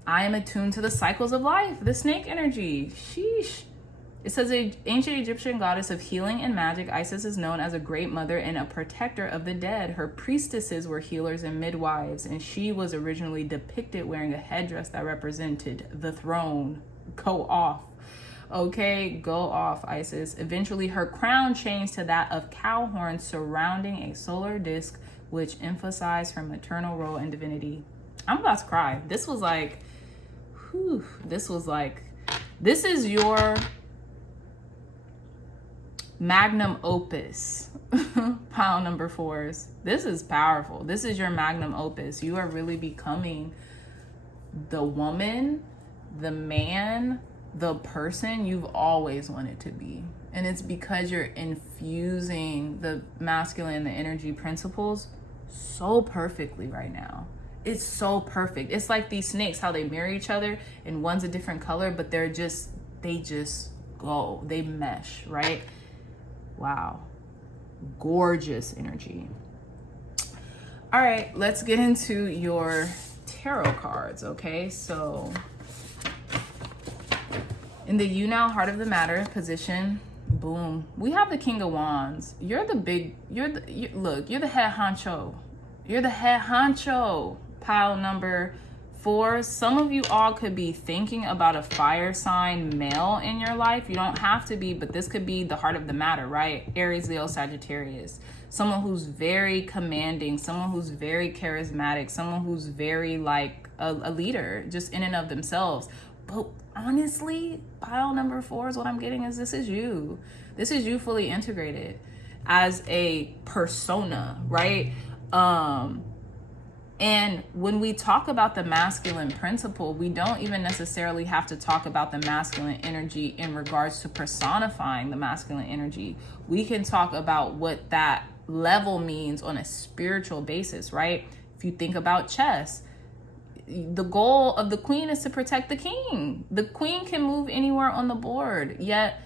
I am attuned to the cycles of life. The snake energy. Sheesh. It says, an ancient Egyptian goddess of healing and magic, Isis is known as a great mother and a protector of the dead. Her priestesses were healers and midwives, and she was originally depicted wearing a headdress that represented the throne. Go off. Okay, go off, Isis. Eventually, her crown changed to that of cow horns surrounding a solar disc, which emphasized her maternal role in divinity. I'm about to cry. This was like, whew, this is your magnum opus. Pile number 4s. This is powerful. This is your magnum opus. You are really becoming the woman, the man, the person you've always wanted to be. And it's because you're infusing the masculine, the energy principles so perfectly right now. It's so perfect. It's like these snakes, how they mirror each other, and one's a different color, but they just go, they mesh, right? Wow. Gorgeous energy. All right, let's get into your tarot cards, okay? So in the you now heart of the matter position, boom, we have the King of Wands. You're the head honcho. You're the head honcho. Pile number 4. Some of you all could be thinking about a fire sign male in your life. You don't have to be, but this could be the heart of the matter, right? Aries, Leo, Sagittarius. Someone who's very commanding, someone who's very charismatic, someone who's very like a leader just in and of themselves. But honestly, pile number 4 is what I'm getting is this is you. This is you fully integrated as a persona, right? And when we talk about the masculine principle, we don't even necessarily have to talk about the masculine energy in regards to personifying the masculine energy. We can talk about what that level means on a spiritual basis, right? If you think about chess, the goal of the queen is to protect the king. The queen can move anywhere on the board, yet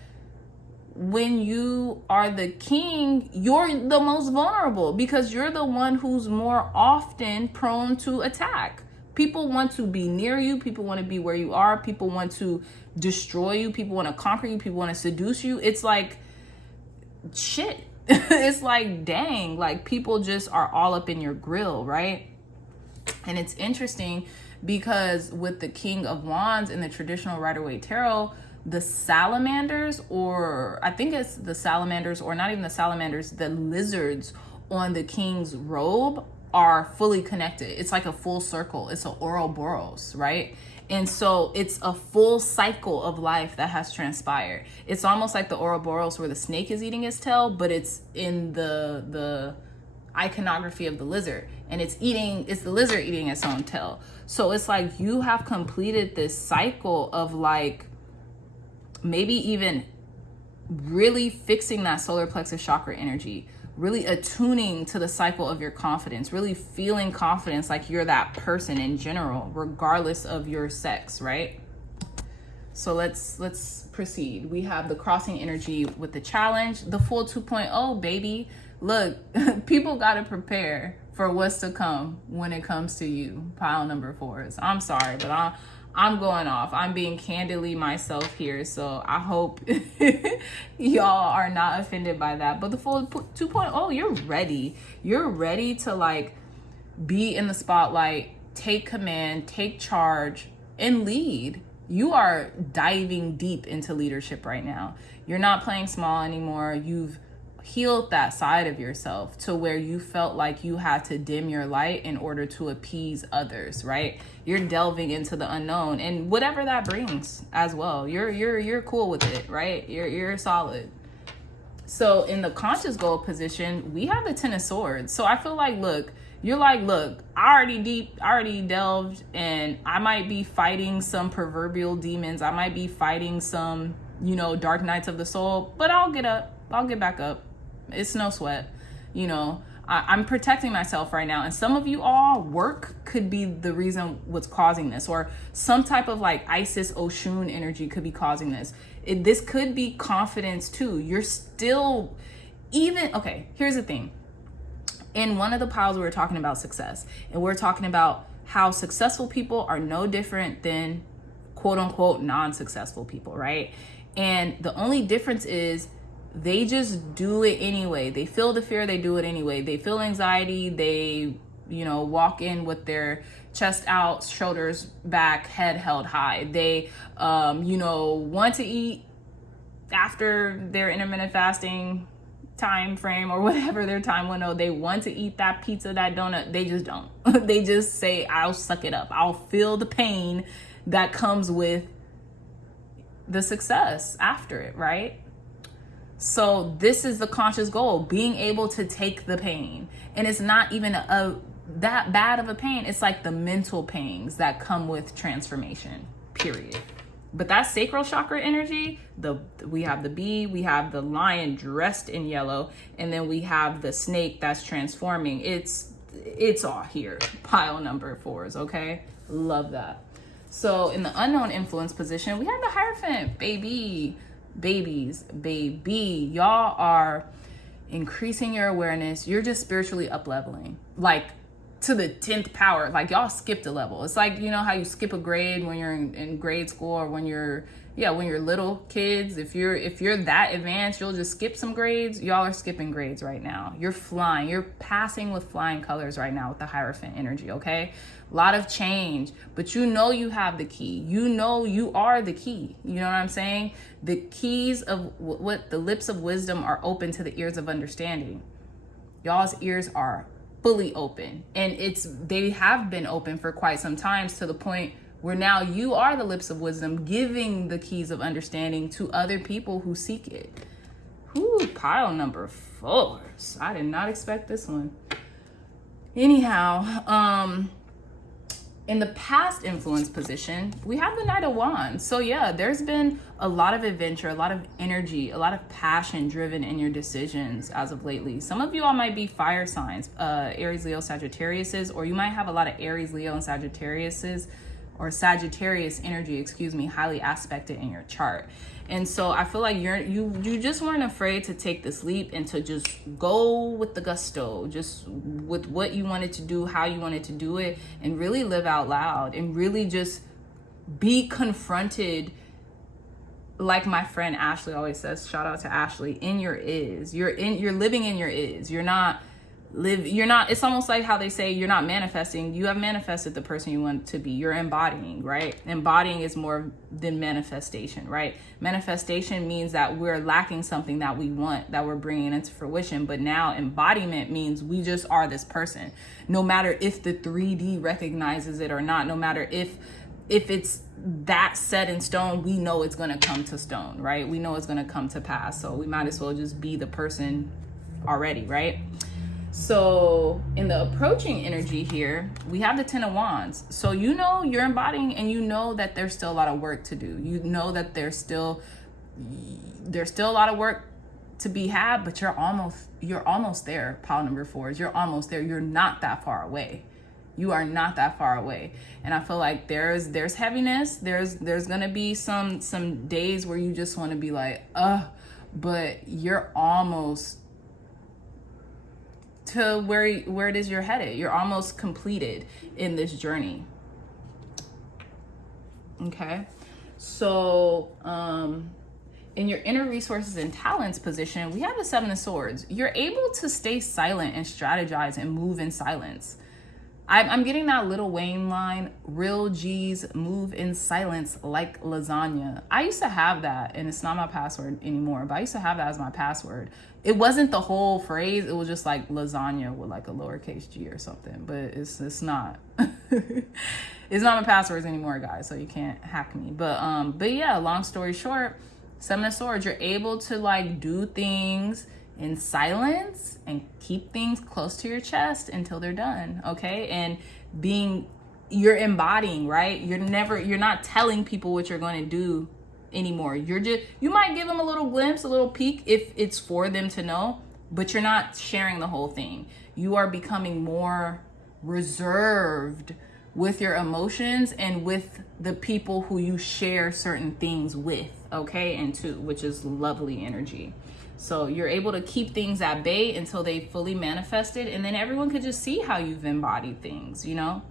when you are the king, you're the most vulnerable because you're the one who's more often prone to attack. People want to be near you. People want to be where you are. People want to destroy you. People want to conquer you. People want to seduce you. It's like, shit. It's like, dang, like people just are all up in your grill, right? And it's interesting because with the King of Wands in the traditional Rider-Waite Tarot, the salamanders, or I think it's the salamanders, or not even the salamanders, the lizards on the king's robe are fully connected. It's like a full circle. It's an Ouroboros, right? And so it's a full cycle of life that has transpired. It's almost like the Ouroboros where the snake is eating its tail, but it's in the iconography of the lizard, and it's the lizard eating its own tail. So it's like you have completed this cycle of like maybe even really fixing that solar plexus chakra energy, really attuning to the cycle of your confidence, really feeling confidence like you're that person in general, regardless of your sex, right? So let's proceed. We have the crossing energy with the challenge, the full 2.0, baby. Look, people got to prepare for what's to come when it comes to you, pile number 4s. I'm sorry, but I'm going off. I'm being candidly myself here, so I hope y'all are not offended by that. But the full 2.0, you're ready. You're ready to like be in the spotlight, take command, take charge, and lead. You are diving deep into leadership right now. You're not playing small anymore. You've healed that side of yourself to where you felt like you had to dim your light in order to appease others, right? You're delving into the unknown, and whatever that brings as well. You're cool with it, right? You're solid. So in the conscious goal position, we have the Ten of Swords. So I feel like, look, you're like, look, I already delved, and I might be fighting some proverbial demons. I might be fighting some, you know, dark nights of the soul, but I'll get up. I'll get back up. It's no sweat. You know, I'm protecting myself right now. And some of you all, work could be the reason what's causing this, or some type of like Isis Oshun energy could be causing this. This could be confidence too. You're still okay, here's the thing. In one of the piles, we were talking about success, and we're talking about how successful people are no different than quote unquote non-successful people, right? And the only difference is they just do it anyway. They feel the fear, they do it anyway. They feel anxiety, they, you know, walk in with their chest out, shoulders back, head held high. They, you know, want to eat after their intermittent fasting time frame or whatever their time window. They want to eat that pizza, that donut. They just don't. They just say, I'll suck it up. I'll feel the pain that comes with the success after it, right? So this is the conscious goal, being able to take the pain. And it's not even that bad of a pain. It's like the mental pains that come with transformation, period. But that sacral chakra energy, we have the bee, we have the lion dressed in yellow, and then we have the snake that's transforming. It's all here. Pile number 4s, okay? Love that. So in the unknown influence position, we have the Hierophant, baby. Y'all are increasing your awareness. You're just spiritually up leveling, like to the 10th power. Like y'all skipped a level. It's like, you know how you skip a grade when you're in grade school, or when you're little kids. If you're that advanced, you'll just skip some grades. Y'all are skipping grades right now. You're flying. You're passing with flying colors right now with the Hierophant energy, okay? A lot of change, but you know you have the key. You know you are the key. You know what I'm saying? The keys of what the lips of wisdom are open to the ears of understanding. Y'all's ears are fully open, and they have been open for quite some time, to the point where now you are the lips of wisdom, giving the keys of understanding to other people who seek it. Whew, pile number 4s. I did not expect this one. Anyhow, in the past influence position, we have the Knight of Wands. So yeah, there's been a lot of adventure, a lot of energy, a lot of passion driven in your decisions as of lately. Some of you all might be fire signs, Aries, Leo, Sagittariuses, or you might have a lot of Aries, Leo, and Sagittariuses, or Sagittarius energy, highly aspected in your chart. And so I feel like you just weren't afraid to take this leap and to just go with the gusto, just with what you wanted to do, how you wanted to do it, and really live out loud, and really just be confronted. Like my friend Ashley always says, shout out to Ashley, in your is. You're living in your is. You're not, it's almost like how they say you're not manifesting. You have manifested the person you want to be. You're embodying, right? Embodying is more than manifestation, right? Manifestation means that we're lacking something that we want, that we're bringing into fruition. But now embodiment means we just are this person. No matter if the 3D recognizes it or not, no matter if it's that set in stone, we know it's going to come to stone, right? We know it's going to come to pass. So we might as well just be the person already, right? So in the approaching energy here, we have the Ten of Wands. So you know you're embodying, and you know that there's still a lot of work to do. You know that there's still a lot of work to be had, but you're almost there, pile number 4s. You're almost there. You're not that far away. You are not that far away. And I feel like there's heaviness. There's gonna be some days where you just want to be like, but you're almost to where it is you're headed. You're almost completed in this journey. Okay, so in your inner resources and talents position, we have the 7 of Swords. You're able to stay silent and strategize and move in silence. I'm getting that Lil Wayne line, real G's move in silence like lasagna. I used to have that, and it's not my password anymore, but I used to have that as my password. It wasn't the whole phrase, it was just like lasagna with like a lowercase g or something, but it's not. It's not my passwords anymore, guys, so you can't hack me. But yeah, long story short, Seven of Swords, you're able to like do things in silence and keep things close to your chest until they're done, okay? And you're embodying, right? You're not telling people what you're going to do anymore. You might give them a little glimpse, a little peek if it's for them to know, but you're not sharing the whole thing. You are becoming more reserved with your emotions and with the people who you share certain things with, okay? And to, which is lovely energy. So you're able to keep things at bay until they fully manifested, and then everyone could just see how you've embodied things, you know?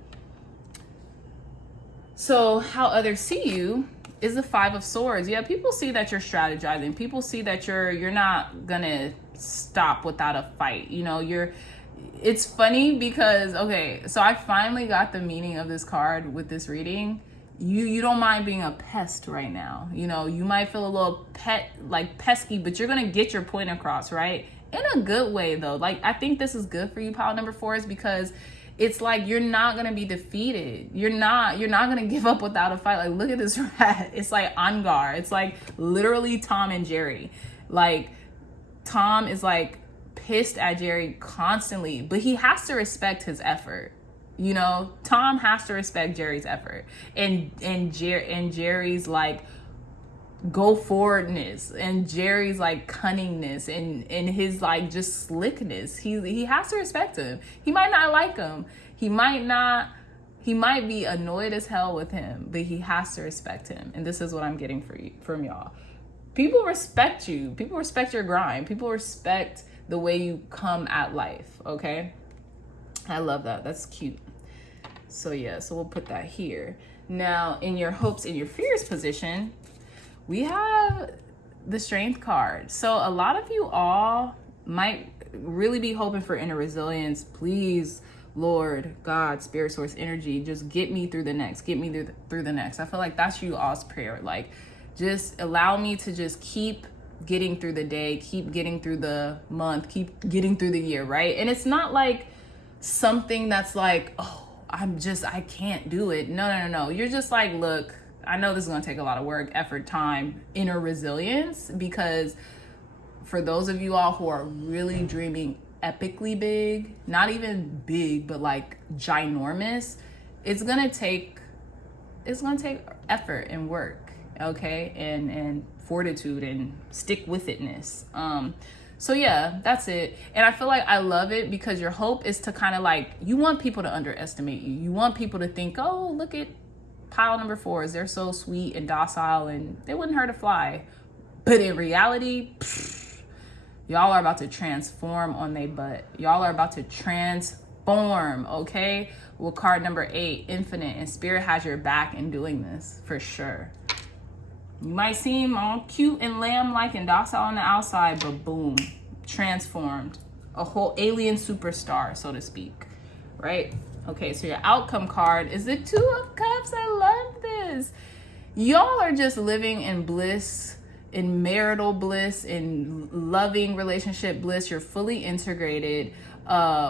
So how others see you is the Five of Swords. Yeah, people see that you're strategizing. People see that you're not gonna stop without a fight. You know, it's funny because, okay, so I finally got the meaning of this card with this reading. You don't mind being a pest right now. You know, you might feel a little pesky, but you're going to get your point across, right? In a good way, though. Like, I think this is good for you, pile number 4, is because it's like you're not going to be defeated. You're not going to give up without a fight. Like, look at this rat. It's like on guard. It's like literally Tom and Jerry. Like, Tom is like pissed at Jerry constantly, but he has to respect his effort. You know, Tom has to respect Jerry's effort, and Jerry's like go forwardness, and Jerry's like cunningness, and his like just slickness. He has to respect him. He might not like him. He might be annoyed as hell with him, but he has to respect him. And this is what I'm getting from y'all. People respect you. People respect your grind. People respect the way you come at life. Okay, I love that. That's cute. So yeah, so we'll put that here. Now, in your hopes and your fears position, we have the Strength card. So a lot of you all might really be hoping for inner resilience. Please, Lord, God, Spirit, Source, Energy, just get me through the next. Get me through the next. I feel like that's you all's prayer. Like, just allow me to just keep getting through the day, keep getting through the month, keep getting through the year, right? And it's not like something that's like, oh, I can't do it. No. You're just like, look, I know this is going to take a lot of work, effort, time, inner resilience, because for those of you all who are really dreaming epically big, not even big, but like ginormous, it's going to take effort and work, okay? And fortitude and stick with itness. So yeah, that's it. And I feel like I love it because your hope is to kind of like, you want people to underestimate you. You want people to think, oh, look at pile number 4s. They're so sweet and docile and they wouldn't hurt a fly. But in reality, y'all are about to transform on they butt. Y'all are about to transform, okay? With card number 8, Infinite, and Spirit has your back in doing this for sure. You might seem all cute and lamb-like and docile on the outside, but boom, transformed. A whole alien superstar, so to speak, right? Okay, so your outcome card is the 2 of Cups. I love this. Y'all are just living in bliss, in marital bliss, in loving relationship bliss. You're fully integrated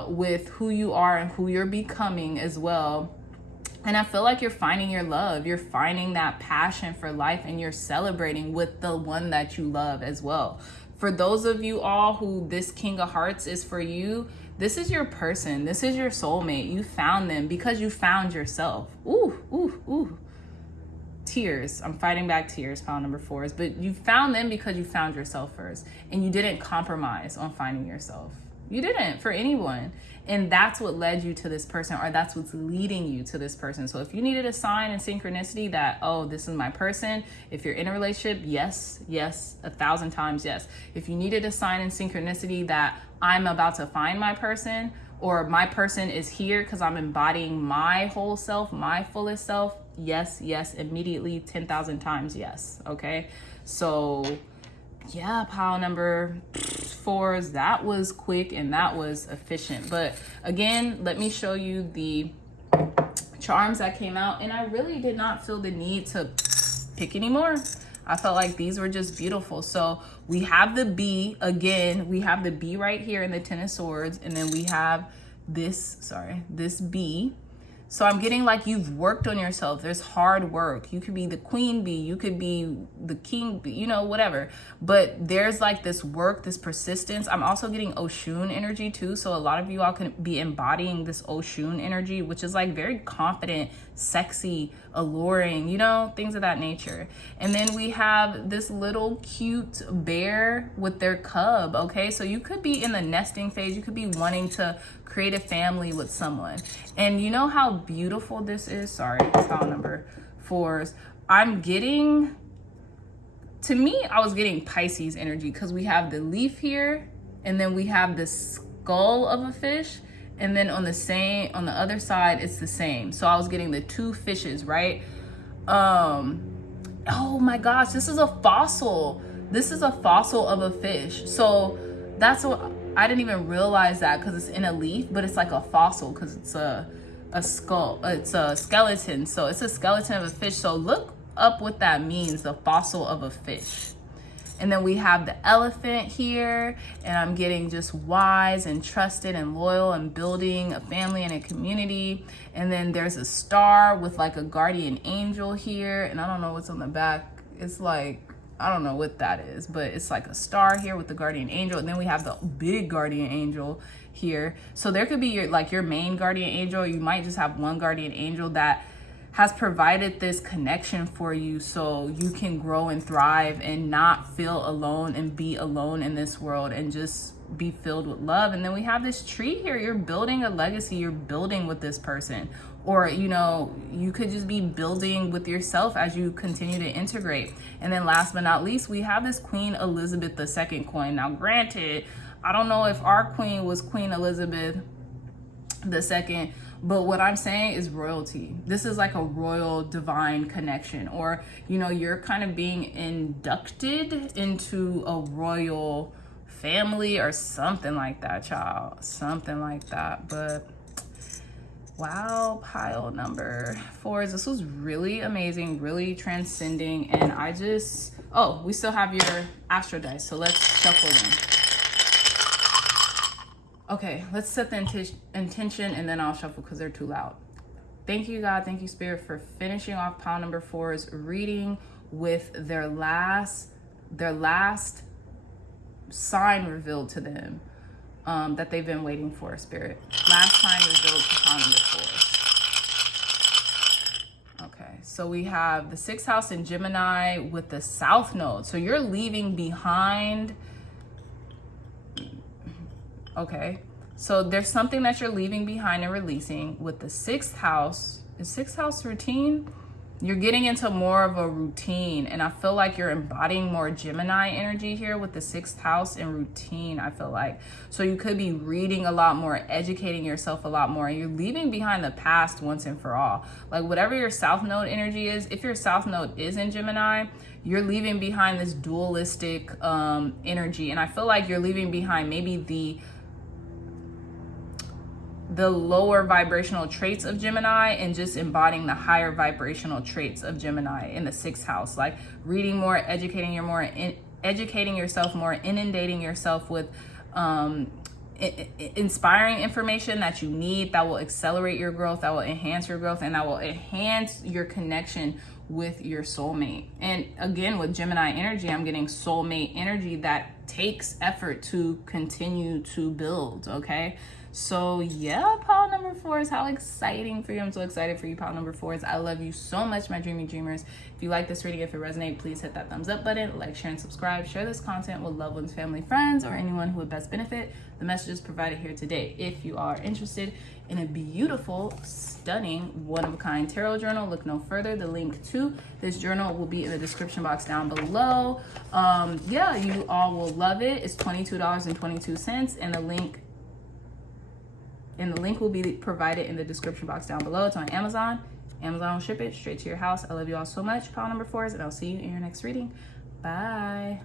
with who you are and who you're becoming as well. And I feel like you're finding your love. You're finding that passion for life, and you're celebrating with the one that you love as well. For those of you all who this King of Hearts is for you, this is your person. This is your soulmate. You found them because you found yourself. Ooh. Tears. I'm fighting back tears, pile number 4s. But you found them because you found yourself first. And you didn't compromise on finding yourself. You didn't for anyone. And that's what led you to this person, or that's what's leading you to this person. So if you needed a sign in synchronicity that, oh, this is my person. If you're in a relationship, yes, 1,000 times yes. If you needed a sign in synchronicity that I'm about to find my person, or my person is here because I'm embodying my whole self, my fullest self, yes, immediately 10,000 times yes, okay? So yeah, pile number 4 fours. That was quick and that was efficient. But again, let me show you the charms that came out, and I really did not feel the need to pick anymore. I felt like these were just beautiful. So we have the B again. We have the B right here in the Ten of Swords, and then we have this B. So I'm getting like you've worked on yourself. There's hard work. You could be the queen bee, you could be the king bee, you know, whatever. But there's like this work, this persistence. I'm also getting Oshun energy too. So a lot of you all can be embodying this Oshun energy, which is like very confident, sexy, alluring, you know, things of that nature. And then we have this little cute bear with their cub, okay? So you could be in the nesting phase. You could be wanting to create a family with someone. And you know how beautiful this is? Sorry, file number 4s. I'm getting, to me, I was getting Pisces energy because we have the leaf here, and then we have the skull of a fish, and then on the other side, it's the same. So I was getting the 2 fishes, right? Oh my gosh, this is a fossil. This is a fossil of a fish. So that's what, I didn't even realize that because it's in a leaf, but it's like a fossil because it's a skull, it's a skeleton. So it's a skeleton of a fish. So look up what that means, the fossil of a fish. And then we have the elephant here, and I'm getting just wise and trusted and loyal and building a family and a community. And then there's a star with like a guardian angel here, and I don't know what's on the back. It's like, I don't know what that is, but it's like a star here with the guardian angel. And then we have the big guardian angel here. So there could be your main guardian angel. You might just have one guardian angel that has provided this connection for you so you can grow and thrive and not feel alone and be alone in this world and just be filled with love. And then we have this tree here. You're building a legacy. You're building with this person. Or, you know, you could just be building with yourself as you continue to integrate. And then last but not least, we have this Queen Elizabeth II coin. Now, granted, I don't know if our queen was Queen Elizabeth II, but what I'm saying is royalty. This is like a royal divine connection, or, you know, you're kind of being inducted into a royal family or something like that, child. Something like that. But wow, pile number 4s. This was really amazing, really transcending. And I just, oh, we still have your astro dice. So let's shuffle them. Okay, let's set the intention and then I'll shuffle because they're too loud. Thank you, God. Thank you, Spirit, for finishing off pile number 4's reading with their last sign revealed to them that they've been waiting for, Spirit. Last sign revealed to pile number 4. Okay, so we have the 6th house in Gemini with the South Node. So you're leaving behind. Okay, so there's something that you're leaving behind and releasing with the 6th house. Is 6th house routine? You're getting into more of a routine, and I feel like you're embodying more Gemini energy here with the 6th house and routine, I feel like. So you could be reading a lot more, educating yourself a lot more, and you're leaving behind the past once and for all. Like whatever your South Node energy is, if your South Node is in Gemini, you're leaving behind this dualistic energy, and I feel like you're leaving behind maybe the lower vibrational traits of Gemini and just embodying the higher vibrational traits of Gemini in the 6th house, like reading more, educating yourself more, inundating yourself with inspiring information that you need, that will accelerate your growth, that will enhance your growth, and that will enhance your connection with your soulmate. And again, with Gemini energy, I'm getting soulmate energy that takes effort to continue to build, okay? So yeah, pile number 4s, how exciting for you. I'm so excited for you, pile number 4s. I love you so much, my dreamy dreamers. If you like this reading, if it resonates, please hit that thumbs up button, like, share, and subscribe. Share this content with loved ones, family, friends, or anyone who would best benefit the messages provided here today. If you are interested in a beautiful, stunning, one-of-a-kind tarot journal, look no further. The link to this journal will be in the description box down below. Yeah, you all will love it. It's $22.22, and the link will be provided in the description box down below. It's on Amazon. Amazon will ship it straight to your house. I love you all so much, pile number 4s, and I'll see you in your next reading. Bye.